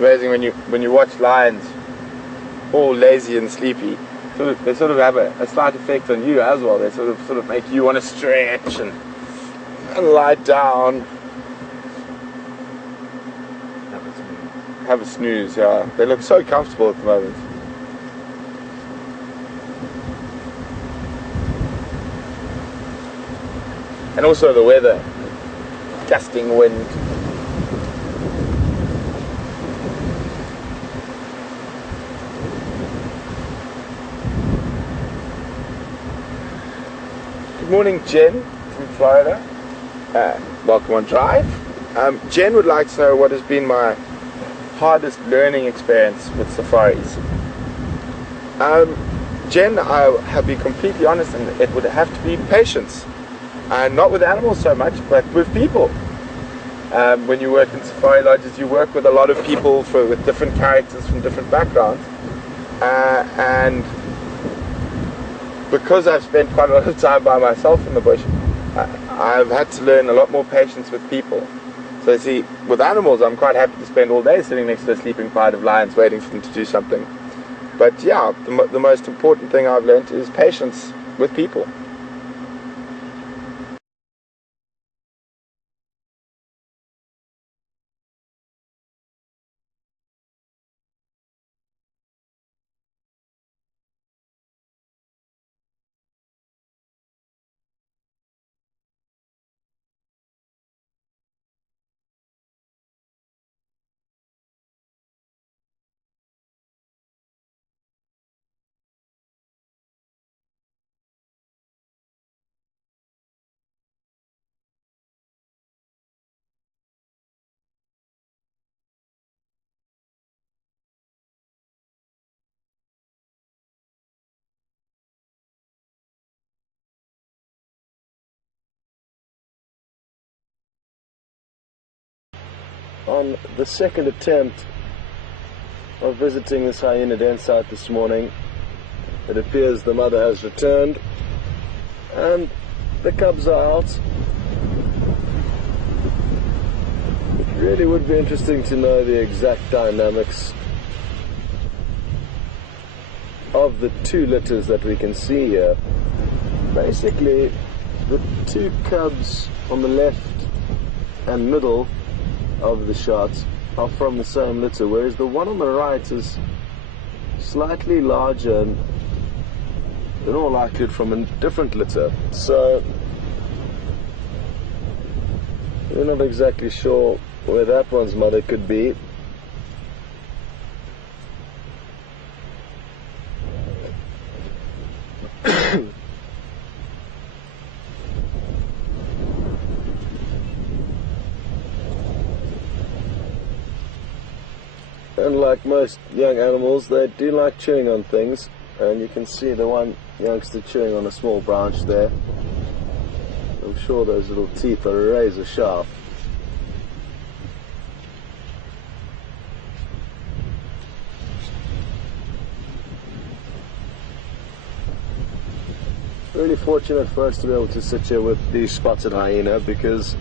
It's amazing when you watch lions all lazy and sleepy. They sort of have a slight effect on you as well. They sort of make you want to stretch and lie down. Have a snooze, yeah. They look so comfortable at the moment. And also the weather, gusting wind. Good morning, Jen from Florida. Welcome on Drive. Jen would like to know what has been my hardest learning experience with safaris. Jen, I have to be completely honest, and it would have to be patience. Not with animals so much, but with people. When you work in safari lodges, you work with a lot of people with different characters from different backgrounds. And because I've spent quite a lot of time by myself in the bush, I've had to learn a lot more patience with people. So you see, with animals, I'm quite happy to spend all day sitting next to a sleeping pride of lions waiting for them to do something. But yeah, the most important thing I've learned is patience with people. On the second attempt of visiting this hyena den site this morning, it appears the mother has returned and the cubs are out. It really would be interesting to know the exact dynamics of the two litters that we can see here. Basically, the two cubs on the left and middle of the shots are from the same litter, whereas the one on the right is slightly larger and in all likelihood from a different litter. So we're not exactly sure where that one's mother could be. And like most young animals, they do like chewing on things, and you can see the one youngster chewing on a small branch there. I'm sure those little teeth are razor sharp. Really fortunate for us to be able to sit here with the spotted hyena, because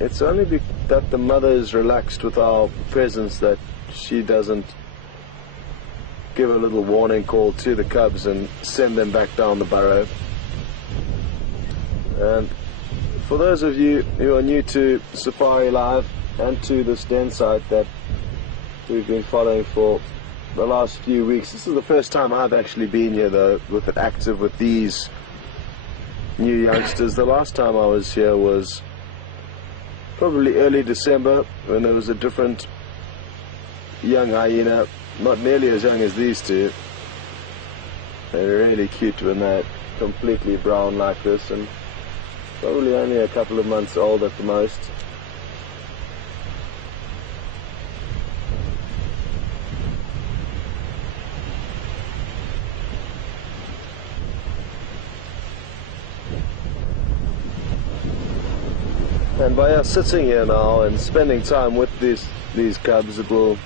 it's only that the mother is relaxed with our presence that she doesn't give a little warning call to the cubs and send them back down the burrow. And for those of you who are new to Safari Live and to this den site that we've been following for the last few weeks, this is the first time I've actually been here though, with it active with these new youngsters. The last time I was here was probably early December, when there was a different young hyena, not nearly as young as these two. They're really cute when they're completely brown like this, and probably only a couple of months old at the most. And by us sitting here now and spending time with these cubs, it will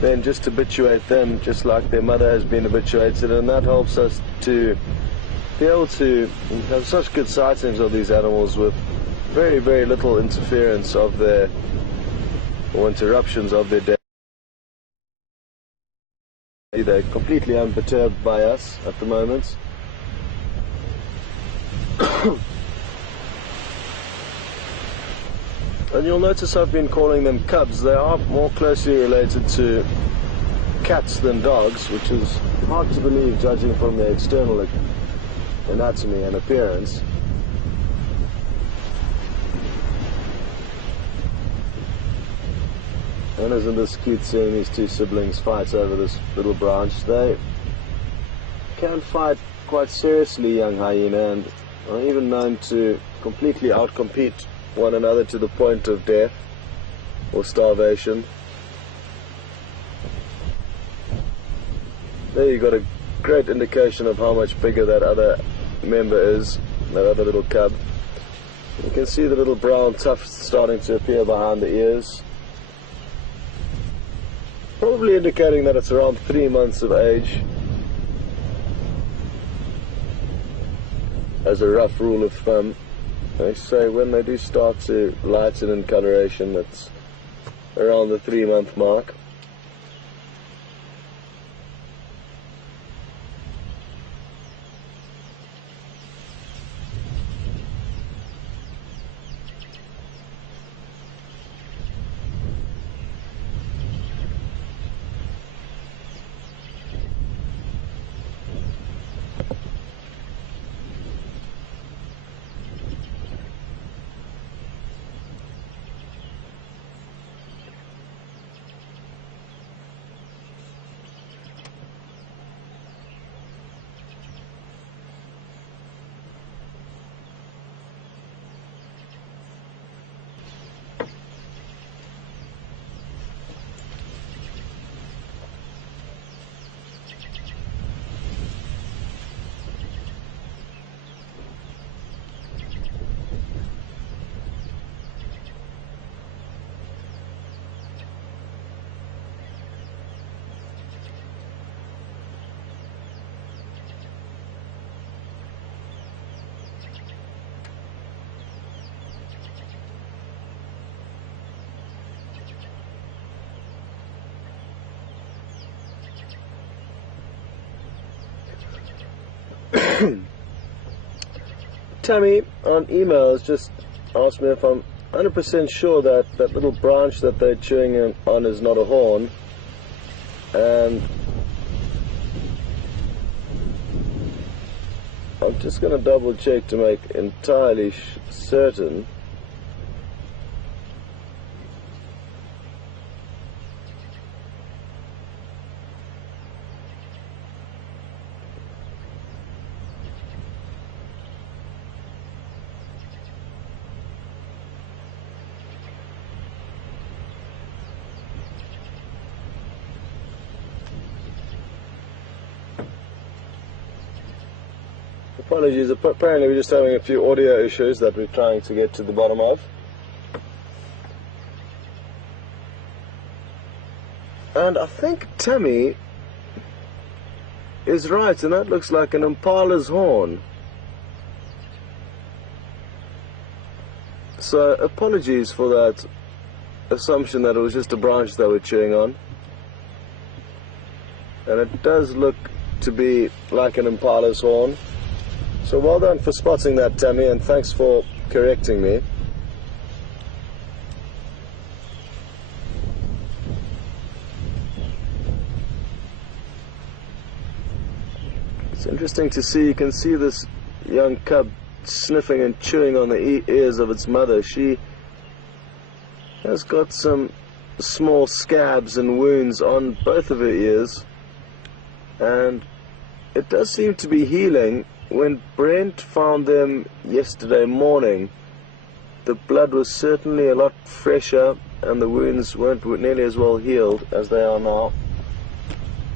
then just habituate them just like their mother has been habituated, and that helps us to be able to have such good sightings of these animals with very, very little interference of their or interruptions of their day. They're completely unperturbed by us at the moment. And you'll notice I've been calling them cubs. They are more closely related to cats than dogs, which is hard to believe judging from their external anatomy and appearance. And isn't this cute seeing these two siblings fight over this little branch? They can fight quite seriously, young hyena, and are even known to completely outcompete one another to the point of death or starvation. There you got a great indication of how much bigger that other member is, that other little cub. You can see the little brown tufts starting to appear behind the ears, probably indicating that it's around 3 months of age, as a rough rule of thumb. They say when they do start to lighten in coloration, it's around the 3-month mark. Tammy on email has just asked me if I'm 100% sure that that little branch that they're chewing on is not a horn, and I'm just going to double check to make entirely certain. Apologies, apparently we're just having a few audio issues that we're trying to get to the bottom of. And I think Tammy is right, and that looks like an impala's horn. So apologies for that assumption that it was just a branch that we're chewing on. And it does look to be like an impala's horn. So well done for spotting that, Tammy, and thanks for correcting me. It's interesting to see, you can see this young cub sniffing and chewing on the ears of its mother. She has got some small scabs and wounds on both of her ears, and it does seem to be healing. When Brent found them yesterday morning, the blood was certainly a lot fresher and the wounds weren't nearly as well healed as they are now.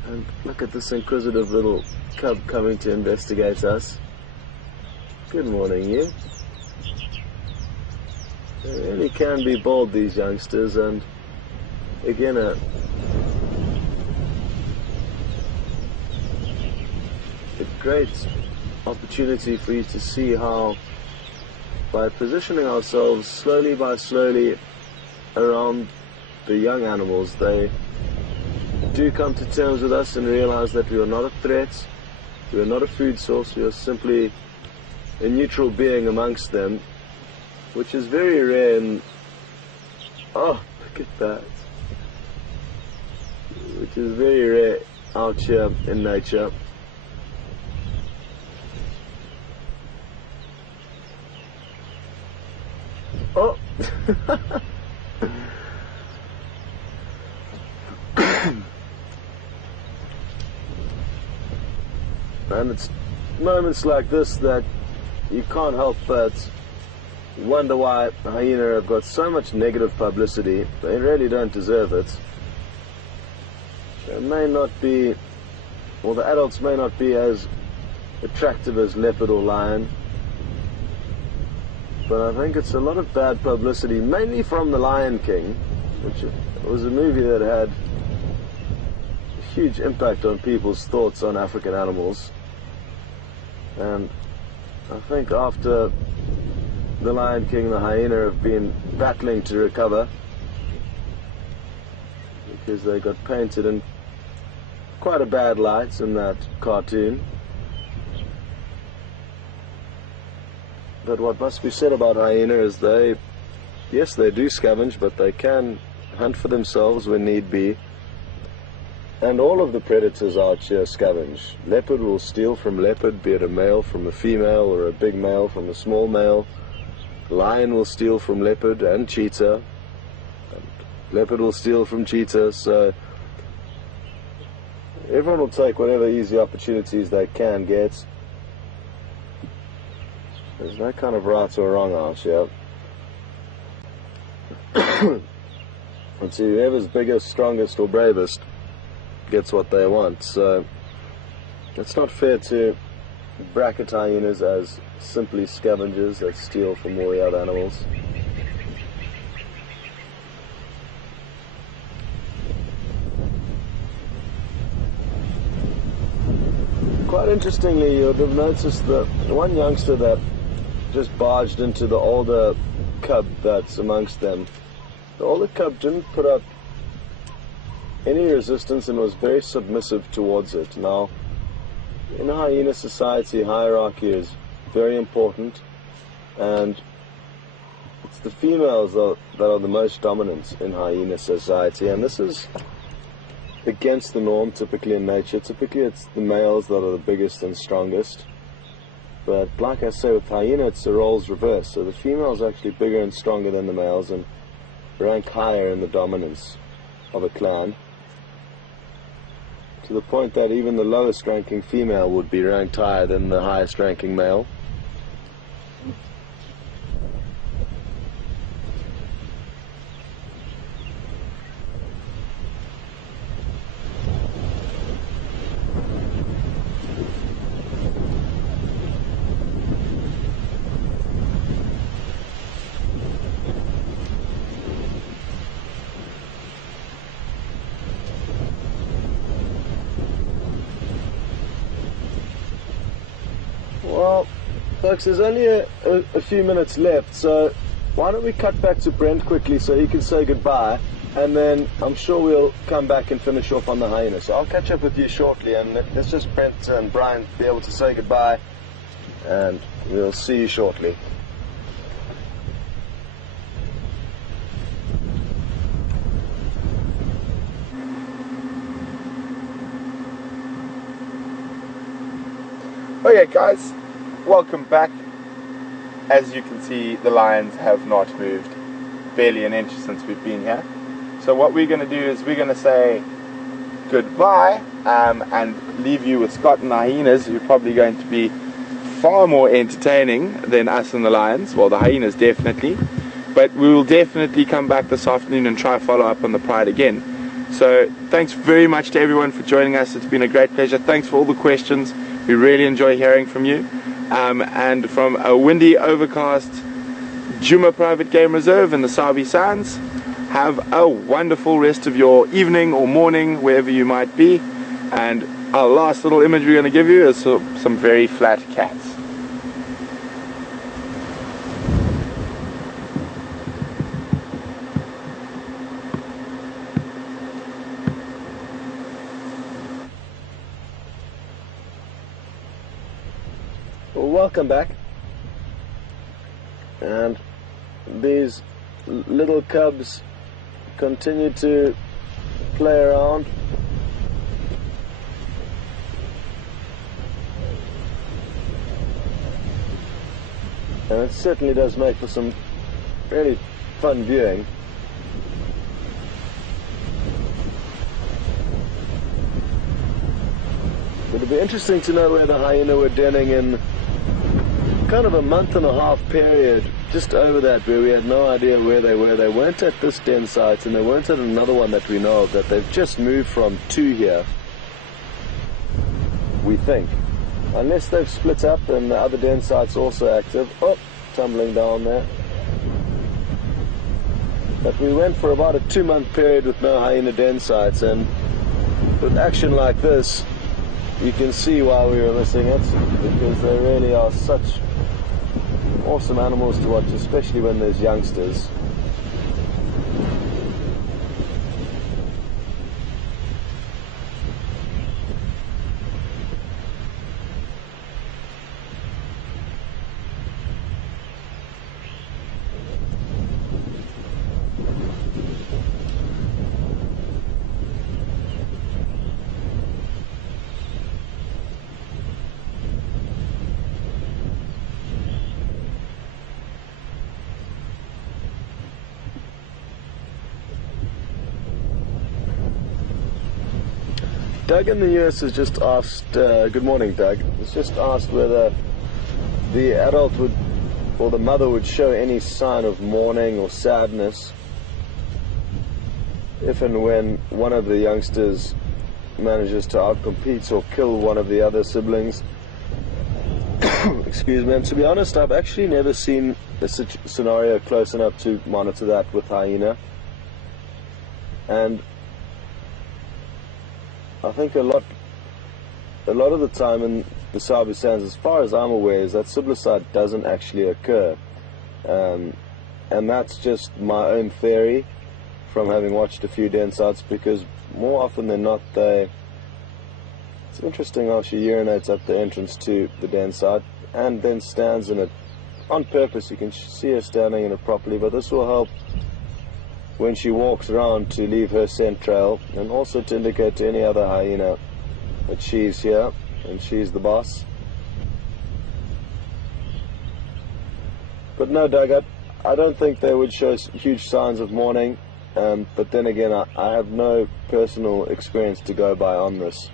And look at this inquisitive little cub coming to investigate us. Good morning, you. They really can be bold, these youngsters, and again a great opportunity for you to see how, by positioning ourselves slowly by slowly around the young animals, they do come to terms with us and realize that we are not a threat, we are not a food source, we are simply a neutral being amongst them, which is very rare in, oh, look at that, which is very rare out here in nature. Oh! And it's moments like this that you can't help but wonder why hyena have got so much negative publicity. They really don't deserve it. They may not be, or the adults may not be as attractive as leopard or lion, but I think it's a lot of bad publicity, mainly from The Lion King, which was a movie that had a huge impact on people's thoughts on African animals. And I think after The Lion King, the hyena have been battling to recover, because they got painted in quite a bad light in that cartoon. But what must be said about hyena is yes, they do scavenge, but they can hunt for themselves when need be. And all of the predators out here scavenge. Leopard will steal from leopard, be it a male from a female or a big male from a small male. Lion will steal from leopard and cheetah. And leopard will steal from cheetah, so everyone will take whatever easy opportunities they can get. There's no kind of right or wrong out here. And see, whoever's biggest, strongest or bravest gets what they want. So it's not fair to bracket hyenas as simply scavengers that steal from all the other animals. Quite interestingly, you'll have noticed that one youngster that just barged into the older cub that's amongst them, the older cub didn't put up any resistance and was very submissive towards it. Now, in a hyena society, hierarchy is very important, and it's the females that are the most dominant in hyena society, and this is against the norm typically in nature. Typically it's the males that are the biggest and strongest, but like I say, with hyena it's the roles reversed, so the females are actually bigger and stronger than the males and rank higher in the dominance of a clan, to the point that even the lowest ranking female would be ranked higher than the highest ranking male. Well, folks, there's only a few minutes left, so why don't we cut back to Brent quickly so he can say goodbye, and then I'm sure we'll come back and finish off on the hyena. So I'll catch up with you shortly, and let's just Brent and Brian be able to say goodbye, and we'll see you shortly. Okay guys, welcome back. As you can see, the lions have not moved barely an inch since we've been here. So what we're going to do is we're going to say goodbye and leave you with Scott and the hyenas, who are probably going to be far more entertaining than us and the lions. Well, the hyenas definitely, but we will definitely come back this afternoon and try follow up on the pride again. So thanks very much to everyone for joining us. It's been a great pleasure. Thanks for all the questions. We really enjoy hearing from you. And from a windy, overcast Djuma Private Game Reserve in the Sabi Sands, have a wonderful rest of your evening or morning, wherever you might be. And our last little image we're going to give you is some very flat cats. I'll come back. And these little cubs continue to play around. And it certainly does make for some really fun viewing. It'll be interesting to know where the hyena were denning in kind of a month and a half period, just over that, where we had no idea where they were. They weren't at this den site, and they weren't at another one that we know of, that they've just moved from to here, we think. Unless they've split up and the other den site's also active. Oh, tumbling down there. But we went for about a 2-month period with no hyena den sites, and with action like this, you can see why we were missing it, because they really are such awesome animals to watch, especially when there's youngsters. Doug in the US has just asked, good morning Doug, has just asked whether the adult would, or the mother would show any sign of mourning or sadness if and when one of the youngsters manages to outcompete or kill one of the other siblings. Excuse me, and to be honest, I've actually never seen a scenario close enough to monitor that with hyena. And I think a lot of the time in the Sabi Sands, as far as I'm aware, is that siblicide doesn't actually occur. And that's just my own theory from having watched a few den sites, because more often than not it's interesting how she urinates at the entrance to the den site and then stands in it on purpose. You can see her standing in it properly, but this will help when she walks around to leave her scent trail, and also to indicate to any other hyena that she's here and she's the boss. But no, Doug, I don't think they would show huge signs of mourning, but then again, I have no personal experience to go by on this.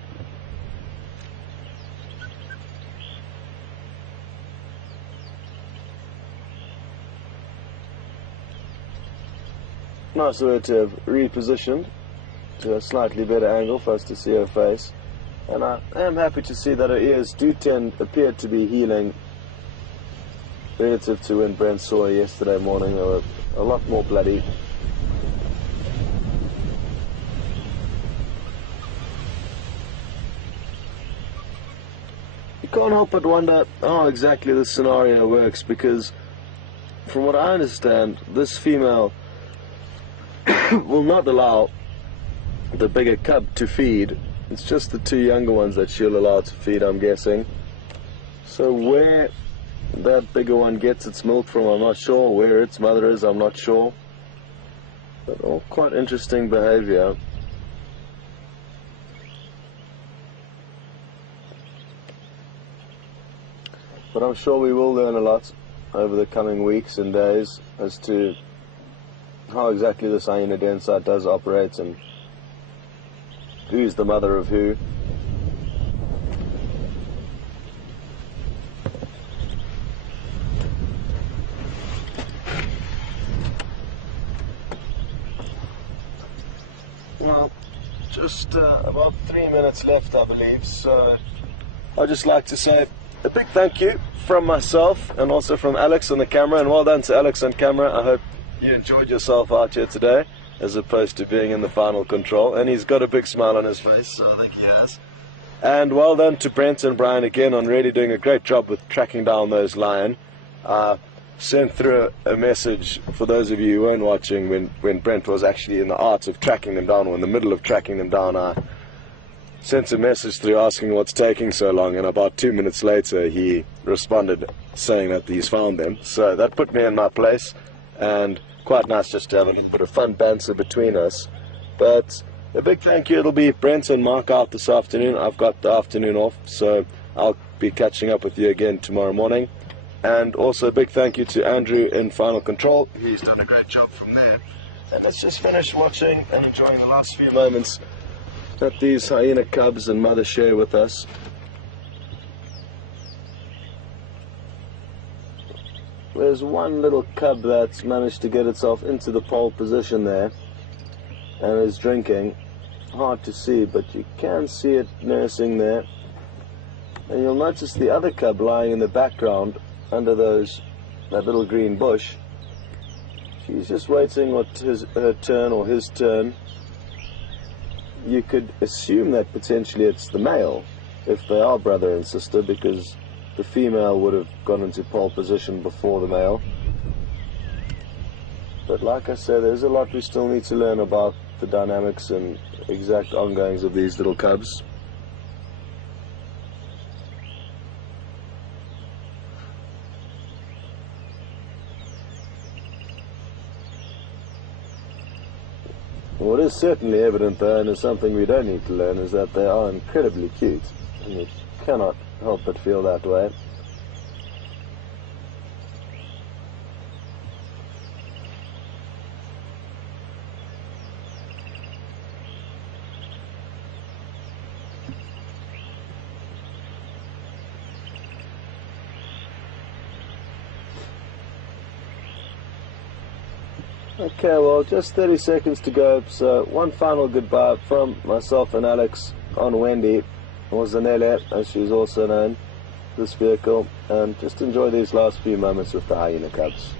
Nice of her to have repositioned to a slightly better angle for us to see her face, and I am happy to see that her ears do appear to be healing relative to when Brent saw her yesterday morning. They were a lot more bloody. You can't help but wonder how exactly this scenario works, because from what I understand, this female will not allow the bigger cub to feed. It's just the two younger ones that she'll allow to feed, I'm guessing. So where that bigger one gets its milk from, I'm not sure. Where its mother is, I'm not sure. But all quite interesting behavior. But I'm sure we will learn a lot over the coming weeks and days as to how exactly this hyena den site does operate and who's the mother of who. Well, just about 3 minutes left, I believe, so I'd just like to say a big thank you from myself and also from Alex on the camera, and well done to Alex on camera. I hope you enjoyed yourself out here today, as opposed to being in the final control. And he's got a big smile on his face, so I think he has. And well done to Brent and Brian again on really doing a great job with tracking down those lion. Sent through a message for those of you who weren't watching when Brent was actually in the art of tracking them down, or in the middle of tracking them down. I sent a message through asking what's taking so long, and about 2 minutes later he responded saying that he's found them. So that put me in my place, and quite nice just to have a little bit of fun banter between us. But a big thank you. It'll be Brent and Mark out this afternoon. I've got the afternoon off, so I'll be catching up with you again tomorrow morning. And also a big thank you to Andrew in Final Control. He's done a great job from there. And let's just finish watching and enjoying the last few moments that these hyena cubs and mother share with us. There's one little cub that's managed to get itself into the pole position there and is drinking. Hard to see, but you can see it nursing there. And you'll notice the other cub lying in the background under that little green bush. She's just waiting her turn or his turn. You could assume that potentially it's the male, if they are brother and sister, because the female would have gone into pole position before the male. But like I said, there's a lot we still need to learn about the dynamics and exact ongoings of these little cubs. What is certainly evident though, and is something we don't need to learn, is that they are incredibly cute, and you cannot help but feel that way. Okay, well, just 30 seconds to go, so one final goodbye from myself and Alex on Wendy, or Zanele, as she's also known, this vehicle, and just enjoy these last few moments with the hyena cubs.